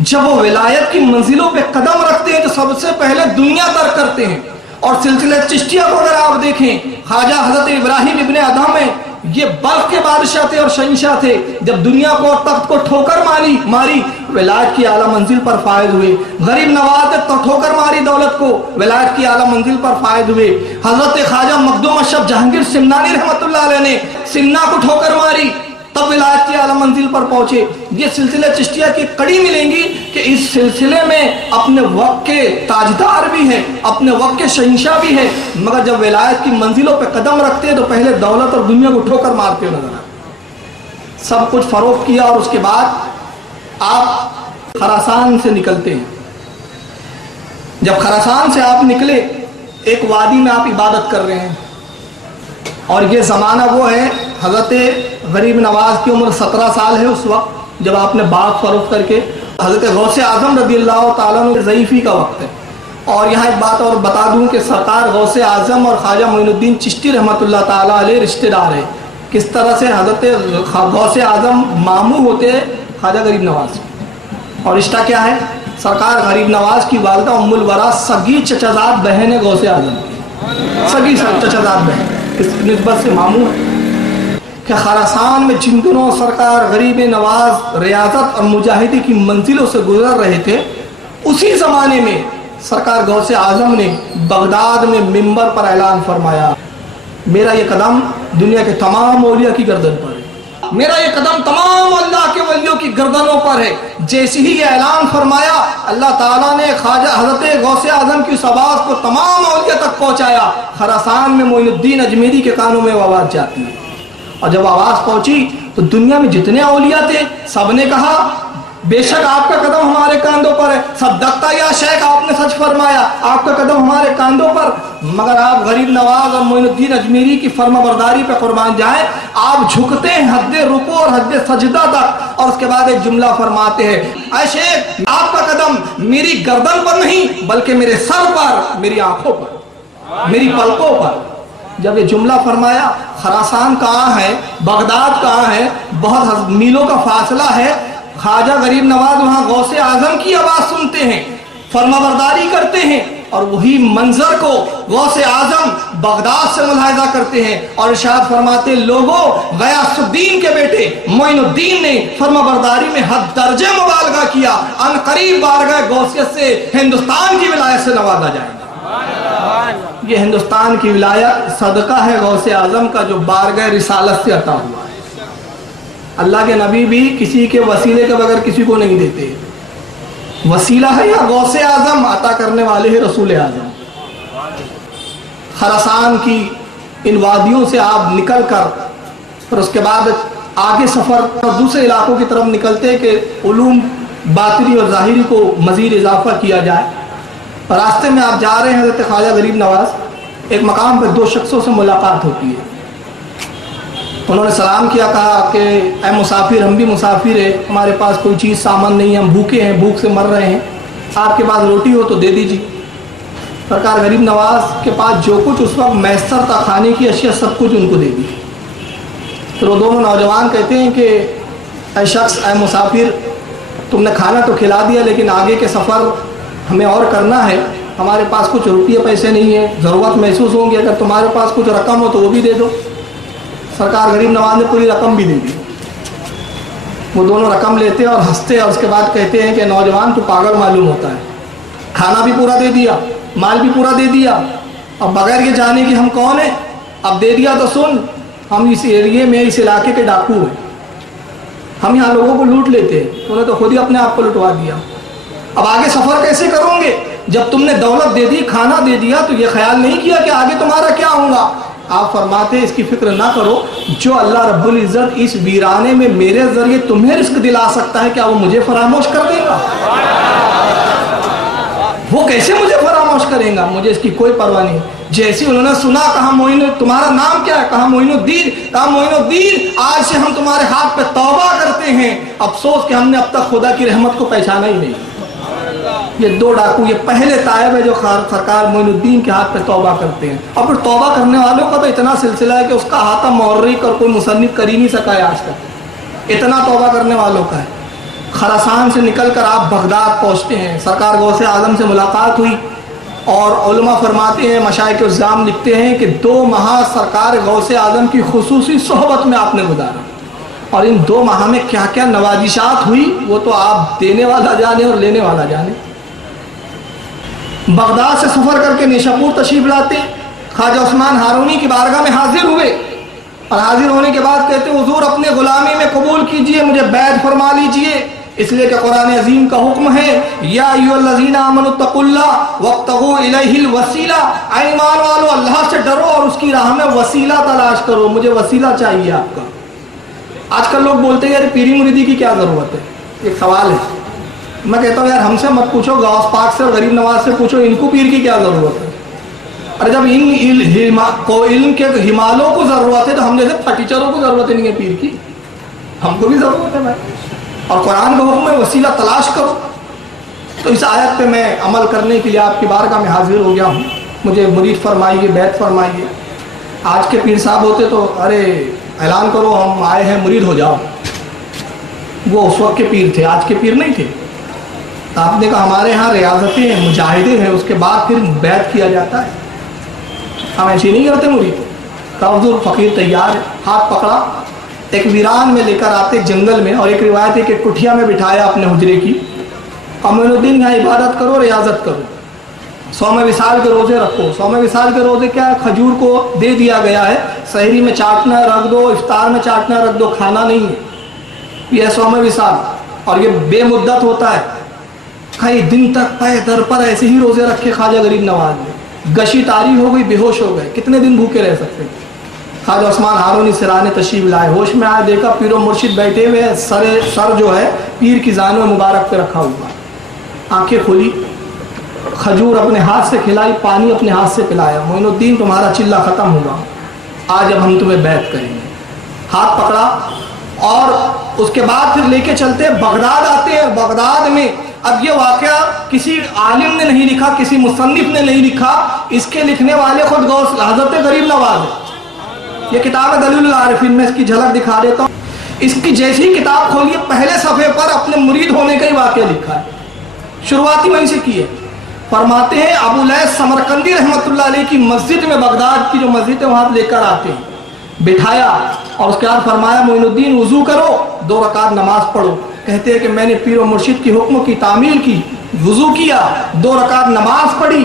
جب وہ ولایت کی منزلوں پہ قدم رکھتے ہیں تو سب سے پہلے دنیا ترک کرتے ہیں۔ اور سلسلہ چشتیہ کو اگر آپ دیکھیں، خواجہ حضرت ابراہیم ابن ادہم ہے، یہ بلخ کے بادشاہ تھے اور شہنشاہ تھے، جب دنیا کو اور تخت کو ٹھوکر ماری ولایت کی اعلیٰ منزل پر فائز ہوئے۔ غریب نواز نے ٹھوکر ماری دولت کو، ولایت کی اعلیٰ منزل پر فائز ہوئے۔ حضرت خواجہ مخدوم اشرف جہانگیر سمنانی رحمۃ اللہ علیہ نے سمنا کو ٹھوکر ماری، تب ولایت کی اعلیٰ منزل پر پہنچے۔ یہ سلسلہ چشتیہ کی کڑی ملیں گی کہ اس سلسلے میں اپنے وقت کے تاجدار بھی ہیں، اپنے وقت کے شہنشاہ بھی ہیں، مگر جب ولایت کی منزلوں پہ قدم رکھتے ہیں تو پہلے دولت اور دنیا کو ٹھوکر مارتے ہوئے نظر آتے۔ سب کچھ فروخت کیا، اور اس کے بعد آپ خراسان سے نکلتے ہیں۔ جب خراسان سے آپ نکلے، ایک وادی میں آپ عبادت کر رہے ہیں، اور یہ زمانہ وہ ہے حضرت غریب نواز کی عمر 17 سال ہے اس وقت جب آپ نے باغ فروخت کر کے، حضرت غوث اعظم رضی اللہ تعالیٰ عنہ ضعیفی کا وقت ہے۔ اور یہاں ایک بات اور بتا دوں کہ سرکار غوث اعظم اور خواجہ معین الدین چشتی رحمۃ اللہ تعالیٰ علیہ رشتہ دار ہے۔ کس طرح سے حضرت غوث اعظم ماموں ہوتے ہیں خواجہ غریب نواز، اور رشتہ کیا ہے؟ سرکار غریب نواز کی والدہ ام الورا سگی چچازاد بہن ہے غوث اعظم کی، سگی چچازاد بہن، اس نسبت سے ماموں ہے کہ خراسان میں جن دنوں سرکار غریب نواز ریاضت اور مجاہدی کی منزلوں سے گزر رہے تھے، اسی زمانے میں سرکار غوث اعظم نے بغداد میں منبر پر اعلان فرمایا، میرا یہ قدم دنیا کے تمام اولیاء کی گردن پر ہے، میرا یہ قدم تمام اللہ کے ولیوں کی گردنوں پر ہے۔ جیسے ہی یہ اعلان فرمایا، اللہ تعالیٰ نے خواجہ حضرت غوث اعظم کی اس آواز کو تمام اولیاء تک پہنچایا۔ خراسان میں معین الدین اجمیری کے کانوں میں وہ آواز جاتی ہے، اور جب آواز پہنچی تو دنیا میں جتنے اولیاء تھے سب نے کہا بے شک آپ کا قدم ہمارے کاندھوں پر ہے، صدقت یا شیخ، آپ نے سچ فرمایا، آپ کا قدم ہمارے کاندھوں پر۔ مگر آپ غریب نواز اور معین الدین اجمیری کی فرما برداری پہ قربان جائیں، آپ جھکتے ہیں حد رکوع اور حد سجدہ تک، اور اس کے بعد ایک جملہ فرماتے ہیں، اے شیخ آپ کا قدم میری گردن پر نہیں بلکہ میرے سر پر، میری آنکھوں پر، میری پلکوں پر۔ جب یہ جملہ فرمایا، خراسان کہاں ہے، بغداد کہاں ہے، بہت میلوں کا فاصلہ ہے، خواجہ غریب نواز وہاں غوث اعظم کی آواز سنتے ہیں، فرما برداری کرتے ہیں، اور وہی منظر کو غوث اعظم بغداد سے ملاحظہ کرتے ہیں، اور ارشاد فرماتے لوگوں غیاث الدین کے بیٹے معین الدین نے فرما برداری میں حد درجے مبالغہ کیا، ان قریب بارگاہ غوثیت سے ہندوستان کی ولایت سے نوازا جائے گا۔ یہ ہندوستان کی ولایت صدقہ ہے غوث اعظم کا جو بارگاہ رسالت سے عطا ہوا ہے۔ اللہ کے نبی بھی کسی کے وسیلے کے بغیر کسی کو نہیں دیتے، وسیلہ ہے یا غوث اعظم عطا کرنے والے ہیں رسول اعظم۔ خراسان کی ان وادیوں سے آپ نکل کر اور اس کے بعد آگے سفر اور دوسرے علاقوں کی طرف نکلتے کہ علوم باطنی اور ظاہری کو مزید اضافہ کیا جائے۔ راستے میں آپ جا رہے ہیں، حضرت خواجہ غریب نواز ایک مقام پہ دو شخصوں سے ملاقات ہوتی ہے۔ انہوں نے سلام کیا، کہا کہ اے مسافر، ہم بھی مسافر ہیں، ہمارے پاس کوئی چیز سامان نہیں ہے، ہم بھوکے ہیں، بھوک سے مر رہے ہیں، آپ کے پاس روٹی ہو تو دے دیجیے۔ سرکار غریب نواز کے پاس جو کچھ اس وقت میسر تھا کھانے کی اشیاء سب کچھ ان کو دے دی۔ پھر وہ دونوں نوجوان کہتے ہیں کہ اے شخص، اے مسافر، تم نے کھانا تو کھلا دیا لیکن آگے کے سفر ہمیں اور کرنا ہے، ہمارے پاس کچھ روپیے پیسے نہیں ہیں، ضرورت محسوس ہوں گی، اگر تمہارے پاس کچھ رقم ہو تو وہ بھی دے دو۔ سرکار غریب نواز نے پوری رقم بھی دے دی۔ وہ دونوں رقم لیتے اور ہنستے اور اس کے بعد کہتے ہیں کہ نوجوان تو پاگل معلوم ہوتا ہے، کھانا بھی پورا دے دیا، مال بھی پورا دے دیا، اب بغیر یہ جانے کہ ہم کون ہیں، اب دے دیا تو سن، ہم اس ایریے میں اس علاقے کے ڈاکو ہیں، ہم یہاں لوگوں کو لوٹ لیتے ہیں، انہوں نے تو خود ہی اپنے آپ کو لٹوا دیا، اب آگے سفر کیسے کرو گے؟ جب تم نے دولت دے دی، کھانا دے دیا تو یہ خیال نہیں کیا کہ آگے تمہارا کیا ہوگا؟ آپ فرماتے ہیں اس کی فکر نہ کرو، جو اللہ رب العزت اس ویرانے میں میرے ذریعے تمہیں رزق دلا سکتا ہے کیا وہ مجھے فراموش کر دے گا؟ وہ کیسے مجھے فراموش کرے گا؟ مجھے اس کی کوئی پرواہ نہیں۔ جیسے انہوں نے سنا، کہا معین، تمہارا نام کیا ہے؟ کہا معین الدین۔ کہا معین الدین، آج سے ہم تمہارے ہاتھ پہ توبہ کرتے ہیں، افسوس کہ ہم نے اب تک خدا کی رحمت کو پہچانا ہی نہیں۔ یہ دو ڈاکو، یہ پہلے تائب ہے جو سرکار معین الدین کے ہاتھ پہ توبہ کرتے ہیں، اور پھر توبہ کرنے والوں کا تو اتنا سلسلہ ہے کہ اس کا احاطہ محرک اور کوئی مصنف کر ہی نہیں سکا ہے آج تک، اتنا توبہ کرنے والوں کا ہے۔ خراسان سے نکل کر آپ بغداد پہنچتے ہیں، سرکار غوث اعظم سے ملاقات ہوئی، اور علماء فرماتے ہیں، مشائخ الزام لکھتے ہیں کہ 2 ماہ سرکار غوث اعظم کی خصوصی صحبت میں آپ نے گزارا، اور ان 2 ماہ میں کیا کیا نوازشات ہوئی وہ تو آپ دینے والا جانے اور لینے والا جانے۔ بغداد سے سفر کر کے نیشاپور تشریف لاتے، خواجہ عثمان ہارونی کی بارگاہ میں حاضر ہوئے، اور حاضر ہونے کے بعد کہتے حضور اپنے غلامی میں قبول کیجئے، مجھے بیعت فرما لیجئے، اس لیے کہ قرآن عظیم کا حکم ہے یا ایھا الذین آمنوا اتقوا اللہ وابتغوا الیہ الوسیلہ، اے ایمان والو اللہ سے ڈرو اور اس کی راہ میں وسیلہ تلاش کرو، مجھے وسیلہ چاہیے آپ کا۔ آج کل لوگ بولتے ہیں یار پیری مریدی کی کیا ضرورت ہے؟ ایک سوال ہے، میں کہتا ہوں یار ہم سے مت پوچھو، غوث پاک سے اور غریب نواز سے پوچھو، ان کو پیر کی کیا ضرورت ہے؟ اور جب ان علم کے ہمالوں کو ضرورت ہے تو ہم جیسے پٹیچروں کو ضرورت نہیں ہے پیر کی، ہم کو بھی ضرورت ہے بھائی، اور قرآن کا حکم ہے وسیلہ تلاش کرو۔ تو اس آیت پہ میں عمل کرنے کے لیے آپ کی بارگاہ میں حاضر ہو گیا ہوں، مجھے مرید فرمائیے، بیعت فرمائیے۔ آج کے پیر صاحب ہوتے تو ارے اعلان کرو ہم آئے ہیں، مرید ہو جاؤ، وہ اس وقت کے پیر تھے، آج کے پیر نہیں تھے۔ آپ نے کہا ہمارے ہاں ریاضتیں ہیں، مجاہدے ہیں، اس کے بعد پھر بیعت کیا جاتا ہے، ہم ایسے نہیں کرتے مرید۔ حضور فقیر تیار ہے، ہاتھ پکڑا، ایک ویران میں لے کر آتے جنگل میں، اور ایک روایت ہے کہ کٹھیا میں بٹھایا اپنے حجرے کی، معین الدین یہاں عبادت کرو، ریاضت کرو، 100 وصال کے روزے رکھو۔ 100 وصال کے روزے کیا ہے؟ کھجور کو دے دیا گیا ہے، سحری میں چاٹنا رکھ دو، افطار میں چاٹنا رکھ دو، کھانا نہیں ہے، یہ 100 وصال، اور یہ بے مدت ہوتا ہے۔ کئی دن تک پے در پر ایسے ہی روزے رکھے خواجہ غریب نواز نے، گشی طاری ہو گئی، بے ہوش ہو گئے، کتنے دن بھوکے رہ سکتے؟ خواجہ عثمان ہارونی سرانے تشریف لائے، ہوش میں آئے، دیکھا پیر و مرشد بیٹھے ہوئے، سر جو ہے پیر کی زانو مبارک پہ رکھا ہوا، آنکھیں کھولی، کھجور اپنے ہاتھ سے کھلائی، پانی اپنے ہاتھ سے پلایا، معین الدین تمہارا چلہ ختم ہوگا، آج اب ہم تمہیں بیعت کریں گے۔ ہاتھ پکڑا، اور اس کے بعد پھر لے کے چلتے بغداد آتے ہیں۔ بغداد میں اب یہ واقعہ کسی عالم نے نہیں لکھا، کسی مصنف نے نہیں لکھا، اس کے لکھنے والے خود غوث حضرت غریب نواز ہے۔ یہ کتاب ہے دلیل العارفین، میں اس کی جھلک دکھا دیتا ہوں۔ اس کی جیسی کتاب کھولیے، پہلے صفحے پر اپنے مرید ہونے کا ہی واقعہ لکھا ہے، شروعاتی وہیں سے کی ہے۔ فرماتے ہیں ابو لیث سمرقندی رحمۃ اللہ علیہ کی مسجد میں، بغداد کی جو مسجد ہے وہاں لے کر آتے ہیں، بٹھایا، اور اس کے بعد فرمایا معین الدین وضو کرو، 2 رکعت نماز پڑھو۔ کہتے ہیں کہ میں نے پیر و مرشد کی حکم کی تعمیل کی، وضو کیا، 2 رکعت نماز پڑھی،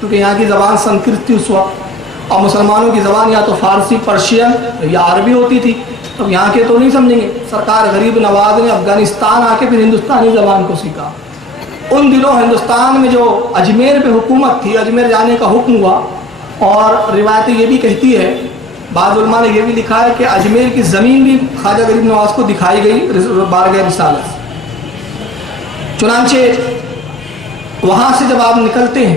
کیونکہ یہاں کی زبان سنسکرت تھی اس وقت، اور مسلمانوں کی زبان یا تو فارسی، پرشین یا عربی ہوتی تھی. تو یہاں کے تو نہیں سمجھیں گے. سرکار غریب نواز نے افغانستان آ کے پھر ہندوستانی زبان کو سیکھا. ان دنوں ہندوستان میں جو اجمیر پہ حکومت تھی، اجمیر جانے کا حکم ہوا، اور روایتیں یہ بھی کہتی ہے، بعض علماء نے یہ بھی لکھا ہے کہ اجمیر کی زمین بھی خواجہ غریب نواز کو دکھائی گئی بارگاہ رسالت سے. چنانچہ وہاں سے جب آپ نکلتے ہیں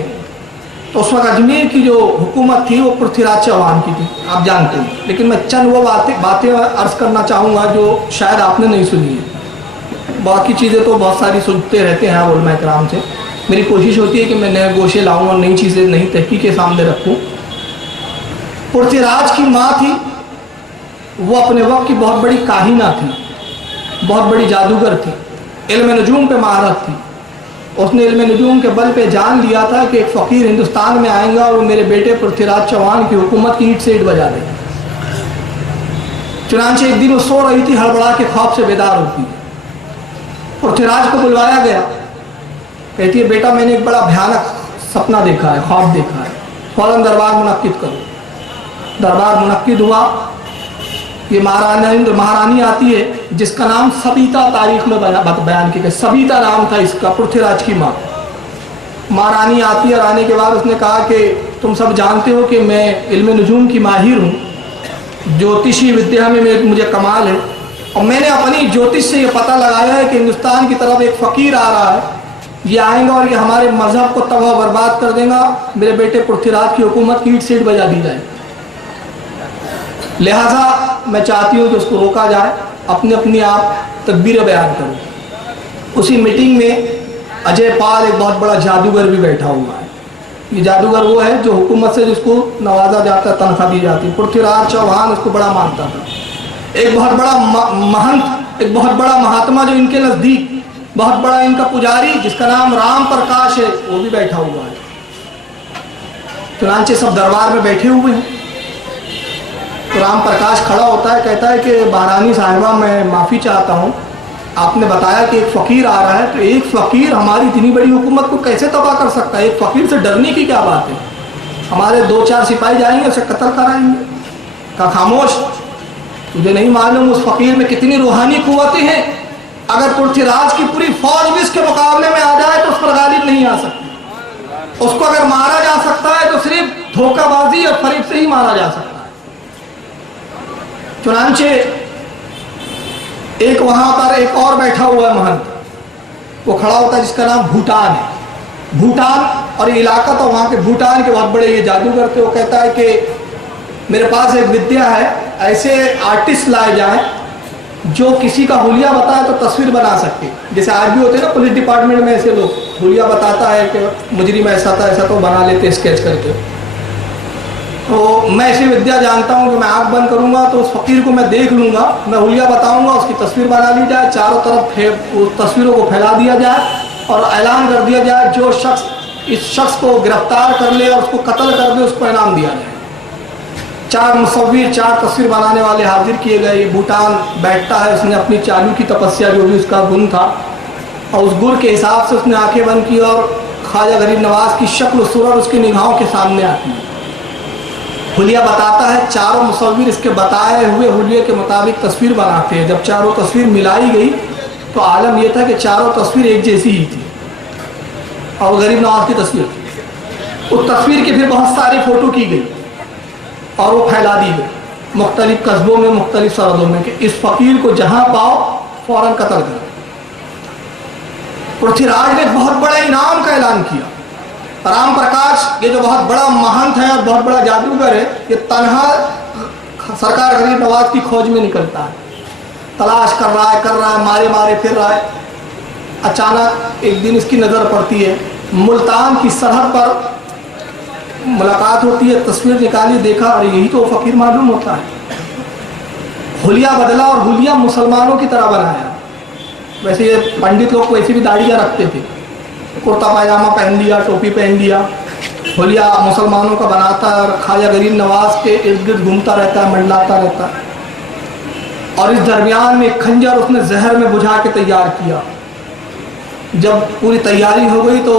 تو اس وقت اجمیر کی جو حکومت تھی وہ پرتھوی راج چوہان کی تھی، آپ جانتے ہیں. لیکن میں چند وہ باتیں عرض کرنا چاہوں گا جو شاید آپ نے نہیں سنی ہے. باقی چیزیں تو بہت ساری سنتے رہتے ہیں علماء کرام سے. میری کوشش ہوتی ہے کہ میں نئے گوشے لاؤں اور نئی چیزیں، نئی تحقیقیں سامنے رکھوں. پرتھوی راج کی ماں تھی، وہ اپنے وقت کی بہت بڑی کاہنہ تھی، بہت بڑی جادوگر تھی، علم نجوم پہ مہارت تھی. اس نے علم نجوم کے بل پہ جان لیا تھا کہ ایک فقیر ہندوستان میں آئیں گا اور وہ میرے بیٹے پرتھوی راج چوہان کی حکومت کی اینٹ سے اینٹ بجا دے گا. چنانچہ ایک دن وہ سو رہی تھی، ہڑبڑا کے خواب سے بیدار ہوتی ہے. پرتھوی راج کو بلوایا گیا. کہتی ہے بیٹا میں نے ایک بڑا بھیانک سپنا دیکھا ہے، خواب دیکھا ہے، فوراً دربار منعقد کرو. دربار منعقد ہوا. یہ مہارانی آتی ہے جس کا نام سبیتا تاریخ میں بیان کیا گیا. سبیتا نام تھا اس کا، پرتھوی راج کی ماں. مہارانی آتی ہے اور آنے کے بعد اس نے کہا کہ تم سب جانتے ہو کہ میں علم نجوم کی ماہر ہوں، جوتشی ودیا میں مجھے کمال ہے، اور میں نے اپنی جوتش سے یہ پتہ لگایا ہے کہ ہندوستان کی طرف ایک فقیر آ رہا ہے، یہ آئیں گا اور یہ ہمارے مذہب کو تباہ و برباد کر دے گا، میرے بیٹے پرتھوی راج کی حکومت کی اینٹ سے اینٹ بجا دی جائے. لہٰذا میں چاہتی ہوں کہ اس کو روکا جائے. اپنی آپ تدبیر بیان کرو. اسی میٹنگ میں اجے پال ایک بہت بڑا جادوگر بھی بیٹھا ہوا ہے. یہ جادوگر وہ ہے جو حکومت سے جس کو نوازا جاتا ہے، تنخواہ دی جاتی. پرتھوی راج چوہان اس کو بڑا مانتا تھا. ایک بہت بڑا مہنت، ایک بہت بڑا مہاتما جو ان کے نزدیک بہت بڑا ان کا پجاری جس کا نام رام پرکاش ہے، وہ بھی بیٹھا ہوا ہے. چنانچہ سب دربار میں بیٹھے ہوئے ہیں. تو رام پرکاش کھڑا ہوتا ہے، کہتا ہے کہ مہارانی صاحبہ میں معافی چاہتا ہوں، آپ نے بتایا کہ ایک فقیر آ رہا ہے، تو ایک فقیر ہماری اتنی بڑی حکومت کو کیسے تباہ کر سکتا ہے؟ ایک فقیر سے ڈرنے کی کیا بات ہے؟ ہمارے 2-4 سپاہی جائیں گے، اسے قتل کرائیں گے. کہا خاموش، تجھے نہیں معلوم اس فقیر میں کتنی روحانی قوتیں ہیں. اگر پرتھوی راج کی پوری فوج بھی اس کے مقابلے میں آ جائے تو اس پر غالب نہیں آ سکتی. اس کو اگر مارا جا سکتا ہے تو صرف دھوکہ بازی اور فریب سے ہی مارا جا سکتا ہے. چنانچہ ایک وہاں پر ایک اور بیٹھا ہوا ہے مہنت، وہ کھڑا ہوتا ہے جس کا نام بھوٹان ہے. بھوٹان اور یہ علاقہ تو وہاں کے بھوٹان کے بہت بڑے یہ جادوگر تھے. وہ کہتا ہے کہ میرے پاس ایک ودیا ہے، ایسے آرٹسٹ لائے جائیں جو کسی کا حلیہ بتائے تو تصویر بنا سکتے. جیسے آج بھی ہوتے ہیں نا پولیس ڈپارٹمنٹ میں، ایسے لوگ حلیہ بتاتا ہے کہ مجرم ایسا تھا ایسا، تو بنا لیتے اسکیچ کر کے. تو میں ایسی ودیا جانتا ہوں کہ میں آنکھ بند کروں گا تو اس فقیر کو میں دیکھ لوں گا، میں حلیہ بتاؤں گا، اس کی تصویر بنا لی جائے، چاروں طرف اس تصویروں کو پھیلا دیا جائے اور اعلان کر دیا جائے جو شخص اس شخص کو گرفتار کر لے اور اس کو قتل کر دے اس کو انعام دیا جائے. 4 مصور، 4 تصویر بنانے والے حاضر کیے گئے. یہ بھوٹان بیٹھتا ہے، اس نے اپنی چالو کی تپسیا جو بھی اس کا گن تھا، اور اس گر کے حساب سے اس نے آنکھیں بند کی اور خواجہ غریب نواز کی شکل و صورت اس کی نگاہوں کے سامنے آتی ہے. حلیہ بتاتا ہے، چاروں مصور اس کے بتائے ہوئے حلیے کے مطابق تصویر بناتے ہیں. جب چاروں تصویر ملائی گئی تو عالم یہ تھا کہ چاروں تصویر ایک جیسی ہی تھی اور غریب نواز کی تصویر تھی. اس تصویر کی پھر بہت ساری فوٹو کی گئی اور وہ پھیلا دی گئی مختلف قصبوں میں، مختلف سرحدوں میں، کہ اس فقیر کو جہاں پاؤ فوراً قتل کرو. پرتھوی راج نے بہت بڑا انعام کا اعلان کیا. رام پرکاش یہ جو بہت بڑا مہنت ہے اور بہت بڑا جادوگر ہے، یہ تنہا سرکار غریب نواز کی کھوج میں نکلتا ہے، تلاش کر رہا ہے، مارے مارے پھر رہا ہے. اچانک ایک دن اس کی نظر پڑتی ہے، ملتان کی سرحد پر ملاقات ہوتی ہے. تصویر نکالی، دیکھا اور یہی تو فقیر معلوم ہوتا ہے. حلیہ بدلا اور حلیہ مسلمانوں کی طرح بنایا. ویسے یہ پنڈت لوگ ویسے بھی داڑھیاں رکھتے تھے، کرتا پائجامہ پہن لیا، ٹوپی پہن لیا. حلیہ مسلمانوں کا بناتا ہے اور خواجہ غریب نواز کے ارد گرد گھومتا رہتا ہے، منڈلاتا رہتا ہے. اور اس درمیان میں ایک خنجر اس نے زہر میں بجھا کے تیار کیا. جب پوری تیاری ہو گئی تو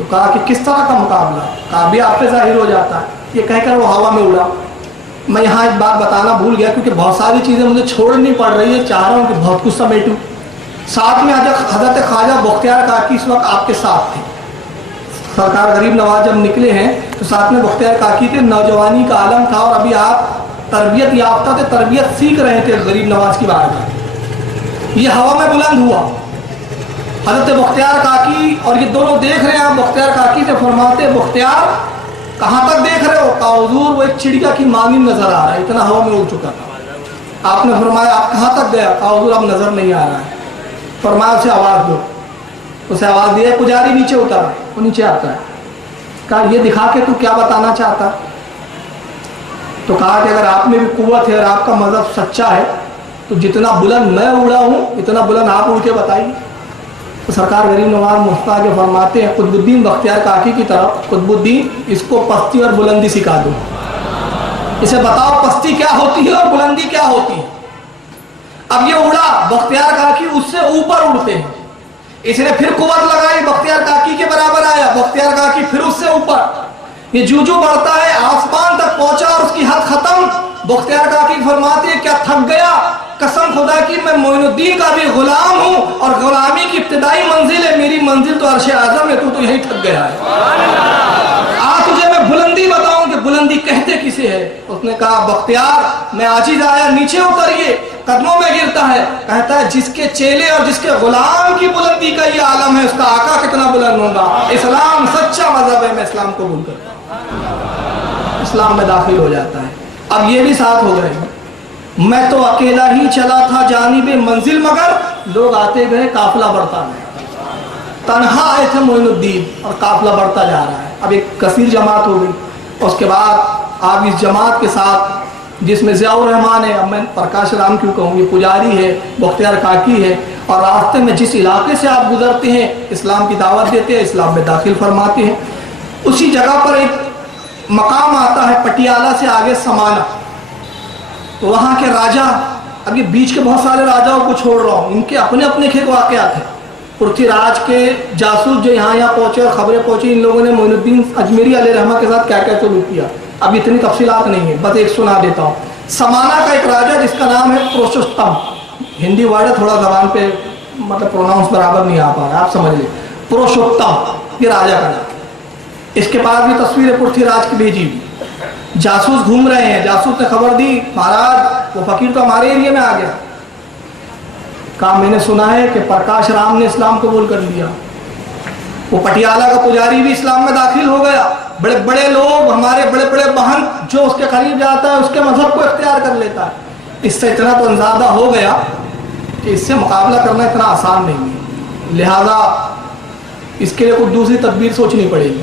تو کہا کہ کس طرح کا مقابلہ؟ کہا بھی آپ پہ ظاہر ہو جاتا ہے. یہ کہہ کر وہ ہوا میں اڑا. میں یہاں ایک بات بتانا بھول گیا کیونکہ بہت ساری چیزیں مجھے چھوڑنی پڑ رہی ہے, چاہ رہا ہوں کہ بہت کچھ سمیٹوں. ساتھ میں حضرت خواجہ بختیار کاکی اس وقت آپ کے ساتھ تھے. سرکار غریب نواز جب نکلے ہیں تو ساتھ میں بختیار کاکی تھے. نوجوانی کا عالم تھا اور ابھی آپ تربیت یافتہ تھے, تربیت سیکھ رہے تھے غریب نواز کی بارگاہ. یہ ہوا میں بلند ہوا حضرت بختیار کاکی, اور یہ دونوں دیکھ رہے ہیں. بختیار کاکی سے فرماتے بختیار کہاں تک دیکھ رہے ہو؟ کہا حضور وہ ایک چڑیا کی مانند نظر آ رہا ہے, اتنا ہوا میں اڑ چکا تھا. آپ نے فرمایا آپ کہاں تک گیا؟ کہا حضور اب نظر نہیں آ رہا ہے. فرمایا اسے آواز دو. اسے آواز دیا, پجاری نیچے اترا. وہ نیچے آتا ہے. کہا یہ دکھا کے تو کیا بتانا چاہتا؟ تو کہا کہ اگر آپ میں بھی قوت ہے اور آپ کا مذہب سچا ہے تو جتنا بلند میں اڑا ہوں اتنا بلند آپ اڑ کے بتائیے. تو سرکار غریب نواز مفتاح کے فرماتے ہیں قطب الدین بختیار کاکی کی طرف, قطب الدین اس کو پستی اور بلندی سکھا دو, اسے بتاؤ پستی کیا ہوتی ہے اور بلندی کیا ہوتی ہے. اب یہ اڑا, بختیار کاکی اس سے اوپر اڑتے ہیں. اس نے پھر قوت لگائی, بختیار کاکی کے برابر آیا, بختیار کاکی پھر اس سے اوپر. یہ جو بڑھتا ہے آسمان تک پہنچا اور اس کی حد ختم. بختیار کاکی فرماتے ہیں کیا تھک گیا؟ قسم خدا کی میں معین الدین کا بھی غلام ہوں اور غلامی کی ابتدائی منزل ہے, میری منزل تو عرش اعظم ہے, تو یہی تھک گیا ہے. آج تجھے میں بلندی بتاؤں کہ بلندی کہتے کسے ہے. اس نے کہا بختیار میں عاجز آیا, نیچے اتریے. قدموں میں گرتا ہے, کہتا ہے جس کے چیلے اور جس کے غلام کی بلندی کا یہ عالم ہے اس کا آقا کتنا بلند ہوگا. اسلام سچا مذہب ہے, میں اسلام قبول کرتا ہوں. اسلام میں داخل ہو جاتا ہے. اب یہ بھی ساتھ ہو گئے. میں تو اکیلا ہی چلا تھا جانب منزل مگر لوگ آتے گئے قافلہ بڑھتا گیا. تنہا آئے تھے معین الدین اور قافلہ بڑھتا جا رہا ہے. اب ایک کثیر جماعت ہو گئی. اس کے بعد آپ اس جماعت کے ساتھ جس میں ضیاء الرحمان ہے, اب میں پرکاش رام کیوں کہوں, یہ پجاری ہے, بختیار کاکی ہے, اور راستے میں جس علاقے سے آپ گزرتے ہیں اسلام کی دعوت دیتے ہیں, اسلام میں داخل فرماتے ہیں. اسی جگہ پر ایک مقام آتا ہے پٹیالہ سے آگے سمانا. تو وہاں کے راجہ, اب یہ بیچ کے بہت سارے راجاؤں کو چھوڑ رہا ہوں, ان کے اپنے اپنے ایک واقعات ہیں. پرتھی راج کے جاسوس جو یہاں پہنچے اور خبریں پہنچی, ان لوگوں نے معین الدین اجمیری علیہ رحمہ کے ساتھ کیا کیا سلوک کیا. اب اتنی تفصیلات نہیں ہیں, بس ایک سنا دیتا ہوں. سمانا کا ایک راجہ جس کا نام ہے پروشستم, ہندی ورڈ ہے, تھوڑا زبان پہ مطلب پروناؤنس برابر نہیں آ پا رہا, آپ سمجھ لیں. پروشستم یہ راجہ کا نام. اس کے پاس بھی تصویر پرتھی راج کی بھیجی ہوئی. جاسوس گھوم رہے ہیں, جاسوس نے خبر دی مہاراج وہ فقیر تو ہمارے ایریے میں آ گیا. کہا میں نے سنا ہے کہ پرکاش رام نے اسلام قبول کر لیا. وہ پٹیالہ کا پجاری بھی اسلام میں داخل ہو گیا. بڑے بڑے لوگ, ہمارے بڑے بڑے بہن, جو اس کے قریب جاتا ہے اس کے مذہب کو اختیار کر لیتا ہے. اس سے اتنا تو اندازہ ہو گیا کہ اس سے مقابلہ کرنا اتنا آسان نہیں ہے, لہذا اس کے لیے کچھ دوسری تدبیر سوچنی پڑے گی.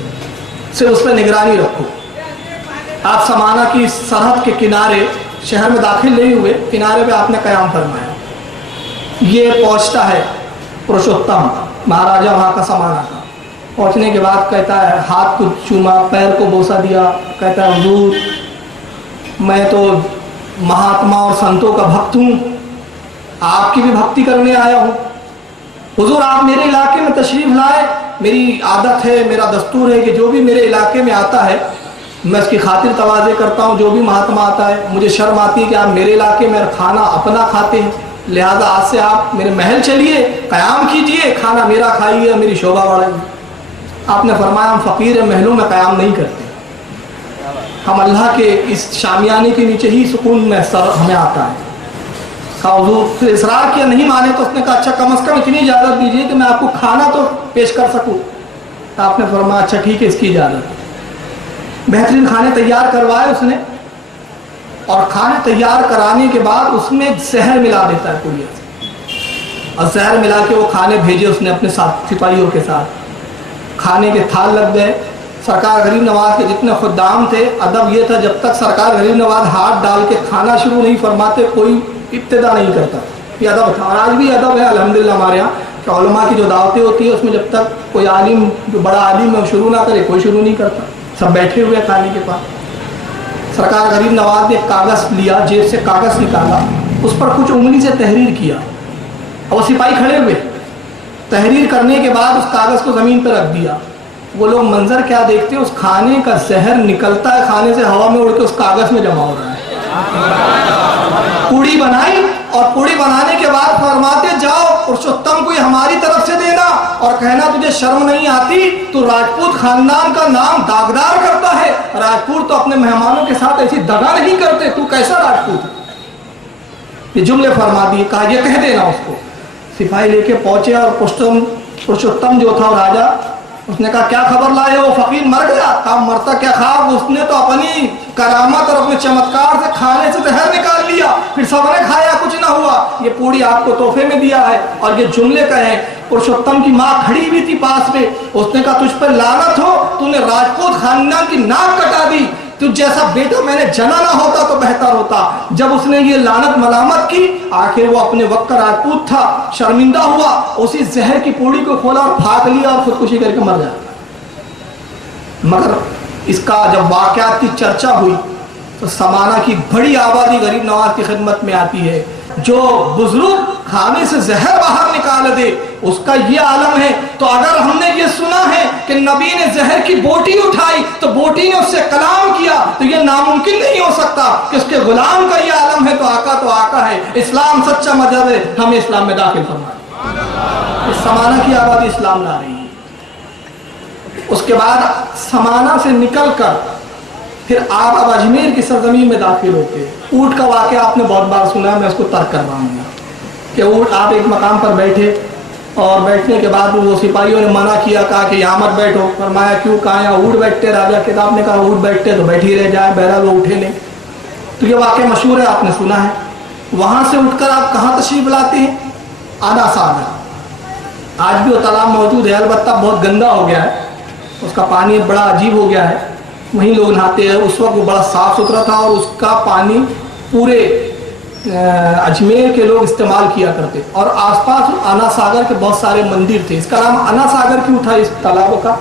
صرف اس پہ نگرانی رکھو. آپ سمانا کی سرحد کے کنارے, شہر میں داخل نہیں ہوئے, کنارے پہ آپ نے قیام فرمایا. یہ پہنچتا ہے پروشوتم مہاراجہ وہاں کا سمانا کا. پہنچنے کے بعد کہتا ہے, ہاتھ کو چوما, پیر کو بوسہ دیا, کہتا ہے حضور میں تو مہاتما اور سنتوں کا بھکت ہوں, آپ کی بھی بھکتی کرنے آیا ہوں. حضور آپ میرے علاقے میں تشریف لائے, میری عادت ہے, میرا دستور ہے کہ جو بھی میرے علاقے میں آتا ہے میں اس کی خاطر تواضع کرتا ہوں. جو بھی مہاتما آتا ہے مجھے شرم آتی ہے کہ آپ میرے علاقے میں کھانا اپنا کھاتے ہیں, لہذا آج سے آپ میرے محل چلیے, قیام کیجئے, کھانا میرا کھائیے, میری شوبہ بڑھائیے. آپ نے فرمایا ہم فقیر محلوں میں قیام نہیں کرتے, ہم اللہ کے اس شامیانے کے نیچے ہی سکون میں ہمیں آتا ہے. کہا حضور, پھر اصرار کیا, نہیں مانے تو اس نے کہا اچھا کم از کم اتنی اجازت دیجیے کہ میں آپ کو کھانا تو پیش کر سکوں. آپ نے فرمایا اچھا ٹھیک ہے, اس کی اجازت. بہترین کھانے تیار کروائے اس نے, اور کھانے تیار کرانے کے بعد اس میں زہر ملا دیتا ہے پوری سے, اور زہر ملا کے وہ کھانے بھیجے اس نے اپنے ساتھ سپاہیوں کے ساتھ. کھانے کے تھال لگ گئے. سرکار غریب نواز کے جتنے خدام تھے, ادب یہ تھا جب تک سرکار غریب نواز ہاتھ ڈال کے کھانا شروع نہیں فرماتے کوئی ابتدا نہیں کرتا. یہ ادب تھا, اور آج بھی ادب ہے الحمدللہ ہمارے یہاں کہ علماء کی جو دعوتیں ہوتی ہیں اس میں جب تک کوئی عالم, جو بڑا عالم ہے, شروع نہ کرے, کوئی شروع نہیں کرتا, سب بیٹھے ہوئے کھانے کے پاس. سرکار غریب نواز نے ایک کاغذ لیا, جیب سے کاغذ نکالا, اس پر کچھ انگلی سے تحریر کیا, اور وہ سپاہی کھڑے ہوئے. تحریر کرنے کے بعد اس کاغذ کو زمین پر رکھ دیا. وہ لوگ منظر کیا دیکھتے ہیں, اس کھانے کا زہر نکلتا ہے کھانے سے, ہوا میں اڑ کے اس کاغذ میں جمع ہو رہا ہے. پوڑی بنائی اور پوڑی بنانے کے بعد فرماتے جاؤ پرشوتم کو ہماری طرف سے دینا اور کہنا تجھے شرم نہیں آتی, تو راجپوت خاندان کا نام داغدار کرتا ہے, راجپوت تو اپنے مہمانوں کے ساتھ ایسی دغا نہیں کرتے, تو کیسا راجپوت ہے. یہ جملے فرما دیے, کہا یہ کہہ دینا اس کو. سپاہی لے کے پہنچے اور پرشوتم جو تھا راجا, اس نے کہا کیا خبر لائے ہو, فقیر مر گیا. کہا مرتا کیا خواب, اس نے تو اپنی کرامت اور اپنے چمتکار سے کھانے سے زہر نکال لیا, پھر سب نے کھایا کچھ نہ ہوا, یہ پوڑی آپ کو تحفے میں دیا ہے. اور یہ جملے کہیں. پرشوتم کی ماں کھڑی ہوئی تھی پاس میں, اس نے کہا تجھ پر لعنت ہو, تو نے راجپوت خاندان کی ناک کٹا دی, تجھ جیسا بیٹا میں نے جنا نہ ہوتا تو بہتر ہوتا. جب اس نے یہ لعنت ملامت کی, آخر وہ اپنے وقت کا راجپوت تھا, شرمندہ ہوا, اسی زہر کی پوڑی کو کھولا اور پھاک لیا اور خودکشی کر کے مر گیا. مگر اس کا جب واقعات کی چرچا ہوئی تو سمانہ کی بڑی آبادی غریب نواز کی خدمت میں آتی ہے. جو بزرگ کھانے سے زہر باہر نکال دے اس کا یہ عالم ہے. تو اگر ہم نے یہ سنا ہے کہ نبی نے زہر کی بوٹی اٹھائی تو بوٹی نے اس سے کلام کیا, تو یہ ناممکن نہیں ہو سکتا کہ اس کے غلام کا یہ عالم ہے. تو آقا ہے. اسلام سچا مذہب ہے, ہمیں اسلام میں داخل فرمائے. سمانہ کی آبادی اسلام لا رہی ہے. اس کے بعد سمانہ سے نکل کر پھر آپ اب اجمیر کی سرزمین میں داخل ہوتے. اونٹ کا واقعہ آپ نے بہت بار سنا ہے, میں اس کو ترک کرواؤں گا کہ اونٹ آپ ایک مقام پر بیٹھے اور بیٹھنے کے بعد وہ سپاہیوں نے منع کیا, کہا کہ یہاں مت بیٹھو. فرمایا کیوں, کہا یہاں اونٹ بیٹھتے. راجا کتاب نے کہا اونٹ بیٹھتے تو بیٹھ ہی رہ جائے, بہرحال وہ اٹھے نہیں. تو یہ واقعہ مشہور ہے, آپ نے سنا ہے. وہاں سے اٹھ کر آپ کہاں تشریف لاتے ہیں, آنا ساگر. آج بھی وہ تالاب موجود ہے, البتہ بہت گندا ہو گیا ہے, اس کا پانی بڑا عجیب ہو گیا ہے, وہیں لوگ نہاتے ہیں. اس وقت وہ بڑا صاف ستھرا تھا اور اس کا پانی پورے اجمیر کے لوگ استعمال کیا کرتے. اور آس پاس انا ساگر کے بہت سارے مندر تھے. اس کا نام انا ساگر کیوں تھا اس تالاب کا؟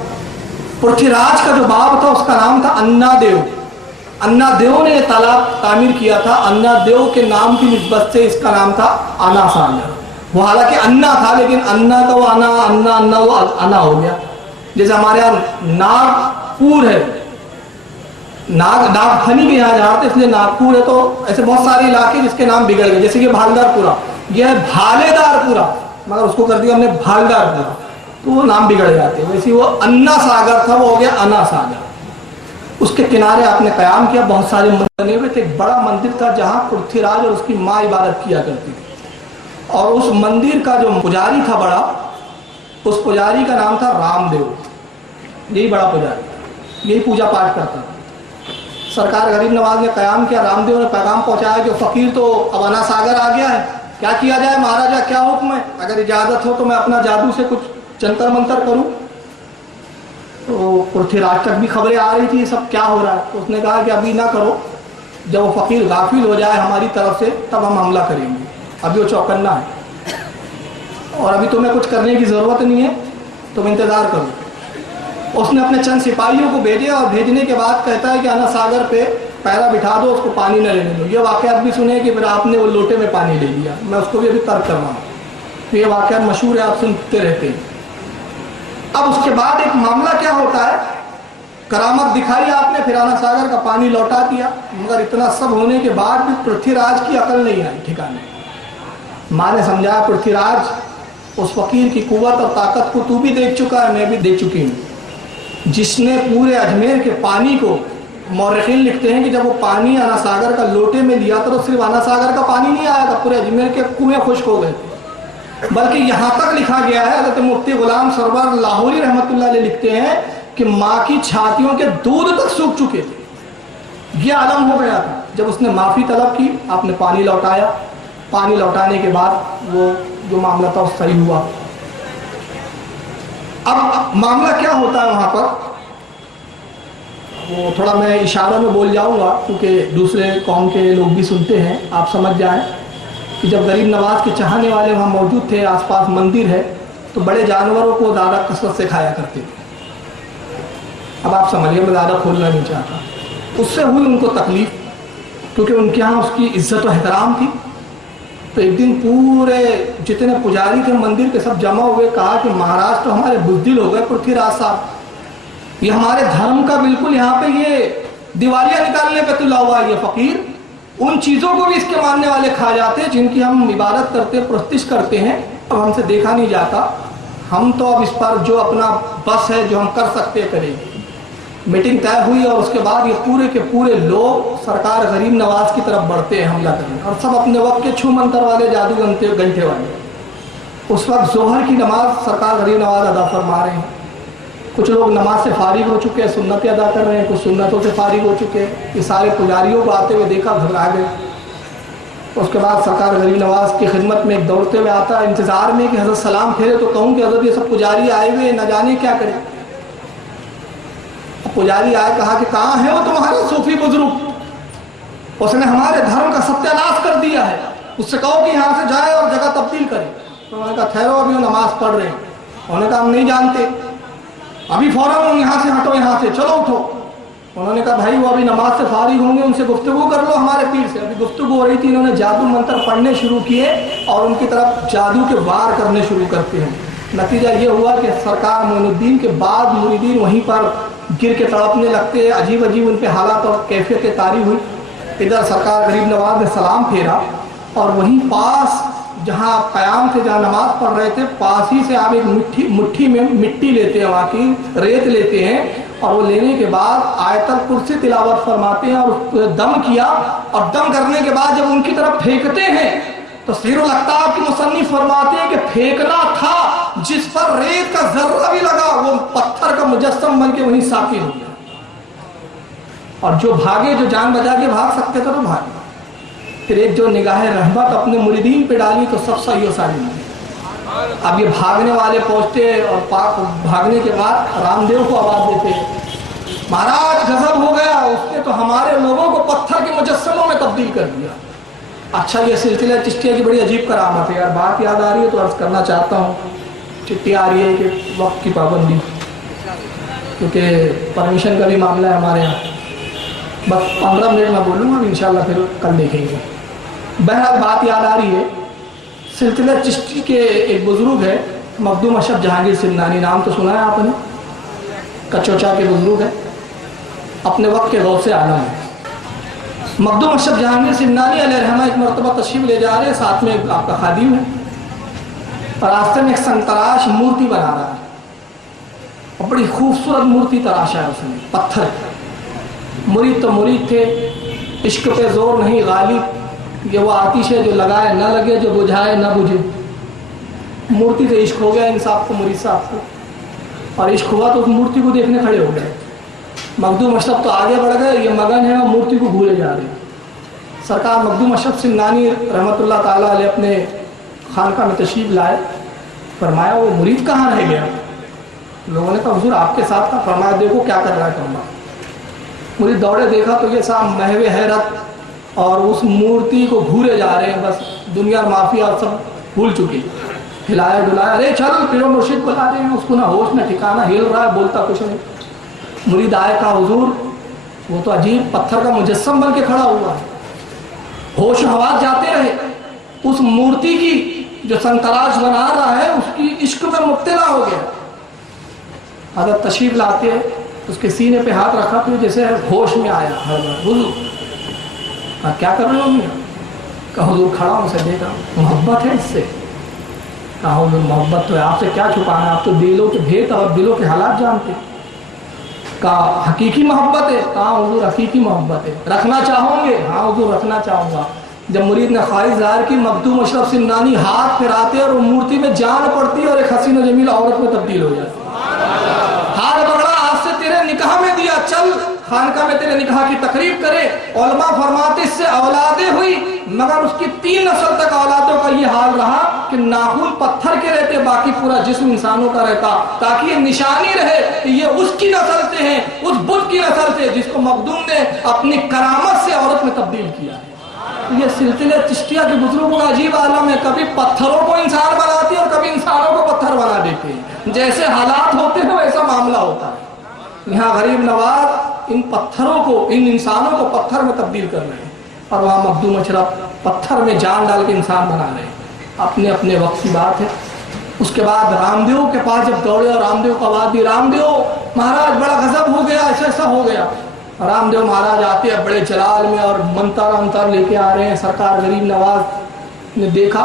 پرتھی راج کا جو باب تھا اس کا نام تھا انا دیو. انا دیو نے یہ تالاب تعمیر کیا تھا. انا دیو کے نام کی نسبت سے اس کا نام تھا انا ساگر. وہ حالانکہ انا تھا لیکن انا کا وہ انا وہ انا ہو گیا. جیسے ہمارے یہاں ناگپور ہے, ناگ پھنی کے یہاں جہاں تھے اس لیے ناگپور ہے. تو ایسے بہت سارے علاقے جس کے نام بگڑ گئے, جیسے کہ بھالدار پورا, یہ ہے بھالے دار پورا, مگر اس کو کر دیا ہم نے بھالدار پورا, تو وہ نام بگڑ جاتے. ویسے وہ انا ساگر تھا, وہ ہو گیا انا ساگر. اس کے کنارے آپ نے قیام کیا, بہت سارے مندر بنے ہوئے تھے. ایک بڑا مندر تھا جہاں پرتھی راج اور اس کی ماں عبادت کیا کرتی تھی. اور اس مندر کا جو پجاری تھا بڑا, اس پجاری کا نام تھا رام دیو. یہی بڑا پجاری, یہی پوجا پاٹ کرتا تھا. سرکار غریب نواز نے قیام کیا, رام دیو نے پیغام پہنچایا کہ فقیر تو اب انا ساگر آ گیا ہے, کیا کیا جائے مہاراجا, کیا حکم ہے؟ اگر اجازت ہو تو میں اپنا جادو سے کچھ جنتر منتر کروں. تو پرتھی راج تک بھی خبریں آ رہی تھی سب کیا ہو رہا ہے. تو اس نے کہا کہ ابھی نہ کرو, جب وہ فقیر غافل ہو جائے ہماری طرف سے تب ہم حملہ کریں گے. ابھی وہ چوکنا ہے اور ابھی تمہیں کچھ کرنے کی ضرورت نہیں ہے, تم انتظار کرو. اس نے اپنے چند سپاہیوں کو بھیجے اور بھیجنے کے بعد کہتا ہے کہ انا ساگر پہ پیرا بٹھا دو, اس کو پانی نہ لینے دو. یہ واقعات بھی سنے کہ پھر آپ نے وہ لوٹے میں پانی لے لیا. میں اس کو بھی ابھی ترک کرواؤں. تو یہ واقعات مشہور ہے, آپ سنتے رہتے ہیں. اب اس کے بعد ایک معاملہ کیا ہوتا ہے, کرامت دکھائی آپ نے, پھر انا ساگر کا پانی لوٹا دیا. مگر اتنا سب ہونے کے بعد بھی پرتھی راج کی عقل نہیں آئی ٹھکانے. ماں نے سمجھایا پرتھی راج اس فقیر کی قوت اور طاقت کو تو بھی دیکھ چکا ہے, میں بھی دیکھ چکی ہوں. جس نے پورے اجمیر کے پانی کو, مورخین لکھتے ہیں کہ جب وہ پانی انا ساگر کا لوٹے میں لیا تھا تو صرف انا ساگر کا پانی نہیں آیا تھا, پورے اجمیر کے کنویں خشک ہو گئے تھے. بلکہ یہاں تک لکھا گیا ہے, حضرت مفتی غلام سرور لاہوری رحمۃ اللہ علیہ لکھتے ہیں کہ ماں کی چھاتیوں کے دودھ تک سوکھ چکے تھے. یہ عالم ہو گیا تھا. جب اس نے معافی طلب کی, آپ نے پانی لوٹایا. پانی لوٹانے کے بعد وہ جو معاملہ تھا وہ صحیح ہوا. اب معاملہ کیا ہوتا ہے وہاں پر, وہ تھوڑا میں اشاروں میں بول جاؤں گا کیونکہ دوسرے قوم کے لوگ بھی سنتے ہیں, آپ سمجھ جائیں کہ جب غریب نواز کے چاہنے والے وہاں موجود تھے, آس پاس مندر ہے, تو بڑے جانوروں کو زیادہ کثرت سے کھایا کرتے تھے. اب آپ سمجھیے, میں زیادہ کھولنا نہیں چاہتا. اس سے ہوئی ان کو تکلیف, کیونکہ ان کے یہاں اس کی عزت و احترام تھی. تو ایک دن پورے جتنے پجاری تھے مندر کے سب جمع ہوئے, کہا کہ مہاراج تو ہمارے بزدل ہو گئے پرتھی راج صاحب, یہ ہمارے دھرم کا بالکل یہاں پہ یہ دیوالیاں نکالنے پہ تلا ہوا ہے یہ فقیر. ان چیزوں کو بھی اس کے ماننے والے کھا جاتے ہیں جن کی ہم عبادت کرتے پرستش کرتے ہیں. اب ہم سے دیکھا نہیں جاتا. ہم تو اب اس پر جو اپنا بس ہے جو ہم کر سکتے کریں گے. میٹنگ طے ہوئی اور اس کے بعد یہ پورے کے پورے لوگ سرکار غریب نواز کی طرف بڑھتے ہیں حملہ کرنے, اور سب اپنے وقت کے چھو منتر والے جادو گھنٹے والے. اس وقت ظہر کی نماز سرکار غریب نواز ادا فرما رہے ہیں. کچھ لوگ نماز سے فارغ ہو چکے ہیں, سنتیں ادا کر رہے ہیں, کچھ سنتوں سے فارغ ہو چکے ہیں. یہ سارے پجاریوں کو آتے ہوئے دیکھا, گھبرا گئے. اس کے بعد سرکار غریب نواز کی خدمت میں ایک دوڑتے ہوئے آتا ہے انتظار میں کہ حضرت سلام پھیرے تو کہوں کہ حضرت یہ سب پجاری آئے ہوئے نہ جانے کیا کریں. پجاری آئے, کہا کہ کہاں ہے وہ تمہارے صوفی بزرگ, اس نے ہمارے دھرم کا ستیہ ناش کر دیا ہے, اس سے کہو کہ یہاں سے جائے اور جگہ تبدیل کرے. تو انہوں نے کہا ٹھہرو, ابھی وہ نماز پڑھ رہے ہیں. انہوں نے کہا ہم نہیں جانتے, ابھی فوراً یہاں سے ہٹو, یہاں سے چلو اٹھو. انہوں نے کہا بھائی وہ ابھی نماز سے فارغ ہوں گے, ان سے گفتگو کر لو ہمارے پیر سے. ابھی گفتگو ہو رہی تھی, انہوں نے جادو منتر پڑھنے شروع کیے اور ان کی طرف جادو کے وار کرنے شروع کرتے ہیں. نتیجہ یہ ہوا کہ سرکار معین الدین کے بعد مریدین وہیں پر گر کے تڑپنے لگتے. عجیب عجیب ان پہ حالات اور کیفیت طاری ہوئی. ادھر سرکار غریب نواز نے سلام پھیرا اور وہیں پاس جہاں قیام تھے, جہاں نماز پڑھ رہے تھے, پاس ہی سے آپ ایک مٹھی میں مٹی لیتے ہیں, وہاں کی ریت لیتے ہیں, اور وہ لینے کے بعد آیت الکرسی تلاوت فرماتے ہیں اور اس پہ دم کیا. اور دم کرنے کے بعد جب ان کی طرف پھینکتے ہیں تو سیر الاقطاب کی مصنف فرماتے ہیں کہ پھینکنا تھا جس پر ریت کا ذرہ بھی لگا وہ پتھر کا مجسم بن کے وہیں ساکن ہو گیا. اور جو بھاگے, جو جان بچا کے بھاگ سکتے تھے تو بھاگے. پھر ایک جو نگاہ رحمت اپنے مریدین پہ ڈالی تو سب صحیح و سالم. اب یہ بھاگنے والے پہنچتے اور بھاگنے کے بعد رام دیو کو آواز دیتے, مہاراج غضب ہو گیا, اس نے تو ہمارے لوگوں کو پتھر کے مجسموں میں تبدیل کر دیا. اچھا یہ سلسلہ چشتیہ کی بڑی عجیب کرامت ہے یار. بات یاد آ رہی ہے تو عرض کرنا چاہتا ہوں. چٹھی آ رہی ہے کہ وقت کی پابندی, کیونکہ پرمیشن کا بھی معاملہ ہے ہمارے یہاں. بس 15 منٹ میں بولوں گا, انشاءاللہ پھر کل دیکھیں گے. بہرحال بات یاد آ رہی ہے. سلسلہ چشتی کے ایک بزرگ ہے مخدوم اشرف جہانگیر سمنانی, نام تو سنا ہے آپ نے, کچوچا کے بزرگ ہے, اپنے وقت کے غوث اعظم ہیں. مخدوم اشرف جہانگیر سمنانی علیہ رحمہ ایک مرتبہ تشریف لے جا رہے ہیں, ساتھ میں آپ کا خادم ہے, اور راستے میں ایک سنتراش مورتی بنا رہا ہے. اور بڑی خوبصورت مورتی تراشا ہے اس نے, پتھر. مرید تو مرید تھے, عشق پہ زور نہیں غالب, یہ وہ آتش ہے جو لگائے نہ لگے, جو بجھائے نہ بجھے. مورتی سے عشق ہو گیا ان صاحب کو, مرید صاحب کو, اور عشق ہوا تو اس مورتی کو دیکھنے کھڑے ہو گئے. مخدوم اشرف تو آگے بڑھ گئے, یہ مگن ہے اور مورتی کو بھولے جا رہے ہیں. سرکار مخدوم اشرف سمنانی رحمۃ اللہ تعالیٰ علیہ اپنے خانقاہ میں تشریف لائے. فرمایا وہ مرید کہاں رہ گیا؟ لوگوں نے کہا حضور آپ کے ساتھ تھا. فرمایا دیکھو کیا کر رہا ہے کمبا. مرید دوڑے, دیکھا تو یہ صاحب محو حیرت اور اس مورتی کو گھورے جا رہے ہیں. بس دنیا مافیا سب بھول چکی. ہلایا ڈلایا, ارے چل پیر و مرشد بلا رہے ہیں, اس کو نہ ہوش نہ ٹھکانا, ہل رہا ہے, بولتا کچھ نہیں. مرید آئے, کہا حضور وہ تو عجیب پتھر کا مجسم بن کے کھڑا ہوا ہے. ہوش و حواس جاتے رہے. اس مورتی کی جو سنتراش بنا رہا ہے اس کی عشق میں مبتلا ہو گیا. حضرت تشریف لاتے اس کے سینے پہ ہاتھ رکھا تو جیسے ہوش میں آیا. حضور کیا کر رہے ہو؟ کہا حضور کھڑا ہوں, اسے دیکھا, محبت ہے اس سے. کہا حضور محبت تو ہے, آپ سے کیا چھپانا ہے, آپ تو دلوں کے بھید اور دلوں کے حالات جانتے. کہا حقیقی محبت ہے. کہا حضور حقیقی محبت ہے. رکھنا چاہوں گے؟ ہاں حضور رکھنا چاہوں گا. جب مرید نے خواہش ظاہر کی, مخدوم اشرف سمنانی ہاتھ پھراتے اور وہ مورتی میں جان پڑتی اور ایک حسین و جمیل عورت میں تبدیل ہو جاتی. ہاتھ پکڑا, آج سے تیرے نکاح میں دیا, چل خانقاہ میں تیرے نکاح کی تقریب کرے. علماء فرماتے اس سے اولادیں ہوئی, مگر اس کی 3 نسل تک اولادوں کا یہ حال رہا کہ ناخن پتھر کے رہتے, باقی پورا جسم انسانوں کا رہتا, تاکہ یہ نشانی رہے کہ یہ اس کی نسل سے ہیں, اس بت کی نسل سے جس کو مخدوم نے اپنی کرامت سے عورت میں تبدیل کیا. یہ سلسلے چشتیہ کے بزرگوں کا عجیب عالم ہے. کبھی پتھروں کو انسان بناتے اور کبھی انسانوں کو پتھر بنا دیتے ہیں. جیسے حالات ہوتے ہیں ویسا معاملہ ہوتا ہے. یہاں غریب نواز ان پتھروں کو, ان انسانوں کو پتھر میں تبدیل کر رہے ہیں, اور وہاں مخدوم اشرف پتھر میں جان ڈال کے انسان بنا رہے ہیں. اپنے اپنے وقت کی بات ہے. اس کے بعد رامدیو کے پاس جب دوڑے اور رامدیو کو آواز دی، رامدیو مہاراج بڑا غضب ہو گیا، ایسا ایسا ہو گیا۔ رامدیو مہاراج آتے ہیں بڑے جلال میں اور منتر لے کے آ رہے ہیں۔ سرکار غریب نواز نے دیکھا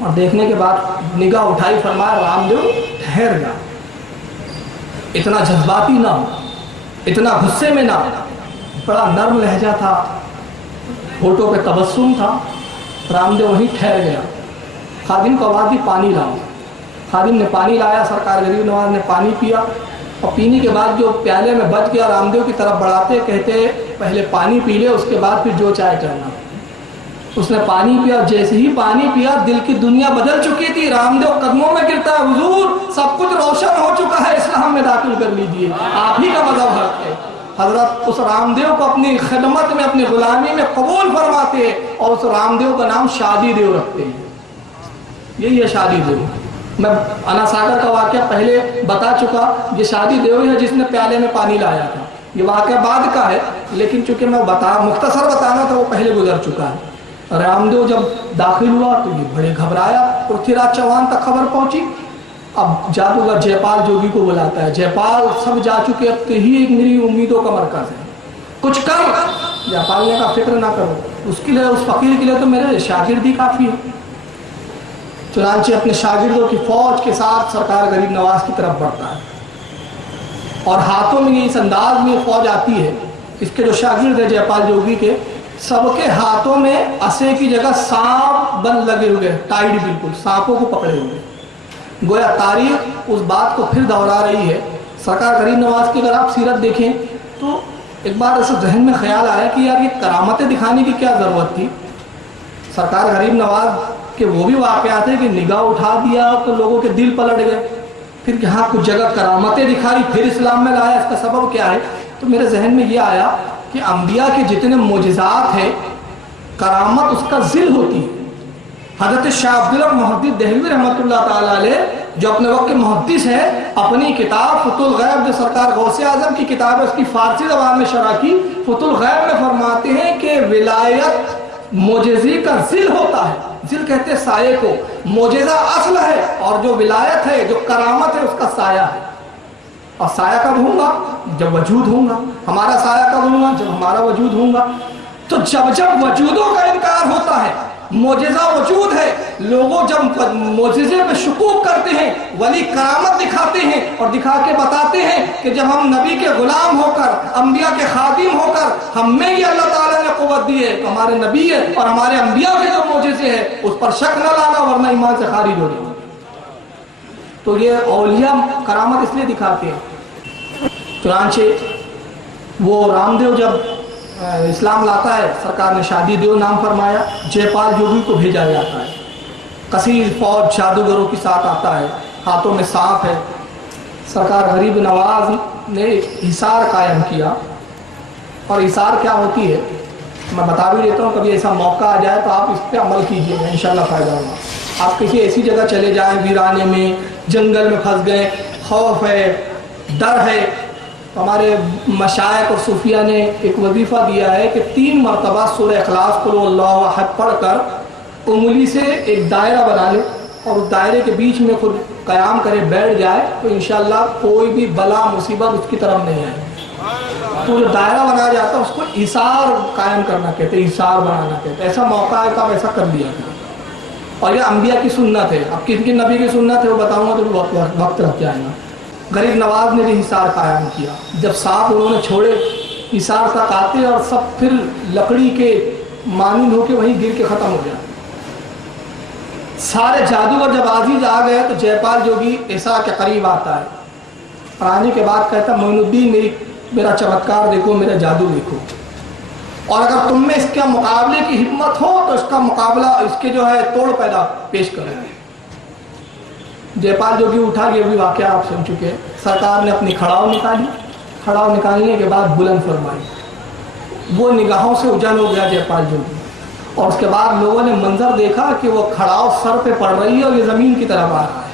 اور دیکھنے کے بعد نگاہ اٹھائی، فرمایا رامدیو ٹھہر جا، اتنا جذباتی نہ ہو، اتنا غصے میں نہ ہو۔ بڑا نرم لہجہ تھا، ہونٹوں پہ تبسم تھا۔ رامدیو وہیں ٹھہر گیا۔ خادم کو آواز دی پانی لاؤ۔ خادم نے پانی لایا، سرکار غریب نواز نے پانی پیا اور پینے کے بعد جو پیالے میں بچ گیا رامدیو کی طرف بڑھاتے کہتے پہلے پانی پی لے، اس کے بعد پھر جو چائے کرنا۔ اس نے پانی پیا، جیسے ہی پانی پیا دل کی دنیا بدل چکی تھی۔ رامدیو قدموں میں گرتا ہے، حضور سب کچھ روشن ہو چکا ہے، اسلام میں داخل کر لیجیے، آپ ہی کا مذہب حق ہے۔ حضرت اس رامدیو کو اپنی خدمت میں، اپنی غلامی میں قبول فرماتے ہیں اور اس رامدیو کا نام شادی دیو رکھتے ہیں۔ یہی ہے شادی دیو۔ میں انا ساگر کا واقعہ پہلے بتا چکا، یہ شادی دیو ہے جس نے پیالے میں پانی لایا تھا۔ یہ واقعہ بعد کا ہے لیکن چونکہ میں مختصر بتانا تھا وہ پہلے گزر چکا ہے۔ رامدیو جب داخل ہوا تو یہ بڑے گھبرایا۔ پرتھی راج چوہان تک خبر پہنچی۔ اب جادوگر جے پال جوگی کو بلاتا ہے، جے پال سب جا چکے، اب تو ہی ایک میری امیدوں کا مرکز ہے، کچھ کر۔ جے پال نے کہا فکر نہ کرو، اس کے لیے، اس فقیر کے لیے تو میرے شاگرد ہی کافی ہے۔ چنانچہ اپنے شاگردوں کی فوج کے ساتھ سرکار غریب نواز کی طرف بڑھتا ہے اور ہاتھوں میں اس انداز میں فوج آتی ہے۔ اس کے جو شاگرد ہیں جے پال جوگی کے، سب کے ہاتھوں میں اسے کی جگہ سانپ بند لگے ہوئے، ٹائڈ بالکل، سانپوں کو پکڑے ہوئے۔ گویا تاریخ اس بات کو پھر دہرا رہی ہے۔ سرکار غریب نواز کی اگر آپ سیرت دیکھیں تو ایک بار ایسے ذہن میں خیال آیا کہ یار یہ کرامتیں دکھانے کی کیا ضرورت تھی۔ سرکار غریب نواز کہ وہ بھی واقعات ہیں کہ نگاہ اٹھا دیا تو لوگوں کے دل پلٹ گئے، پھر یہاں کچھ جگہ کرامتیں دکھائی، پھر اسلام میں لایا، اس کا سبب کیا ہے؟ تو میرے ذہن میں یہ آیا کہ انبیاء کے جتنے معجزات ہیں کرامت اس کا ذل ہوتی ہے۔ حضرت شاہ عبداللہ محدث دہلوی رحمۃ اللہ تعالیٰ علیہ جو اپنے وقت کے محدث ہیں، اپنی کتاب فتح الغیب جو سرکار غوث اعظم کی کتاب ہے اس کی فارسی زبان میں شرح کی، فتح الغیب میں فرماتے ہیں کہ ولایت معجزے کا ذل ہوتا ہے۔ ذل کہتے ہیں سائے کو، معجزہ اصل ہے اور جو ولایت ہے، جو کرامت ہے اس کا سایہ ہے۔ اور سایہ کب ہوں گا؟ جب وجود ہوں گا۔ ہمارا سایہ کب ہوں گا؟ جب ہمارا وجود ہوں گا۔ تو جب وجودوں کا انکار ہوتا ہے، معجزہ وجود ہے، لوگوں جب معجزے میں شکوک کرتے ہیں، ولی کرامت دکھاتے ہیں اور دکھا کے بتاتے ہیں کہ جب ہم نبی کے غلام ہو کر، انبیاء کے خادم ہو کر ہم میں یہ اللہ تعالیٰ نے قوت دی ہے، تو ہمارے نبی ہے اور ہمارے انبیاء کے جو معجزے ہیں اس پر شک نہ لانا ورنہ ایمان سے خارج ہو جائے۔ تو یہ اولیاء کرامت اس لیے دکھاتے ہیں۔ چنانچہ وہ رامدیو جب اسلام لاتا ہے، سرکار نے شادی دیو نام فرمایا، جے پال جوگی کو بھیجا جاتا ہے۔ کثیر فوج جادوگروں کے ساتھ آتا ہے، ہاتھوں میں سانپ ہے۔ سرکار غریب نواز نے حصار قائم کیا، اور حصار کیا ہوتی ہے میں بتا بھی دیتا ہوں، کبھی ایسا موقع آ جائے تو آپ اس پہ عمل کیجیے گا، انشاءاللہ فائدہ ہوگا۔ آپ کسی ایسی جگہ چلے جائیں ویرانے میں، جنگل میں پھنس گئے، خوف ہے، ڈر ہے، ہمارے مشائخ اور صوفیہ نے ایک وظیفہ دیا ہے کہ 3 مرتبہ سورہ اخلاص قل هو اللہ احد پڑھ کر انگلی سے ایک دائرہ بنا لے اور اس دائرے کے بیچ میں خود قیام کرے، بیٹھ جائے تو انشاءاللہ کوئی بھی بلا مصیبت اس کی طرف نہیں آئے۔ تو جو دائرہ بنایا جاتا ہے اس کو ایثار قائم کرنا کہتے ہیں، ایثار بنانا کہتے ہیں۔ ایسا موقع آئے تو آپ ایسا کر لیا کریں، اور یہ انبیاء کی سنت ہے۔ اب کن کن نبی کی سنت ہے وہ بتاؤں گا تو وقت رکھ جائے گا۔ غریب نواز نے بھی حصار قائم کیا، جب سانپ انہوں نے چھوڑے حصار تک آتے اور سب پھر لکڑی کے مانند ہو کے وہیں گر کے ختم ہو گیا۔ سارے جادوگر جب عزیز آ گئے تو جے پال جوگی ایسا کے قریب آتا ہے، اور آنے کے بعد کہتا معین الدین میرا چمتکار دیکھو، میرا جادو دیکھو، اور اگر تم میں اس کے مقابلے کی ہمت ہو تو اس کا مقابلہ، اس کے جو ہے توڑ پیدا پیش کریں۔ جے پال جوگی اٹھا، یہ بھی واقعہ آپ سن چکے ہیں۔ سرکار نے اپنی کھڑاؤ نکالی، کھڑاؤ نکالنے کے بعد بلند فرمائی، وہ نگاہوں سے اجل ہو گیا جے پال جوگی، اور اس کے بعد لوگوں نے منظر دیکھا کہ وہ کھڑاؤ سر پہ پڑ رہی ہے اور یہ زمین کی طرف آ رہا ہے،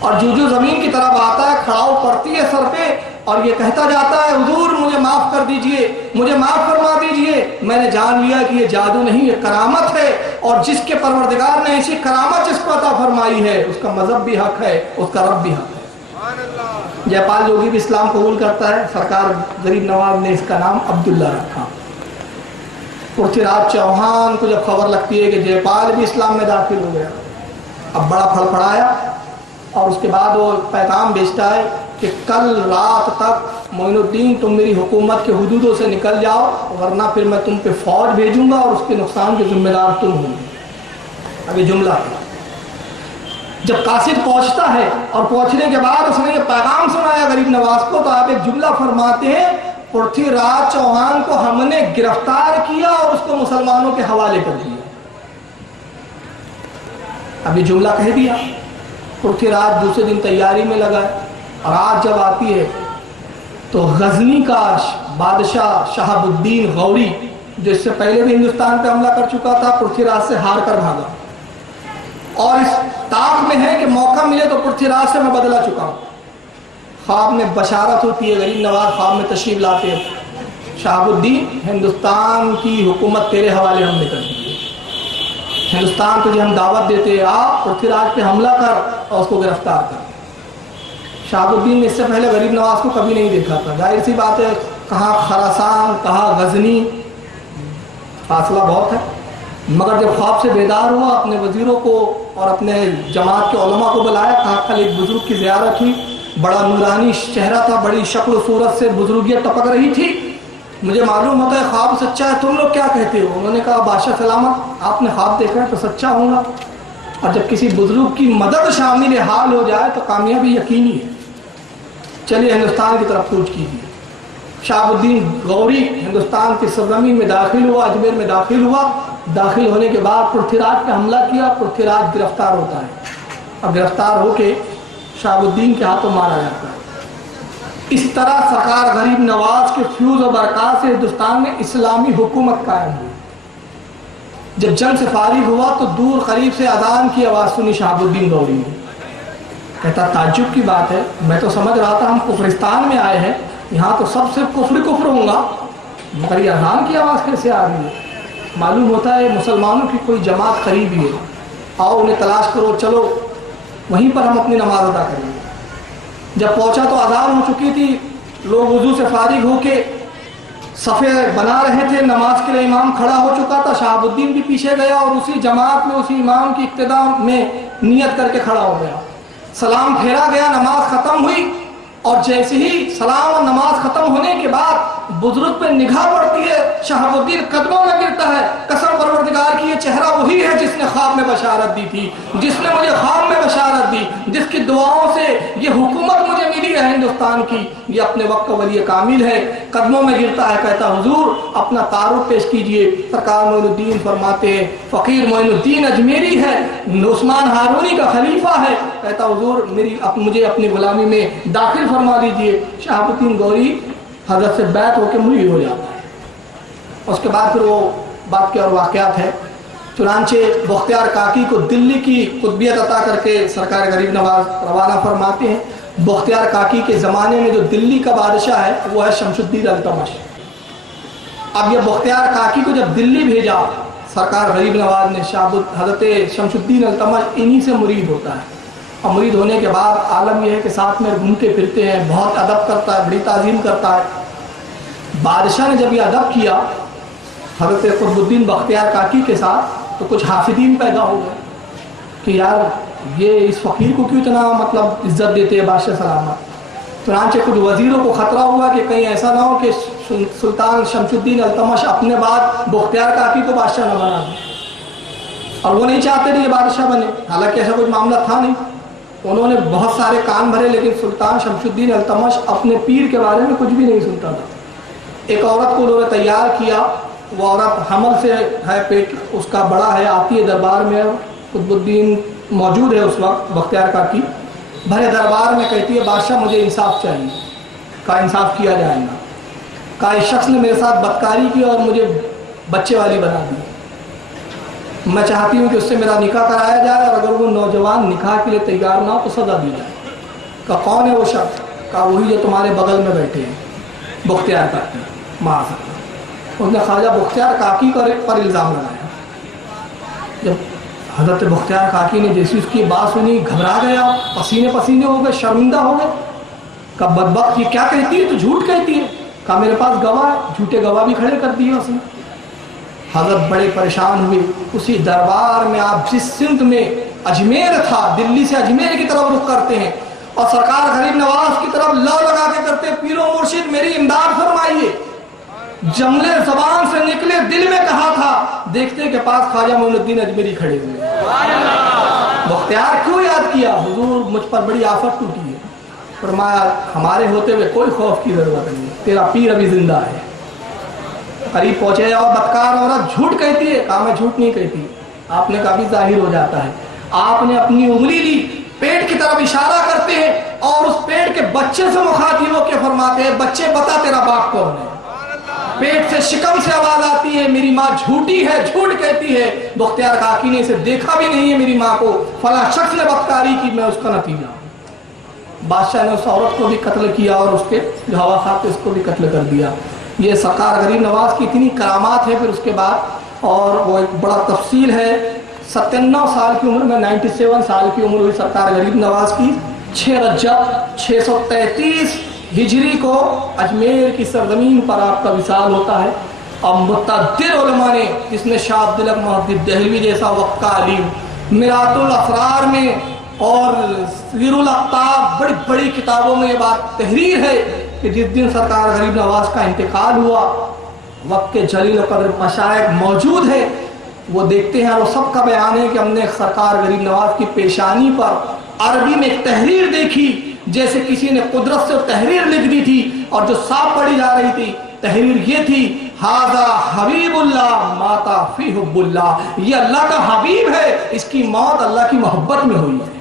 اور جو زمین کی طرف آتا ہے کھڑاؤ پڑتی ہے سر پہ اور یہ کہتا جاتا ہے حضور مجھے معاف کر دیجئے، مجھے معاف فرما دیجئے، میں نے جان لیا کہ یہ جادو نہیں، یہ کرامت ہے، اور جس کے پروردگار نے ایسی کرامت جس کو عطا فرمائی ہے اس کا مذہب بھی حق ہے، اس کا رب بھی حق ہے۔ جے پال جوگی بھی اسلام قبول کرتا ہے، سرکار غریب نواز نے اس کا نام عبداللہ رکھا۔ پرتھوی راج چوہان کو جب خبر لگتی ہے کہ جے پال بھی اسلام میں داخل ہو گیا، اب بڑا پھڑ پڑایا، اور اس کے بعد وہ پیغام بھیجتا ہے کہ کل رات تک معین الدین تم میری حکومت کے حدودوں سے نکل جاؤ، ورنہ پھر میں تم پہ فوج بھیجوں گا اور اس کے نقصان کے ذمہ دار تم ہوں گے۔ اب یہ جملہ ہے۔ جب قاصد پہنچتا ہے اور پہنچنے کے بعد اس نے یہ پیغام سنایا غریب نواز کو، تو آپ ایک جملہ فرماتے ہیں پرتھوی راج چوہان کو ہم نے گرفتار کیا اور اس کو مسلمانوں کے حوالے کر دیا۔ اب یہ جملہ کہہ دیا، پرتھوی راج دوسرے دن تیاری میں لگا ہے، اور رات جب آتی ہے تو غزنی کا بادشاہ شہاب الدین غوری، جو اس سے پہلے بھی ہندوستان پہ حملہ کر چکا تھا، پرتھوی راج سے ہار کر بھاگا، اور اس طاق میں ہے کہ موقع ملے تو پرتھوی راج سے میں بدلہ چکا ہوں۔ خواب میں بشارت ہوتی ہے، غریب نواز خواب میں تشریف لاتے ہیں، شہاب الدین ہندوستان کی حکومت تیرے حوالے ہم نے کر دی ہے، ہندوستان تجھے ہم دعوت دیتے ہیں، آپ پرتھوی راج پہ حملہ کر اور اس کو گرفتار کر۔ شہاب الدین نے اس سے پہلے غریب نواز کو کبھی نہیں دیکھا تھا، ظاہر سی بات ہے، کہاں خراسان کہاں غزنی، فاصلہ بہت ہے، مگر جب خواب سے بیدار ہوا اپنے وزیروں کو اور اپنے جماعت کے علماء کو بلایا، کہا کل ایک بزرگ کی زیارت ہوئی، بڑا نورانی چہرہ تھا، بڑی شکل و صورت سے بزرگیت ٹپک رہی تھی، مجھے معلوم ہوتا ہے خواب سچا ہے، تم لوگ کیا کہتے ہو؟ انہوں نے کہا بادشاہ سلامت، آپ نے خواب دیکھا ہے تو سچا ہوں گا، اور جب کسی بزرگ کی مدد شامل حال ہو جائے تو کامیابی یقینی ہے، چلیے ہندوستان کی طرف کوچ کیجیے۔ شہاب الدین غوری ہندوستان کی سرزمین میں داخل ہوا، اجمیر میں داخل ہوا، داخل ہونے کے بعد پرتھوی راج پہ حملہ کیا، پرتھوی راج گرفتار ہوتا ہے، اور گرفتار ہو کے شہاب الدین کے ہاتھوں مارا جاتا ہے۔ اس طرح سرکار غریب نواز کے فیوز و برکات سے ہندوستان میں اسلامی حکومت قائم ہوئی۔ جب جنگ سے فارغ ہوا تو دور قریب سے اذان کی آواز سنی شہاب الدین غوری نے، کہتا تعجب کی بات ہے، میں تو سمجھ رہا تھا ہم کفرستان میں آئے ہیں، یہاں تو سب سے کفر ہوں گا، مگر یہ اذان کی آواز کیسے آ رہی ہے؟ معلوم ہوتا ہے مسلمانوں کی کوئی جماعت قریب ہی ہے، آؤ انہیں تلاش کرو، چلو وہیں پر ہم اپنی نماز ادا کریں گے۔ جب پہنچا تو اذان ہو چکی تھی، لوگ وضو سے فارغ ہو کے صفے بنا رہے تھے، نماز کے لیے امام کھڑا ہو چکا تھا، شہاب الدین بھی پیچھے گیا اور اسی جماعت میں اسی امام کی اقتداء میں نیت کر کے کھڑا ہو گیا، سلام پھیرا گیا، نماز ختم ہوئی، اور جیسے ہی سلام اور نماز ختم ہونے کے بعد بزرگ پہ نگاہ پڑتی ہے، شہاب الدین قدموں میں گرتا ہے، قسم پروردگار کی یہ چہرہ وہی ہے جس نے خواب میں بشارت دی تھی، جس نے مجھے خواب میں بشارت دی، جس کی دعاؤں سے یہ حکومت مجھے ملی ہے ہندوستان کی، یہ اپنے وقت کا ولی کامل ہے۔ قدموں میں گرتا ہے، کہتا حضور اپنا تعارف پیش کیجئے۔ سرکار معین الدین فرماتے ہیں فقیر معین الدین اجمیری ہے، عثمان ہارونی کا خلیفہ ہے، کہتا حضور مجھے اپنی غلامی میں داخل فرما دیجئے۔ شہاب الدین غوری حضرت سے بیعت ہو کے مرید ہو جاتا ہے۔ اس کے بعد پھر وہ بات کے اور واقعات ہے، چنانچہ بختیار کاکی کو دلی کی قطبیت عطا کر کے سرکار غریب نواز روانہ فرماتے ہیں۔ بختیار کاکی کے زمانے میں جو دلی کا بادشاہ ہے وہ ہے شمس الدین التمش۔ اب یہ بختیار کاکی کو جب دلی بھیجا سرکار غریب نواز نے، حضرت شمس الدین التمش انہی سے مرید ہوتا ہے، اور مرید ہونے کے بعد عالم یہ ہے کہ ساتھ میں گھومتے پھرتے ہیں، بہت ادب کرتا ہے، بڑی تعظیم کرتا ہے۔ بادشاہ نے جب یہ ادب کیا حضرت قطب الدین بختیار کاکی کے ساتھ تو کچھ حاسدین پیدا ہو گئے کہ یار یہ اس فقیر کو کیوں اتنا عزت دیتے ہیں بادشاہ سلامت۔ چنانچہ کچھ وزیروں کو خطرہ ہوا کہ کہیں ایسا نہ ہو کہ سلطان شمس الدین التمش اپنے بعد بختیار کاکی کو بادشاہ نہ بنا دے، اور وہ نہیں چاہتے تھے یہ بادشاہ بنے، حالانکہ ایسا کچھ معاملہ تھا نہیں۔ انہوں نے بہت سارے کان بھرے، لیکن سلطان شمس الدین التمش اپنے پیر کے بارے میں کچھ بھی نہیں سنتا تھا۔ ایک عورت کو انہوں نے تیار کیا، وہ عورت حمل سے ہے، پیٹ اس کا بڑا ہے، آتی ہے دربار میں، قطب الدین موجود ہے اس وقت بختیار کاکی، بھرے دربار میں کہتی ہے بادشاہ مجھے انصاف چاہیے۔ کہا انصاف کیا جائے گا۔ کہا اس شخص نے میرے ساتھ بدکاری کی اور مجھے بچے والی بنا دی، میں چاہتی ہوں کہ اس سے میرا نکاح کرایا جائے، اور اگر وہ نوجوان نکاح کے لیے تیار نہ ہو تو سزا دی جائے۔ کہا کون ہے وہ شخص؟ کہا وہی جو تمہارے بغل میں بیٹھے ہیں بختیار کاکی معاذ اللہ. اس نے خواجہ بختیار کاکی پر الزام لگایا. جب حضرت بختیار کاکی نے جیسی اس کی بات سنی گھبرا گیا, پسینے پسینے ہو گئے, شرمندہ ہو گئے. کہا بدبخت یہ کیا کہتی ہے, تو جھوٹ کہتی ہے. کہا میرے پاس گواہ ہے. جھوٹے گواہ بھی کھڑے کر دیے اس نے. حضرت بڑے پریشان ہوئے. اسی دربار میں آپ جس سمت میں اجمیر تھا, دلی سے اجمیر کی طرف رخ کرتے ہیں اور سرکار غریب نواز کی طرف لو لگا کے کرتے, پیر و مرشد میری امداد فرمائیے. جملے زبان سے نکلے, دل میں کہا تھا, دیکھتے کے پاس خواجہ معین الدین اجمیری کھڑے ہوئے. بختیار کیوں یاد کیا, حضور مجھ پر بڑی آفت ٹوٹی ہے. فرمایا ہمارے ہوتے ہوئے کوئی خوف کی ضرورت نہیں, تیرا پیر ابھی زندہ ہے. قریب پہنچے اور بدکار عورت جھوٹ کہتی ہے. کہا میں جھوٹ نہیں کہتی. آپ نے کہا بھی ظاہر ہو جاتا ہے. آپ نے اپنی انگلی لی, پیٹ کی طرف اشارہ کرتے ہیں اور اس پیٹ کے بچے سے مخاطب ہو کے فرماتے ہیں بچے بتا تیرا باپ کون ہے. پیٹ سے شکم سے آواز آتی ہے میری ماں جھوٹی ہے, جھوٹ کہتی ہے. بختیار کاکی نے اسے دیکھا بھی نہیں ہے میری ماں کو, فلاں شخص نے بدکاری کی, میں اس کا نتیجہ ہوں. بادشاہ نے اس عورت کو بھی قتل کیا اور اس کے جو ہوا خواہ تھے اس کو بھی قتل کر دیا. یہ سرکار غریب نواز کی اتنی کرامات ہے. پھر اس کے بعد اور وہ ایک بڑا تفصیل ہے. 97 سال کی عمر میں 97 سال کی عمر ہوئی سرکار غریب نواز کی. 6 رجب 633 ہجری کو اجمیر کی سرزمین پر آپ کا وصال ہوتا ہے. اور متعدد علماء نے, جس نے شاہ عبدالحق محدث دہلوی جیسا وقت کا عالم, میرات الاسرار میں اور سیر الاقطاب بڑی بڑی کتابوں میں یہ بات تحریر ہے کہ جس دن سرکار غریب نواز کا انتقال ہوا, وقت کے جلیل و قدر مشائخ موجود ہے, وہ دیکھتے ہیں اور وہ سب کا بیان ہے کہ ہم نے سرکار غریب نواز کی پیشانی پر عربی میں ایک تحریر دیکھی جیسے کسی نے قدرت سے تحریر لکھ دی تھی, اور جو صاف پڑھی جا رہی تھی تحریر یہ تھی ہذا حبیب اللہ ماتا فی حب اللہ, یہ اللہ کا حبیب ہے, اس کی موت اللہ کی محبت میں ہوئی ہے,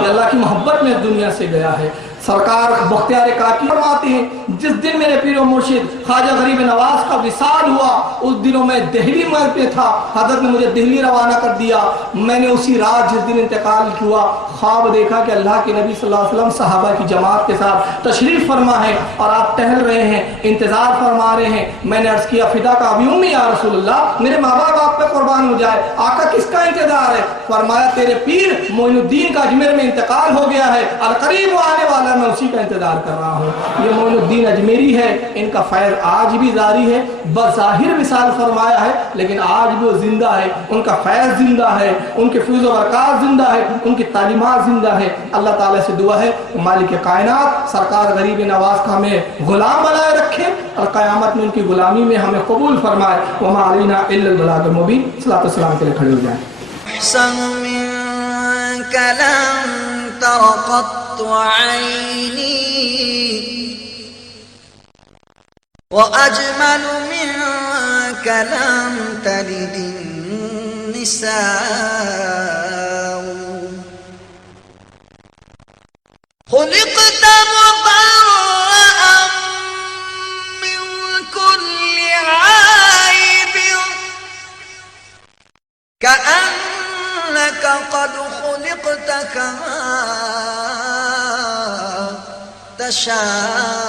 یہ اللہ کی محبت میں دنیا سے گیا ہے. سرکار بختیار کاکی فرماتے ہیں جس دن میرے پیر و مرشد خواجہ غریب نواز کا وصال ہوا اس دنوں میں دہلی میں تھا. حضرت نے مجھے دہلی روانہ کر دیا. میں نے اسی رات جس دن انتقال ہوا خواب دیکھا کہ اللہ کے نبی صلی اللہ علیہ وسلم صحابہ کی جماعت کے ساتھ تشریف فرما ہے اور آپ ٹہل رہے ہیں, انتظار فرما رہے ہیں. میں نے عرض کیا فدا کا ابھی امی یا رسول اللہ, میرے ماں باپ آپ پہ قربان ہو جائے, آقا کس کا انتظار ہے؟ فرمایا تیرے پیر معین الدین کا اجمیر میں انتقال ہو گیا ہے, القریب آنے والا, میں اسی کا انتظار کر رہا ہوں. یہ معین الدین اجمیری ہے, ان کا فیض آج بھی جاری ہے. بظاہر وصال فرمایا ہے لیکن آج بھی وہ زندہ ہے, ان کا فیض زندہ ہے, ان کے فیض و برکات زندہ ہے, ان کی تعلیمات زندہ ہے. اللہ تعالیٰ سے دعا ہے مالک کائنات سرکار غریب نواز کا ہمیں غلام بنائے رکھے اور قیامت میں ان کی غلامی میں ہمیں قبول فرمائے. وما علینا الا البلاغ المبین. صلاۃ والسلام کے لیے کھڑے ہو جائیں. أحسن منك لم تر قط عيني وأجمل منك لم تلد النساء خلقت مبرأ من كل عيب كأنك قد خلقت كما تشاء